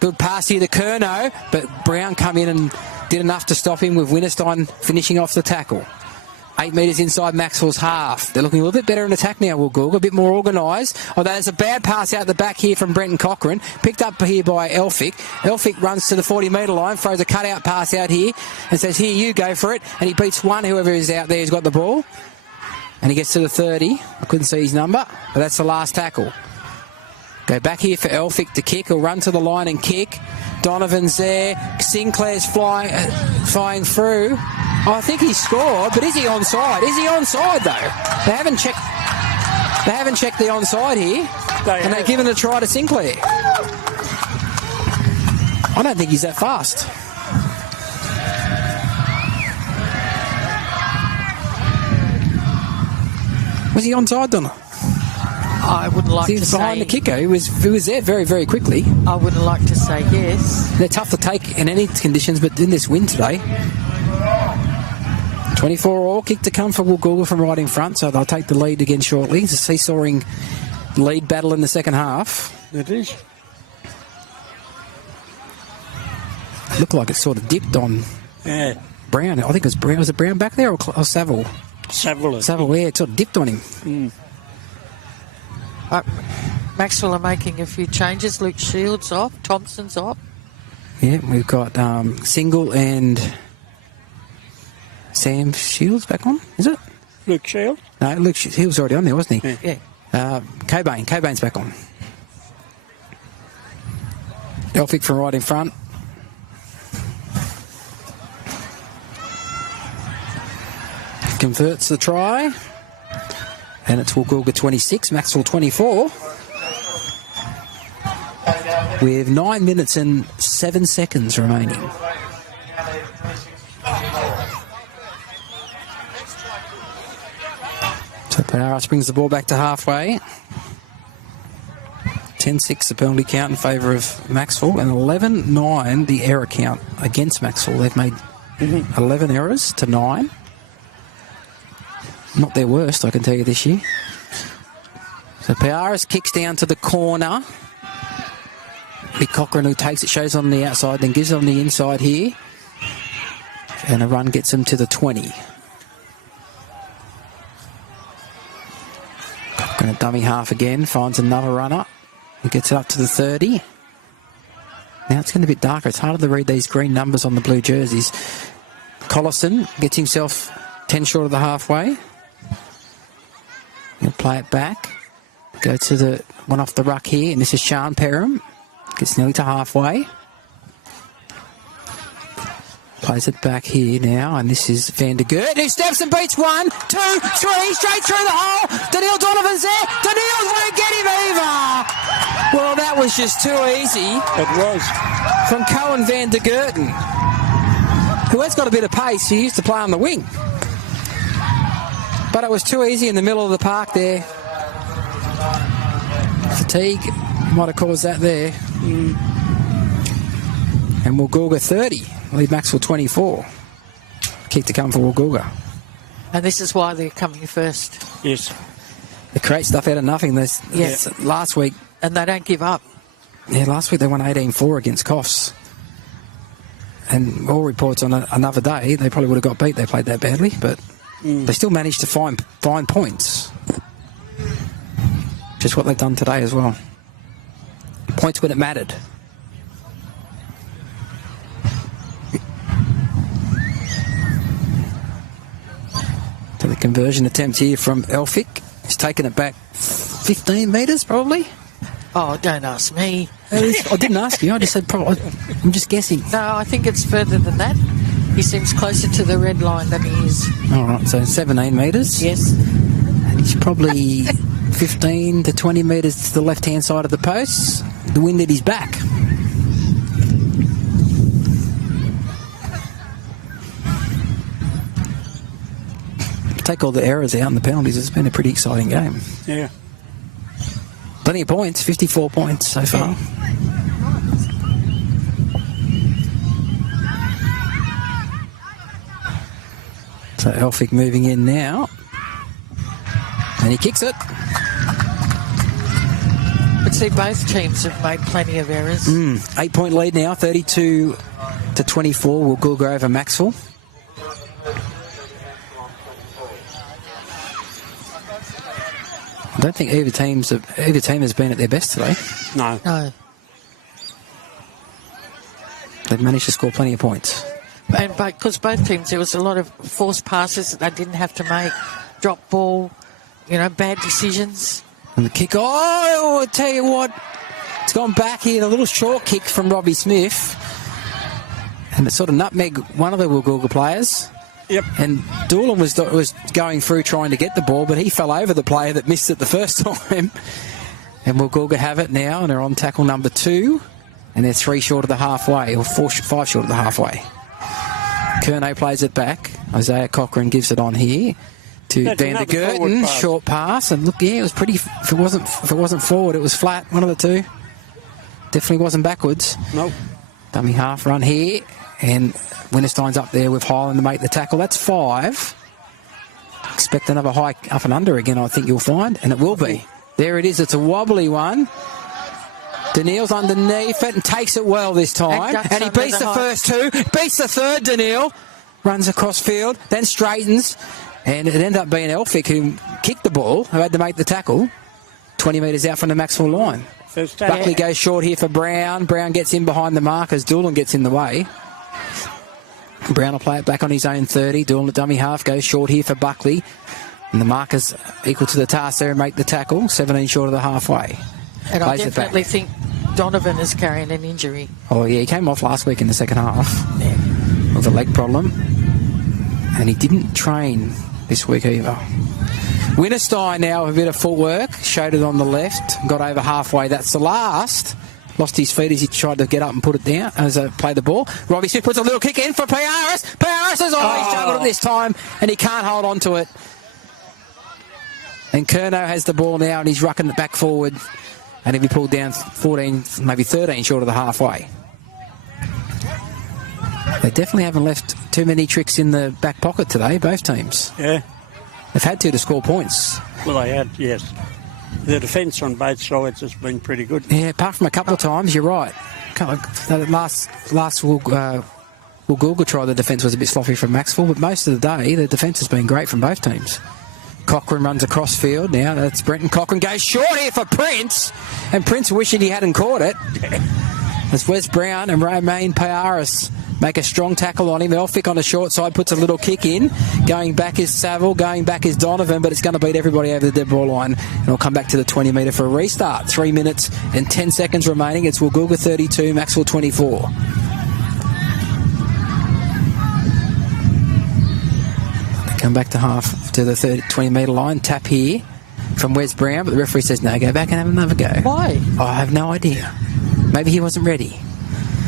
good pass here to Curnow, but Brown come in and did enough to stop him with Winterstein finishing off the tackle. 8 metres inside Macksville's half. They're looking a little bit better in attack now, Woolgoolga, a bit more organised. Although there's a bad pass out the back here from Brenton Cochrane, picked up here by Elphick. Elphick runs to the 40-metre line, throws a cut-out pass out here and says, here, you go for it. And he beats one, whoever is out there who's got the ball. And he gets to the 30. I couldn't see his number, but that's the last tackle. Go back here for Elphick to kick. He'll run to the line and kick. Donovan's there. Sinclair's flying through. Oh, I think he scored, but is he onside? Is he onside though? They haven't checked the onside here, and they've given a try to Sinclair. I don't think he's that fast. Was he onside, Donna? I wouldn't like to say... He was behind the kicker. He was there very, very quickly. I wouldn't like to say yes. They're tough to take in any conditions, but in this win today... 24 all, kick to come for Woolgoolga from right in front, so they'll take the lead again shortly. It's a seesawing lead battle in the second half. It is. It looked like it sort of dipped on Brown. I think it was Brown. Was it Brown back there or Saville? Saville, yeah, it sort of dipped on him. Macksville are making a few changes. Luke Shields off, Thompson's off. Yeah, we've got Single and Sam Shields back on, is it? Luke Shields? No, Luke Shields, he was already on there, wasn't he? Yeah. Cobain's back on. Elphick from right in front. Converts the try. And it's Woolgoolga 26, Macksville 24. With 9 minutes and 7 seconds remaining. So Paris brings the ball back to halfway. 10-6 the penalty count in favour of Macksville, and 11-9 the error count against Macksville. They've made 11 errors to 9. Not their worst, I can tell you, this year. So Paris kicks down to the corner. Big Cochrane who takes it, shows on the outside, then gives it on the inside here. And a run gets him to the 20. Cochrane a dummy half again, finds another runner. He gets it up to the 30. Now it's getting a bit darker. It's harder to read these green numbers on the blue jerseys. Collison gets himself 10 short of the halfway. He'll play it back. Go to the one off the ruck here, and this is Sean Perham. Gets nearly to halfway. Plays it back here now, and this is Van der Gert, who steps and beats 1, 2, 3, straight through the hole. Daniil Donovan's there. Daniil won't get him either. Well, that was just too easy. It was. From Cohen Van der Gerten, who has got a bit of pace. He used to play on the wing. But it was too easy in the middle of the park there. Fatigue might have caused that there. And Woolgoolga 30. Lead Macksville 24. Kick to come for Woolgoolga. And this is why they're coming first. Yes. They create stuff out of nothing. Last week. And they don't give up. Yeah, last week they won 18-4 against Coffs. And all reports on another day, they probably would have got beat. They played that badly, but they still managed to find points. Just what they've done today as well. Points when it mattered. So the conversion attempt here from Elphick. He's taken it back 15 metres probably. Oh, don't ask me. I didn't ask you. I just said probably. I'm just guessing. No, I think it's further than that. He seems closer to the red line than he is. All right, so 17 metres. Yes. He's probably 15 to 20 metres to the left-hand side of the posts. The wind at his back. Take all the errors out and the penalties. It's been a pretty exciting game. Yeah. Plenty of points, 54 points so far. So Elphick moving in now. And he kicks it. can see both teams have made plenty of errors. 8-point lead now, 32-24. Woolgoolga over Macksville. I don't think either team has been at their best today. No. No. They've managed to score plenty of points. And because both teams, there was a lot of forced passes that they didn't have to make, drop ball, bad decisions. And the kick, I tell you what, it's gone back here, a little short kick from Robbie Smith. And it sort of nutmegged one of the Woolgoolga players. Yep. And Doolan was going through trying to get the ball, but he fell over the player that missed it the first time. And Woolgoolga have it now, and they're on tackle number 2. And they're 3 short of the halfway, or 5 short of the halfway. Curnow plays it back. Isaiah Cochrane gives it on here to Van der Gerten. Short pass, and look, it was pretty. If it wasn't forward, it was flat. One of the two. Definitely wasn't backwards. Nope. Dummy half run here, and Winterstein's up there with Highland to make the tackle. That's 5. Expect another high up and under again, I think you'll find, and it will be. There it is. It's a wobbly one. Daniel's underneath it and takes it well this time. And he beats the first 2. Beats the third, Daniel. Runs across field, then straightens. And it ended up being Elphick who kicked the ball, who had to make the tackle. 20 metres out from the Macksville line. Buckley goes short here for Brown. Brown gets in behind the markers. Doolan gets in the way. Brown will play it back on his own 30. Doolan at dummy half goes short here for Buckley. And the markers equal to the task there and make the tackle. 17 short of the halfway. And I definitely think Donovan is carrying an injury. Oh, yeah, he came off last week in the second half with a leg problem. And he didn't train this week either. Winterstein now with a bit of footwork. Showed it on the left. Got over halfway. That's the last. Lost his feet as he tried to get up and put it down as I play the ball. Robbie Smith puts a little kick in for Payaris. Payaris is he juggled it this time and he can't hold on to it. And Curnow has the ball now and he's rucking it back forward. And he'll be pulled down 14, maybe 13 short of the halfway. They definitely haven't left too many tricks in the back pocket today, both teams. Yeah. They've had to score points. Well, they had, yes. The defence on both sides has been pretty good. Yeah, apart from a couple of times, you're right. Last Woolgoolga try, the defence was a bit sloppy from Macksville, but most of the day, the defence has been great from both teams. Cochrane runs across field now. That's Brenton Cochrane goes short here for Prince. And Prince wishing he hadn't caught it. As Wes Brown and Romain Payaris make a strong tackle on him. Elphick on the short side puts a little kick in. Going back is Saville. Going back is Donovan. But it's going to beat everybody over the dead ball line. And it'll come back to the 20 metre for a restart. 3 minutes and 10 seconds remaining. It's Woolgoolga 32, Macksville 24. Come back to the 20 metre line. Tap here from Wes Brown, but the referee says no, go back and have another go. Why? I have no idea. Maybe he wasn't ready.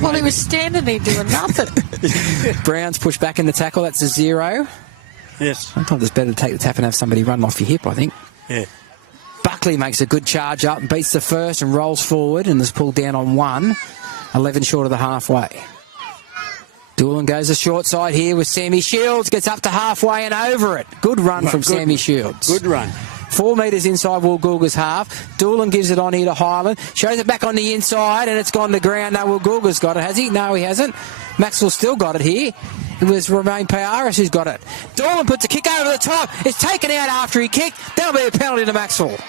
Well, he was standing there doing nothing. Brown's pushed back in the tackle. That's a 0. Yes. Sometimes it's better to take the tap and have somebody run off your hip, I think. Yeah. Buckley makes a good charge up and beats the first and rolls forward and is pulled down on 1. 11 short of the halfway. Doolan goes the short side here with Sammy Shields. Gets up to halfway and over it. Good run from Sammy Shields. Good run. 4 metres inside Woolgoolga's half. Doolan gives it on here to Highland. Shows it back on the inside and it's gone to ground. No, Woolgoolga's got it, has he? No, he hasn't. Macksville's still got it here. It was Romain Payaris who's got it. Doolan puts a kick over the top. It's taken out after he kicked. That'll be a penalty to Macksville.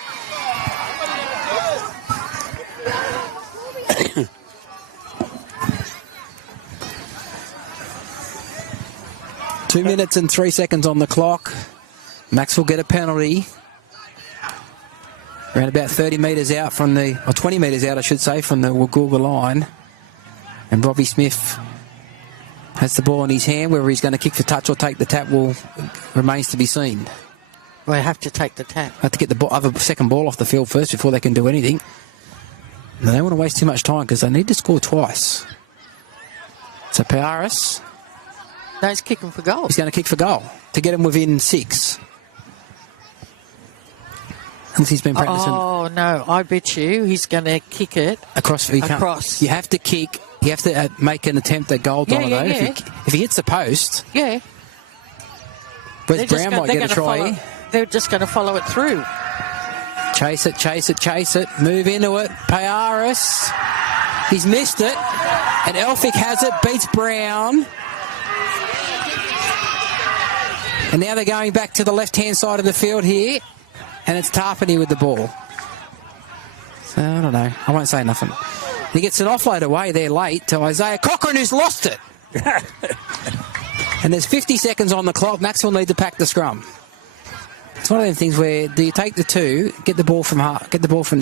Two minutes and 3 seconds on the clock. Macksville get a penalty. Around about 30 metres out from the, or 20 metres out, I should say, from the Woolgoolga line. And Robbie Smith has the ball in his hand. Whether he's going to kick for touch or take the tap remains to be seen. Well, they have to take the tap. Have to get the second ball off the field first before they can do anything. And they don't want to waste too much time because they need to score twice. So Payaris. No, he's kicking for goal. He's going to kick for goal to get him within 6. He's been practicing. Oh, no, I bet you he's going to kick it across. Across. You have to kick. You have to make an attempt at goal, Donovan. Yeah. If he hits the post. Yeah. Wes Brown might get a try. They're just going to follow it through. Chase it, chase it, chase it. Move into it. Payaris. He's missed it. And Elphick has it. Beats Brown. And now they're going back to the left-hand side of the field here. And it's Tarpany with the ball. So, I don't know. I won't say nothing. He gets an offload away there late to Isaiah Cochran, who's lost it. And there's 50 seconds on the clock. Macksville need to pack the scrum. It's one of them things where do you take the two, get the ball from the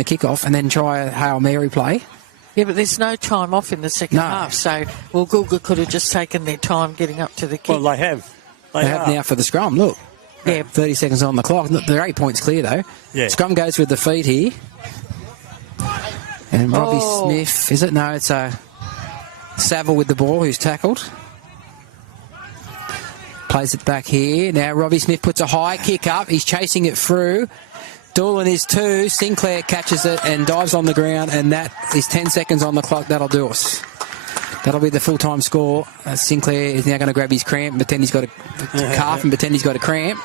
kickoff, and then try a Hail Mary play? Yeah, but there's no time off in the second half, so Woolgoolga could have just taken their time getting up to the kick. Well, they have. They have now for the scrum, look. Yeah. 30 seconds on the clock. They're 8 points clear, though. Yeah. Scrum goes with the feet here. And Robbie Smith, is it? No, it's Saville with the ball, who's tackled. Plays it back here. Now Robbie Smith puts a high kick up. He's chasing it through. Doolan is 2. Sinclair catches it and dives on the ground, and that is 10 seconds on the clock. That'll do us. That'll be the full-time score. Sinclair is now going to grab his cramp, pretend he's got a calf and pretend he's got a cramp.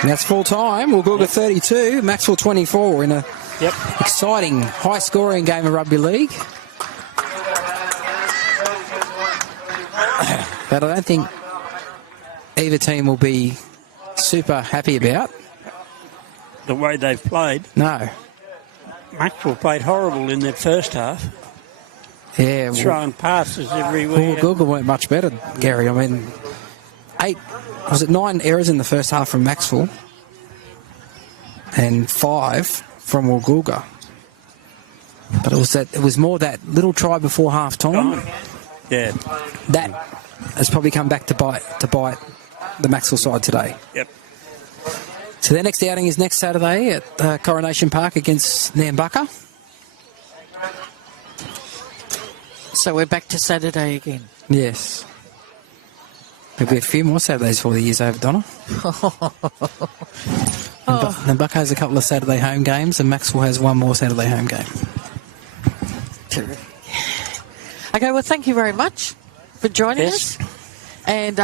And that's full-time. Woolgoolga 32, Macksville 24 in a exciting, high-scoring game of rugby league. But I don't think either team will be super happy about The way they've played. No. Macksville played horrible in that first half. Yeah. Throwing passes everywhere. Woolgoolga weren't much better, Gary. I mean, 9 errors in the first half from Macksville and 5 from Woolgoolga. But it was more that little try before half time. Yeah. That has probably come back to bite the Macksville side today. Yep. So their next outing is next Saturday at Coronation Park against Nambucca. So we're back to Saturday again. Yes. There'll be a few more Saturdays before the year's over, Donna. Nambucca has a couple of Saturday home games, and Macksville has one more Saturday home game. Terrific. Okay, well, thank you very much for joining us. And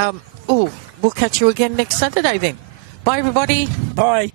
we'll catch you again next Saturday then. Bye, everybody. Bye.